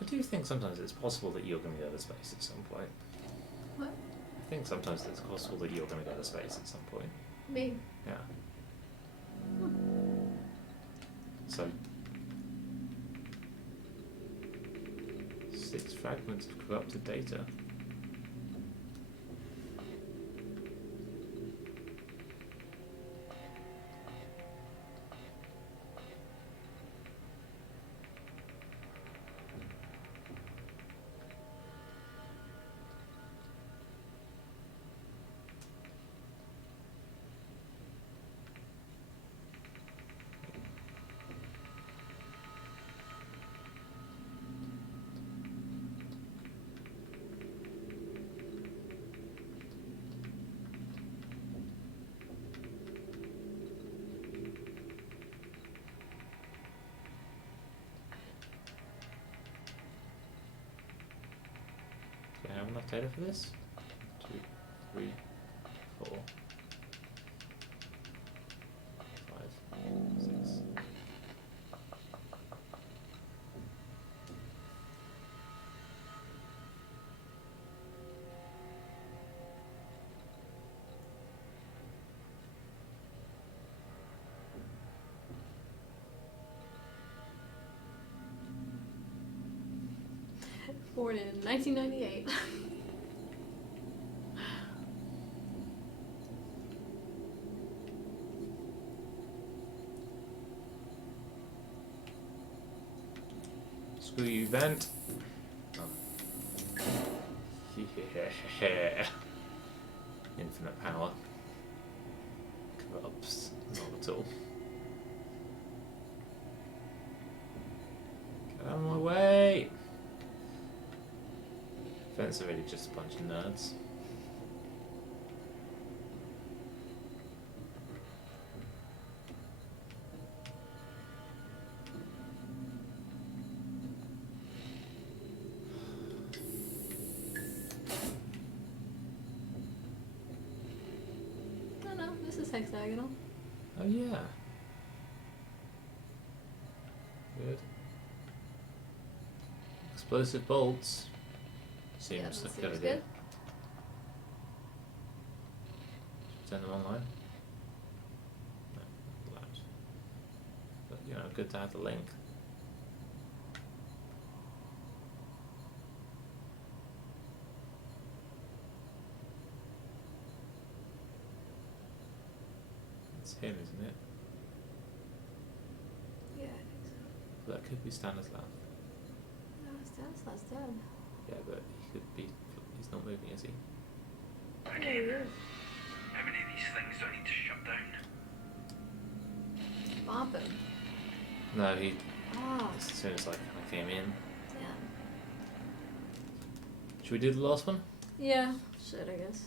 I do think sometimes it's possible that you're going to go to space at some point. What? I think sometimes it's possible that you're going to go to space at some point. Me? Yeah. So, 6 fragments of corrupted data. have enough data for this? 2, 3, 4, 5, 6. Born in 1998. Screw you, vent. Oh. Yeah. Infinite power. Corrupts. Not at all. Get out of my way! Vents are really just a bunch of nerds. Oh no, this is hexagonal. Oh yeah. Good. Explosive bolts. Yeah, Seems that like a seems good idea. good. Turn them online. No, loud. But you know, good to have the link. It's him, isn't it? Yeah, I think so. But that could be Stanislav. No, Stanislav's dead. Yeah, but he could be. He's not moving, is he? Yeah, he is. How many of these things do I need to shut down? Bop him. No, he. Ah, As soon as I came in. yeah. Should we do the last one? Yeah, should I guess.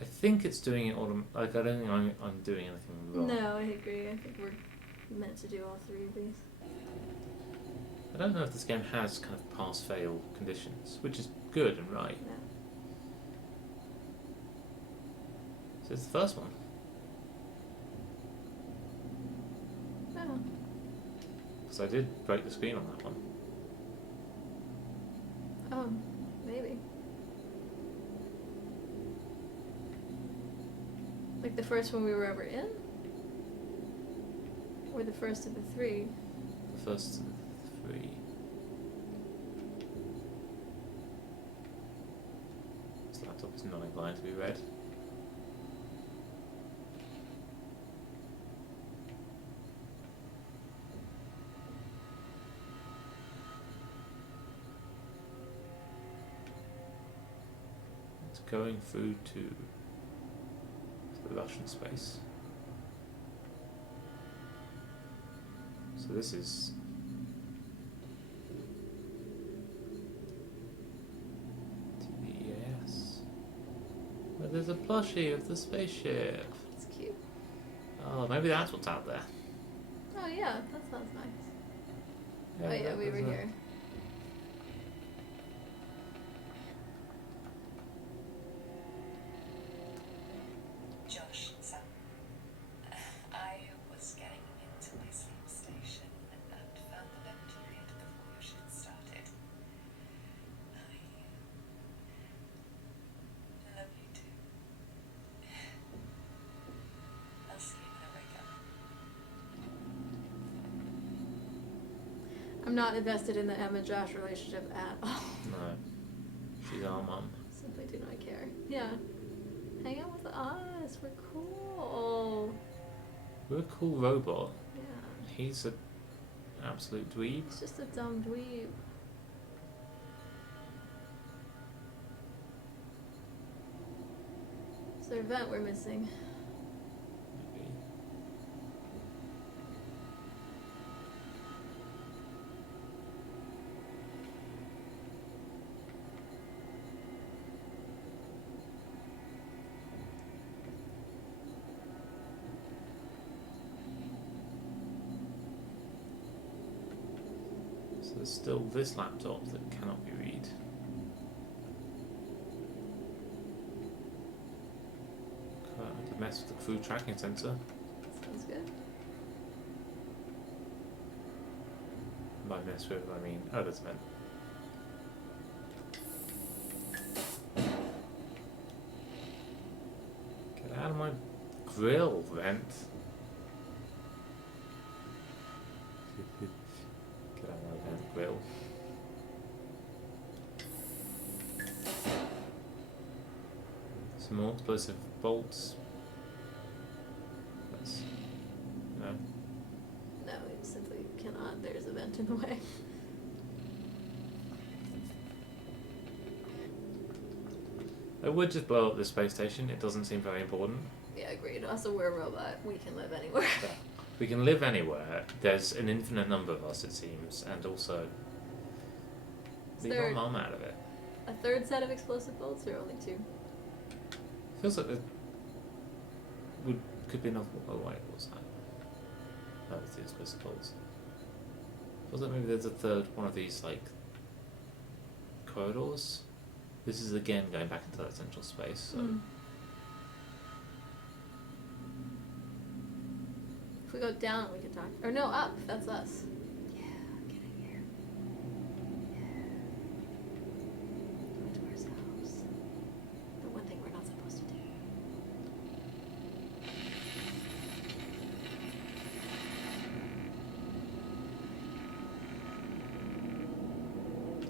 I think it's doing it like I don't think I'm doing anything wrong. No, I agree. I think we're meant to do all three of these. I don't know if this game has kind of pass-fail conditions, which is good and right. Yeah. So it's the first one. Oh. Because I did break the screen on that one. Oh, maybe. Like the first one we were ever in? Or the first of the three? The first 3. This laptop is not inclined to be read. It's going through to the Russian space. So this is to the EAS. But there's a plushie of the spaceship. It's cute. Oh, maybe that's what's out there. Oh yeah, that sounds nice. Oh yeah, that we were was a- here. Josh, son. I was getting into my sleep station and found the vent period before your shift started. I love you too. I'll see you when I wake up. I'm not invested in the Emma Josh relationship at all. No. She's our mum. Simply do not care. Yeah. Hang out with us. We're cool. We're a cool robot. Yeah. He's an absolute dweeb. It's just a dumb dweeb. Is there a vent we're missing? Maybe. So there's still this laptop that cannot be read. I could mess with the crew tracking sensor. Sounds good. By mess with, I mean, oh, that's meant. Get out of my grill, vent. Get out of my vent grill. Some more explosive bolts. That's, no. No, you simply cannot. There's a vent in the way. I would just blow up the space station. It doesn't seem very important. Yeah, agreed. Also, we're a robot. We can live anywhere. Yeah. We can live anywhere. There's an infinite number of us, it seems, and also leave our mom out of it. A third set of explosive bolts, or only two? Feels like there could be another. Oh wait, what's that? No, it's the explosive bolts. Feels like maybe there's a third one of these like corridors. This is again going back into that central space. So. If we go down, we can talk. Or no, up. That's us. Yeah, get in here. Yeah. Go to ourselves. The one thing we're not supposed to do.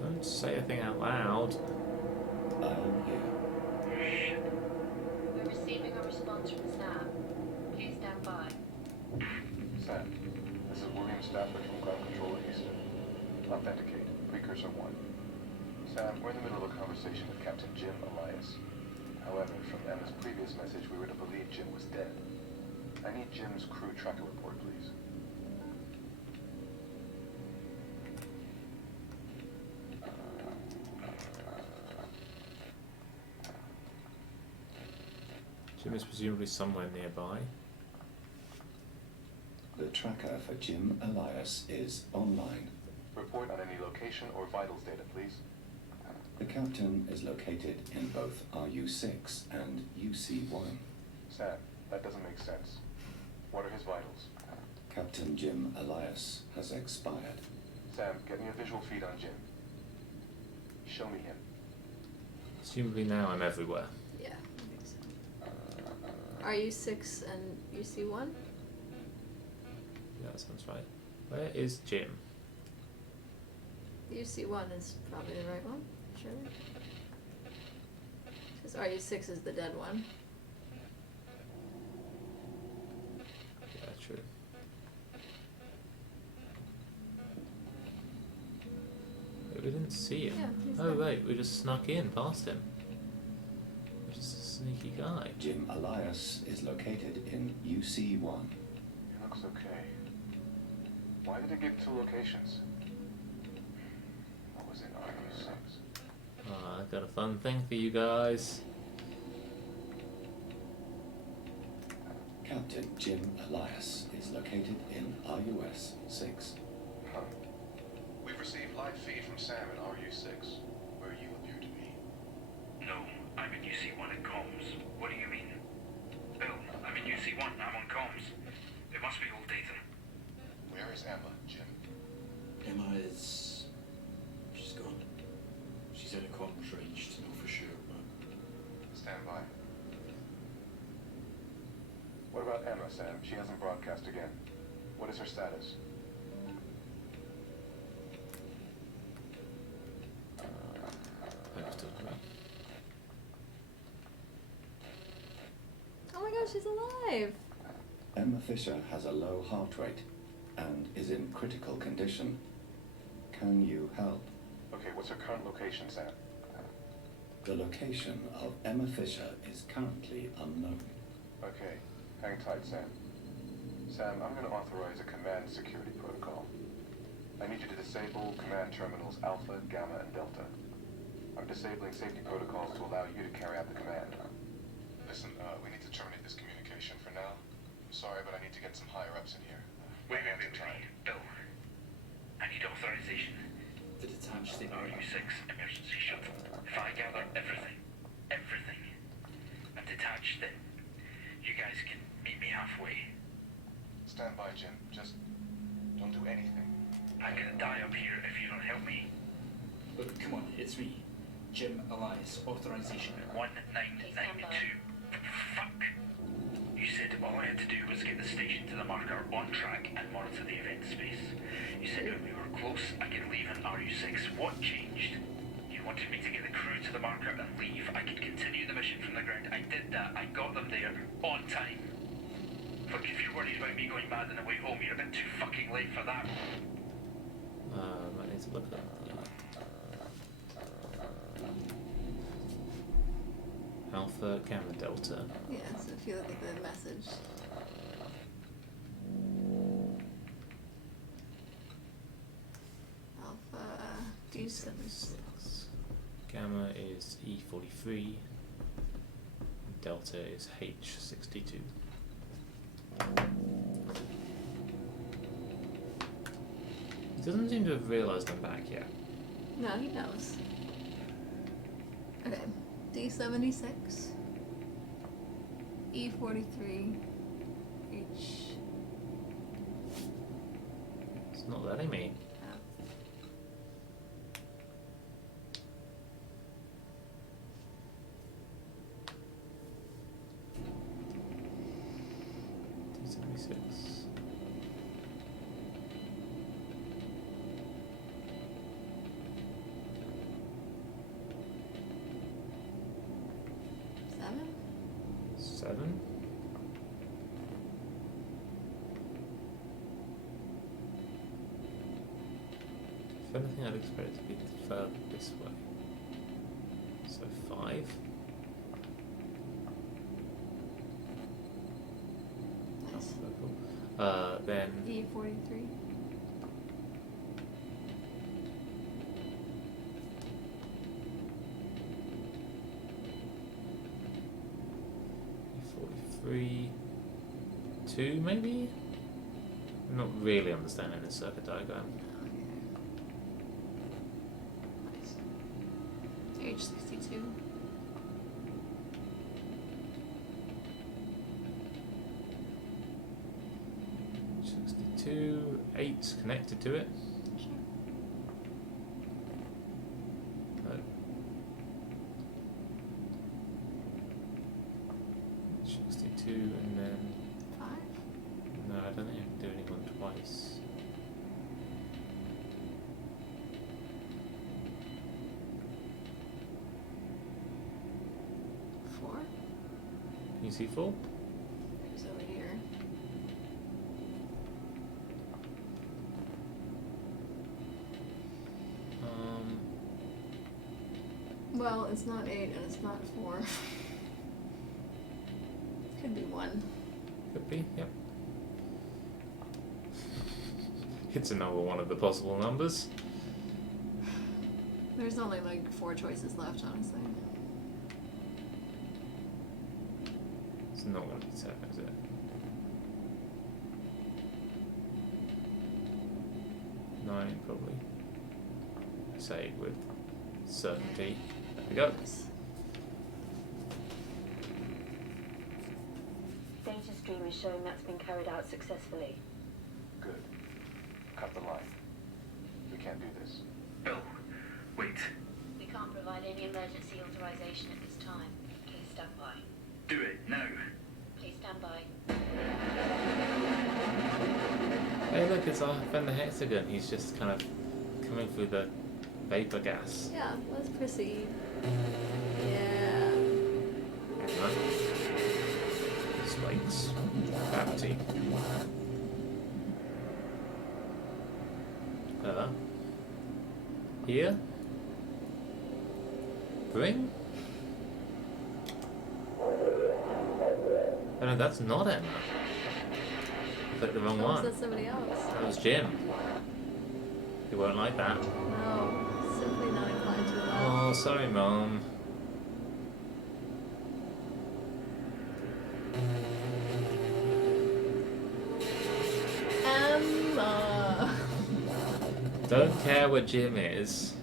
Don't say a thing out loud. We're receiving a response from Sam. Please stand by. Sam, this is William Stafford from Ground Control at Houston. Authenticate. Precursor 1. Sam, we're in the middle of a conversation with Captain Jim Elias. However, from Emma's previous message, we were to believe Jim was dead. I need Jim's crew tracker report, please. Jim is presumably somewhere nearby. The tracker for Jim Elias is online. Report on any location or vitals data, please. The captain is located in both RU6 and UC1. Sam, that doesn't make sense. What are his vitals? Captain Jim Elias has expired. Sam, get me a visual feed on Jim. Show me him. Presumably now I'm everywhere. Yeah, I think so. RU6 and UC1? Yeah, that sounds right. Where is Jim? UC1 is probably the right one, sure. Because RU6 is the dead one. Yeah, true. Wait, we didn't see him. Yeah, he's Oh there. wait, we just snuck in past him. We're just a sneaky guy. Jim Elias is located in UC1. He looks okay. Why did it give 2 locations? What was in RU6? Ah, I've got a fun thing for you guys. Captain Jim Elias is located in RUS 6. Huh. We've received live feed from Sam in RU6, where you appear to be. No, I'm in UC1 in comms. What do you mean? Bill, I'm in UC1, I'm on comms. It must be old data. Where is Emma, Jim? Emma is... she's gone. She's in a comms range to know for sure, but... Stand by. What about Emma, Sam? She hasn't broadcast again. What is her status? I just talked about. Oh my gosh, she's alive! Emma Fisher has a low heart rate and is in critical condition. Can you help? Okay, what's her current location, Sam? The location of Emma Fisher is currently unknown. Okay, hang tight, Sam. Sam, I'm going to authorize a command security protocol. I need you to disable command terminals Alpha, Gamma, and Delta. I'm disabling safety protocols to allow you to carry out the command. Listen, we need to terminate this communication for now. I'm sorry, but I need to get some higher-ups in here. Wait. Bill. I need authorization. the RU6 emergency shuttle. If I gather everything, and detach, then you guys can meet me halfway. Stand by, Jim. Just don't do anything. I'm gonna die up here if you don't help me. But come on, it's me. Jim Elias, authorization. 1992. Fuck. You said all I had to do was get the station to the marker on track and monitor the event space. You said when we were close, I could leave an RU6. What changed? You wanted me to get the crew to the marker and leave. I could continue the mission from the ground. I did that. I got them there on time. Look, if you're worried about me going mad on the way home, you're a bit too fucking late for that. I need to look at that. Alpha, Gamma, Delta. Yeah, so if you look at the message. Alpha D76. Gamma is E43. Delta is H62. He doesn't seem to have realised I'm back yet. No, he knows. Okay. D76, E43, H. It's not letting me. D76. Seven? If anything, I'd expect it to be further this way. So 5. Nice. Then E43. E43, 2 maybe? I'm not really understanding the circuit diagram. Nice. H62. H62, 8 connected to it. Sure. No. 62 and then 5. no, I don't think I can do anyone twice. Four. Can you see 4? It's over here. Well, it's not 8 and it's not 4. Could be 1. Could be, yep. It's another one of the possible numbers. There's only like 4 choices left, honestly. It's not going to be 7, is it? 9 probably. Say with certainty. There we go. Yes. Data stream is showing that's been carried out successfully. Good. Cut the line. We can't do this. Bill, wait. We can't provide any emergency authorization at this time. Please stand by. Do it now. Please stand by. Hey look, it's our friend the Hexagon. He's just kind of coming through the vapor gas. Yeah, let's proceed. Yeah. Right. Spikes. Gravity. Here. Bring. Oh no, that's not Emma. I clicked the wrong Oh, one. is that somebody else? That was Jim. He won't like that. No, simply not inclined to that. Oh, sorry, Mom. Emma. Don't care where Jim is.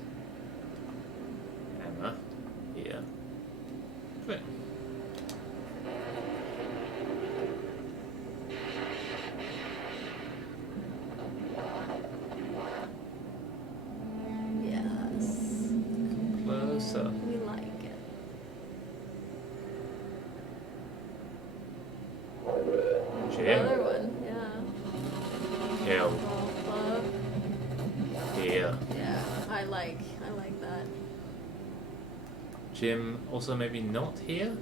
Him. other one, yeah. Kill. Golf club. Here. Yeah, I like that. Jim also maybe not here?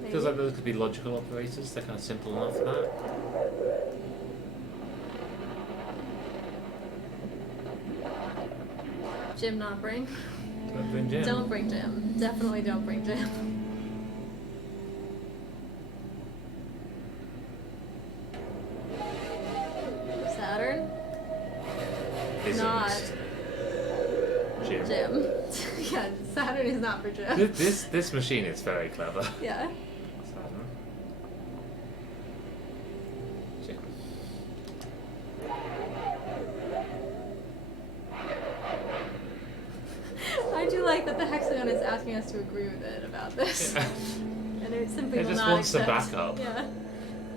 Maybe. Feels like those could be logical operators. They're kind of simple enough for that. Jim not bring. Don't bring Jim. Don't bring Jim. Definitely don't bring Jim. Saturn? Isn't Not Jim. Jim. Yeah, Saturn is not for Jim. This machine is very clever. Yeah. Saturn. Jim. I do like that the hexagon is asking us to agree with it about this. Yeah. And it simply It will just not wants to accept. back up. Yeah.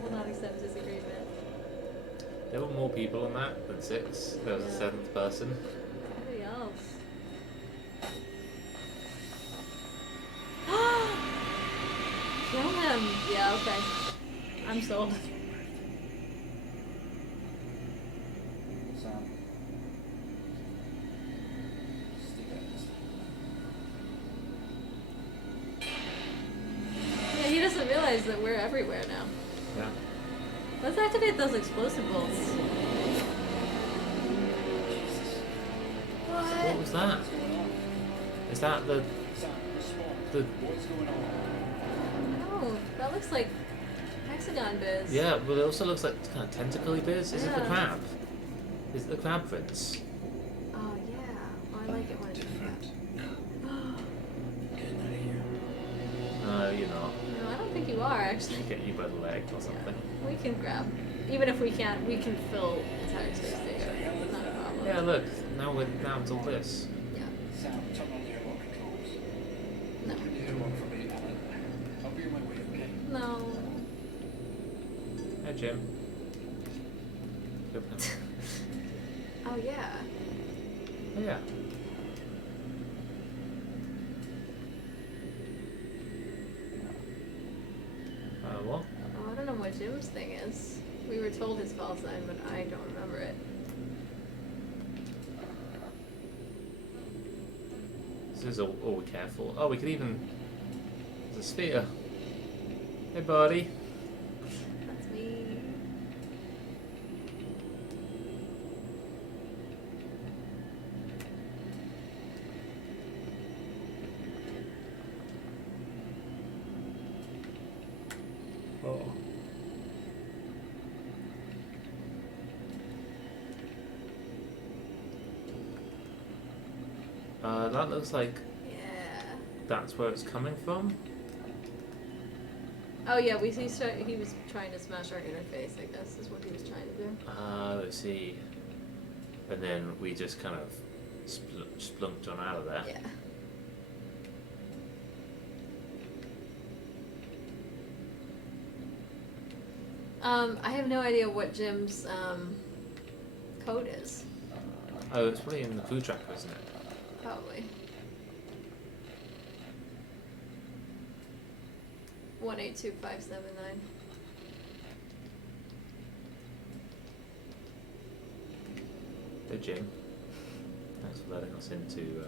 Will not accept disagreement. There were more people on that than 6. There was a 7th person. Somebody else. Kill him. Yeah, okay. I'm sold. Sam. Stick out this Yeah, he doesn't realize that we're everywhere now. Yeah. Let's activate those explosive bolts. What was that? Is that the Sam, respond. the? What's going on? Oh, that looks like hexagon biz. Yeah, but it also looks like kind of tentacly biz. Is it the Yeah. crab? Is it the crab prince? Oh yeah. Oh, I like it when it's Different. different. Getting out of here. No, you're not. No, I don't think you are actually. Get you by the leg or something. We can grab. Even if we can't, we can fill entire space station. It's not a problem. Yeah, look. Now it's all this. Yeah. Sam, turn on the airlock controls. No. Open the airlock for me, Alan. I'll be on my way, okay? No. Hey, Jim. Kill him. Oh yeah. Oh, yeah. What? Oh, I don't know what Jim's thing is. We were told his call sign, but I don't remember it. This is all we care for. Oh, we could even... There's a sphere. Hey, buddy. That's me. Oh. That looks like Yeah. that's where it's coming from. Oh yeah, he was trying to smash our interface, I guess, is what he was trying to do. I see. And then we just kind of splunked on out of there. Yeah. I have no idea what Jim's code is. Oh, it's probably in the food tracker, isn't it? Probably. 182579. Hey, Jim. Thanks for letting us into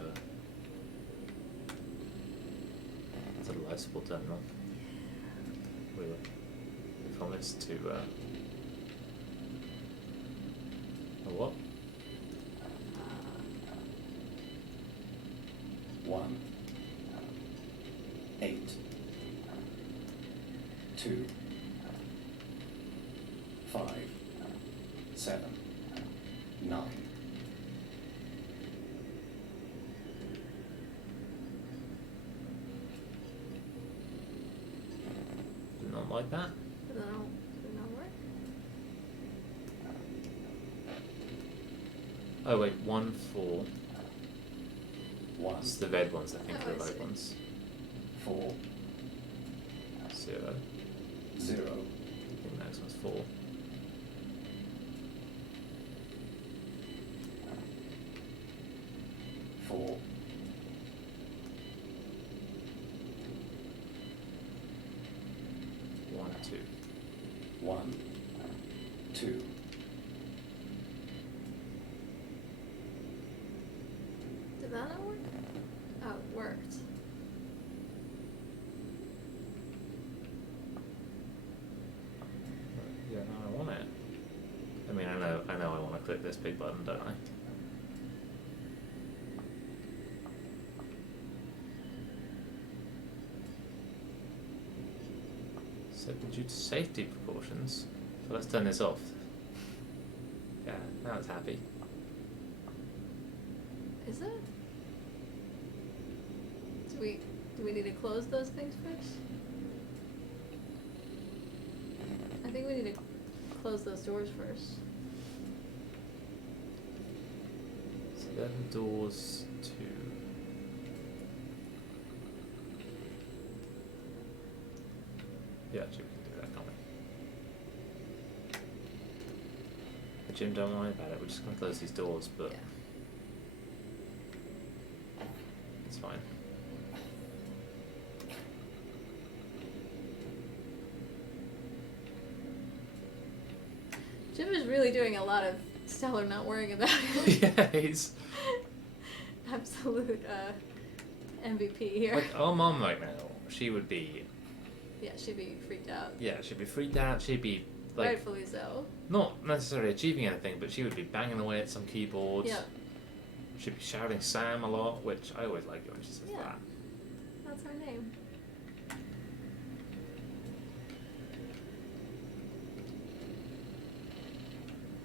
the life support terminal. We promised to. A what? 1, 8, 2, 5, 7, 9. Not like that. Did that not work? Oh wait, 1, 4. 1, It's the red ones, I think, Oh, the I right see. ones. 4, 0. 0, I think the next one's 4. 4, 1, 1, 2. Did that not work? Oh, it worked. Yeah, no, I want it. I mean, I know I want to click this big button, don't I? So due to safety precautions, so let's turn this off. Yeah, now it's happy. Is it? Do we need to close those things first? I think we need to close those doors first. So then doors to. Yeah, actually we can do that, can't we? But Jim, don't worry about it. We're just gonna close these doors, but Yeah. it's fine. Jim is really doing a lot of Stellar not worrying about it. Yeah, he's Absolute MVP here. like our mom right now. She would be. Yeah, she'd be freaked out. Yeah, she'd be freaked out. She'd be like Rightfully so. not necessarily achieving anything, but she would be banging away at some keyboards. Yeah. She'd be shouting Sam a lot, which I always like it when she says Yeah. that. That's her name.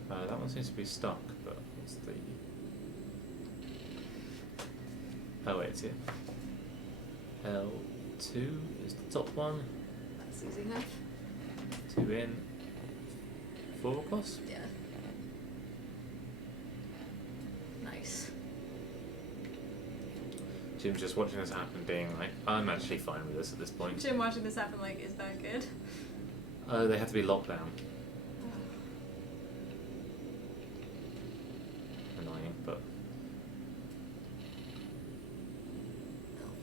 That one seems to be stuck, but what's the... Oh wait, it's here. L2 is the top one. That's easy enough. 2 in. 4 across? Yeah. Nice. Jim's just watching this happen being like, I'm actually fine with this at this point. Jim watching this happen like, is that good? Oh, they have to be locked down. Annoying, but...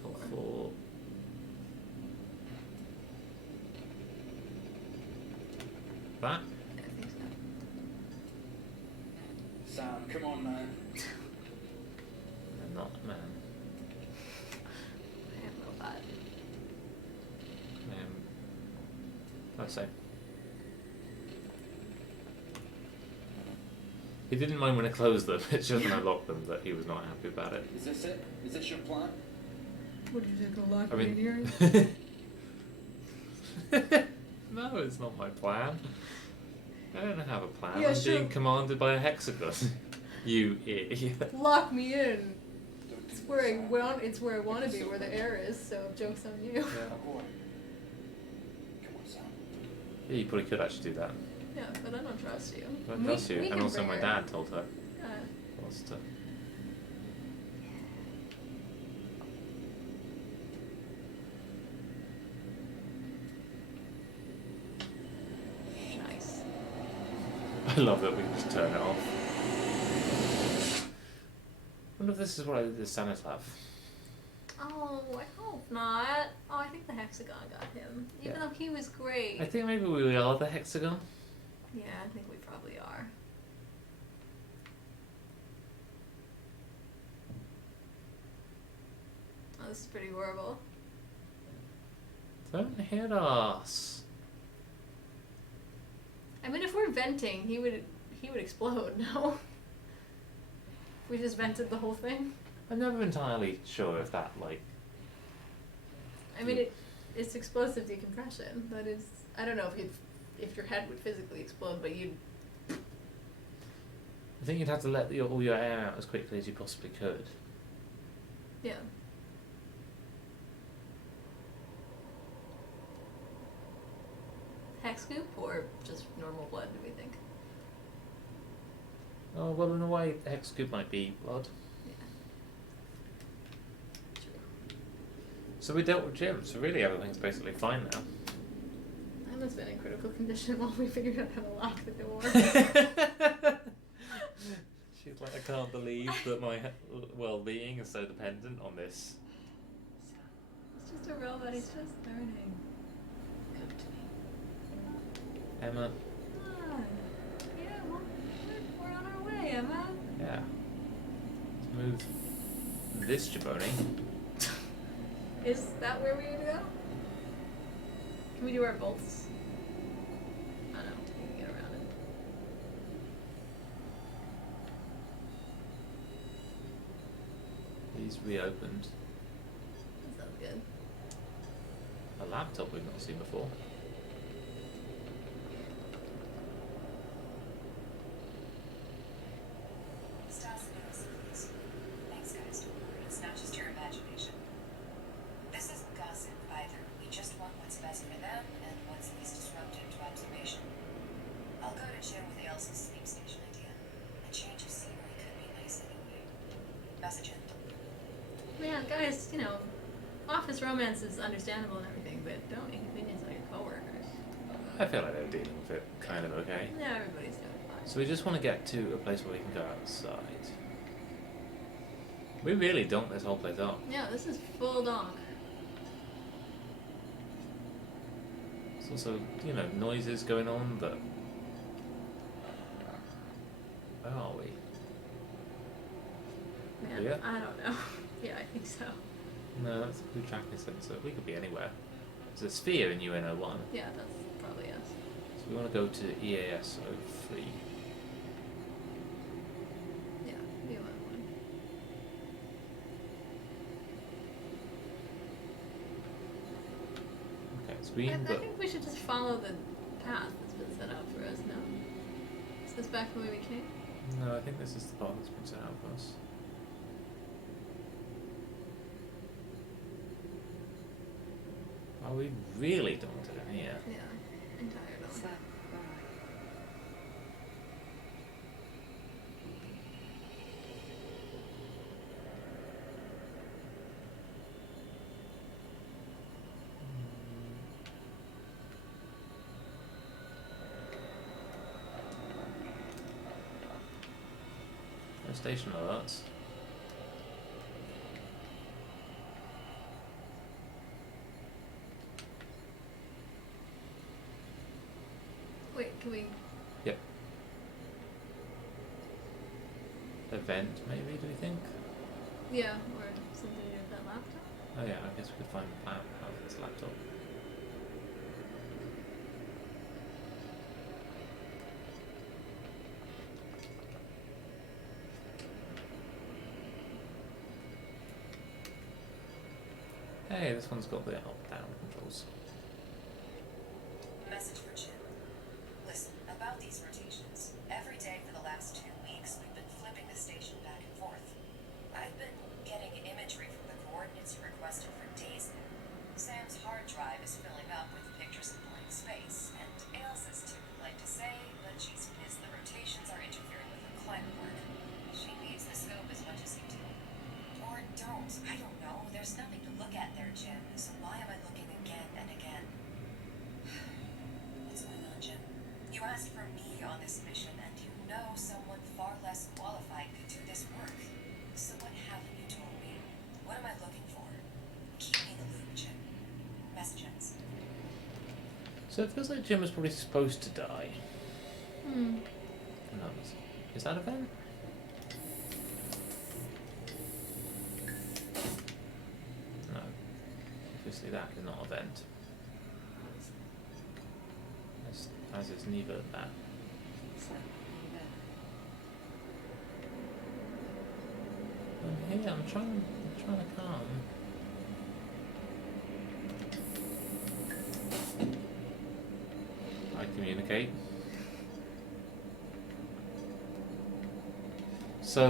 L4. That? Yeah, I think so. Sam, come on, man. I'm not a man. I am a robot. I'd say. He didn't mind when I closed them, it's just when I locked them that he was not happy about it. Is this it? Is this your plan? Would you take a lock I mean... No, it's not my plan. I don't have a plan. Yeah, I'm sure. being commanded by a hexagon. You idiot. Lock me in. Don't do It's where I this, Sam. want. It's where I want to be, where the air is. So jokes on you. Yeah. Now go on. Come on, Sam. Yeah, you probably could actually do that. Yeah, but I don't trust you. I don't trust you. we And can also bring my her. dad told her Uh, was to... nice. I love that we can just turn it off. I wonder if this is what I did to Stanislav. Oh, I hope not. Oh, I think the hexagon got him. Even Yeah. though he was great. I think maybe we are the hexagon. Yeah, I think we probably are. Oh, this is pretty horrible. Don't hit us. I mean, if we're venting, he would explode. No. If we just vented the whole thing. I'm never entirely sure if that, like... I mean, it's explosive decompression. That is, I don't know if your head would physically explode, but you'd. I think you'd have to let all your air out as quickly as you possibly could. Yeah. Hex scoop or just normal blood, do we think? Oh, well, in a way, the hex scoop might be blood. Yeah. True. So we dealt with Jim, so really everything's basically fine now. Emma's been in critical condition while we figured out how to lock the door. She's like, I can't believe that my well-being is so dependent on this. It's just a robot, he's just learning. Come to me. Emma. Ah, yeah, well, we're on our way, Emma. Yeah. Let's move this jabroni. Is that where we need to go? Can we do our bolts? I don't know. We can get around it. He's reopened. That sounds good. A laptop we've not seen before. Styles and notes, please. Thanks, guys. Don't worry. It's not just your imagination. This isn't gossip either. We just want what's best for them and what's least disruptive to observation. I'll go to Jim with Ailsa's sleep station idea. A change of scenery could be nice anyway. Message in. Man, guys, you know, office romance is understandable and everything, but don't inconvenience all your coworkers. I feel like they're dealing with it kind of okay. Yeah, everybody's doing fine. So we just want to get to a place where we can go outside. We really donk this whole place up. Yeah, this is full donk. There's also, you know, noises going on that... Where are we? Man, Yeah. I don't know. Yeah, I think so. No, that's a blue tracking sensor. We could be anywhere. There's a sphere in UNO1. Yeah, that's probably us. So we want to go to EAS 03. Yeah, we want one. Okay, so we I can go... think we should just follow the path that's been set out for us, no? Is this back the way we came? No, I think this is the path that's been set out for us. Are we really daunted in here? Yeah, I'm tired of Sam, it. No station alerts. Wait, can we... Yep. Event, maybe, do you think? Yeah, or something to do with that laptop? Oh yeah, I guess we could find the map of this laptop. Hey, this one's got the up-down controls. Message for Jim. Listen, about these rotations. Every day for the last 2 weeks, we've been flipping the station back and forth. I've been getting imagery from the coordinates you requested for days now. Sam's hard drive is filling up with pictures of blank space, and Ailsa's too polite to say, but she's pissed the rotations are interfering with her climate work. She needs the scope as much as you do. Or don't. I don't know. There's nothing to look at there, Jim, so why am I looking again and again? What's going on, Jim? You asked for me on this mission, and you know someone far less qualified could do this work. So what haven't you told me? What am I looking for? Keep me in the loop, Jim. Message ends. So it feels like Jim was probably supposed to die. Hmm. No, is that event? No. Obviously that is not event. As is neither that. Sam, are you there? I'm here, I'm trying to calm. I communicate. So,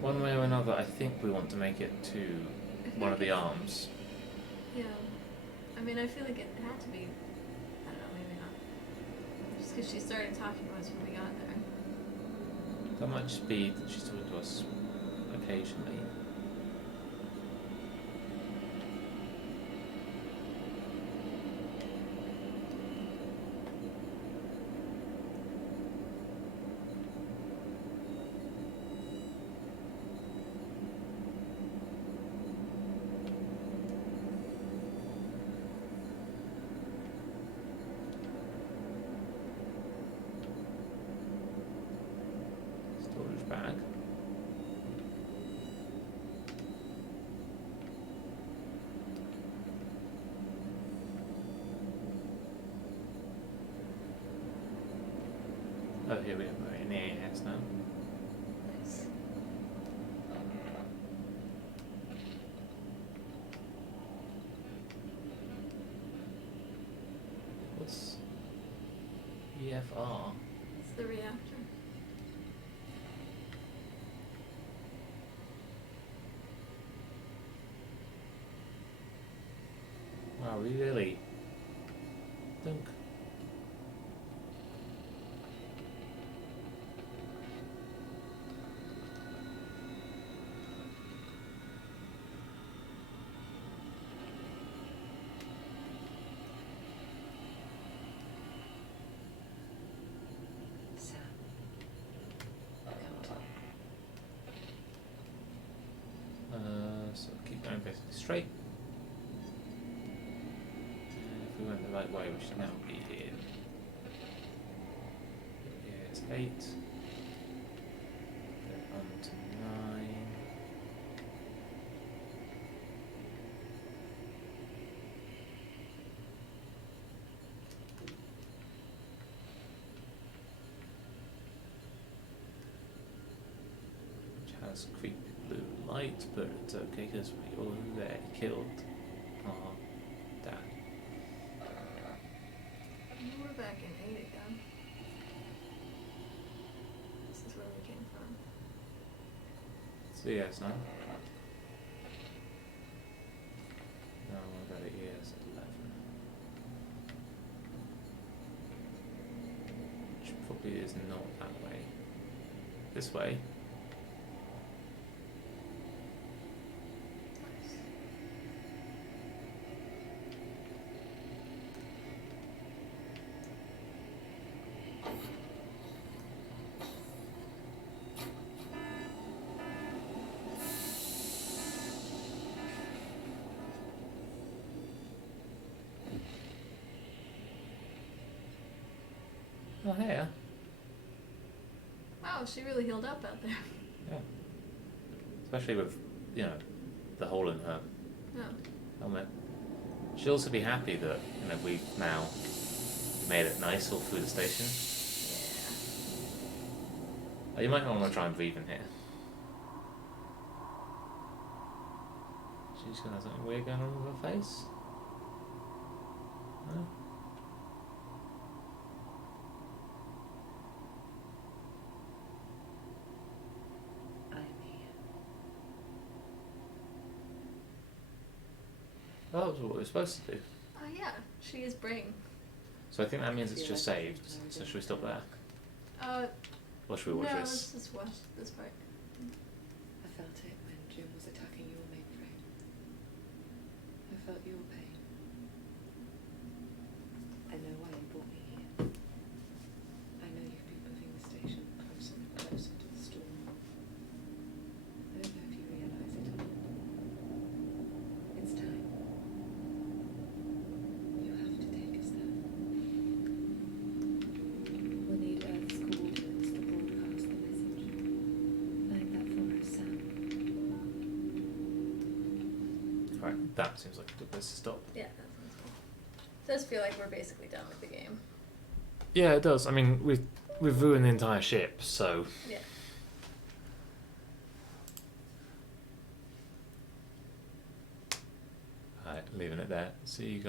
one way or another, I think we want to make it to one of the arms. Yeah. I mean, I feel like it had to be... I don't know, maybe not. Just because she started talking to us when we got there. That might just be that she's talking to us occasionally. Oh, here we are. We're in AS now. Nice. What's EFR? It's the reactor. Wow, we really think. Sam. Come on. So keep going basically straight. If we went the right way, we should now be in. Here's 8. Then on to 9. Which has creepy blue light, but it's okay because we already killed our dad. We're back in 8 again. This is where we came from. So yes, now. No, we've got it here as 11. Which probably is not that way. This way. Oh, here. Wow, she really healed up out there. Yeah. Especially with, the hole in her No. helmet. She'll also be happy that, we've now made it nice all through the station. Yeah. Oh, you might not want to try and breathe in here. She's gonna have something weird going on with her face. No? I'm here. Oh, that was what we were supposed to do. Oh yeah, she is brain. So I think that means it's Feel just like saved. I've So should we stop there? Or should we watch no, this? let's just watch this part. I felt it when Jim was attacking your mainframe. I felt your pain. I know why you brought me here. I know you've been moving the station closer and closer to the storm. I don't know if you realise it or not. It's time. You have to take us there. We'll need Earth's coordinates to broadcast the message. Find that for us, Sam. Right, that seems like a good place to stop. Yeah, that sounds cool. Does feel like we're basically done with the game. Yeah, it does. I mean, we've ruined the entire ship, so. Yeah. Alright, leaving it there. See you guys.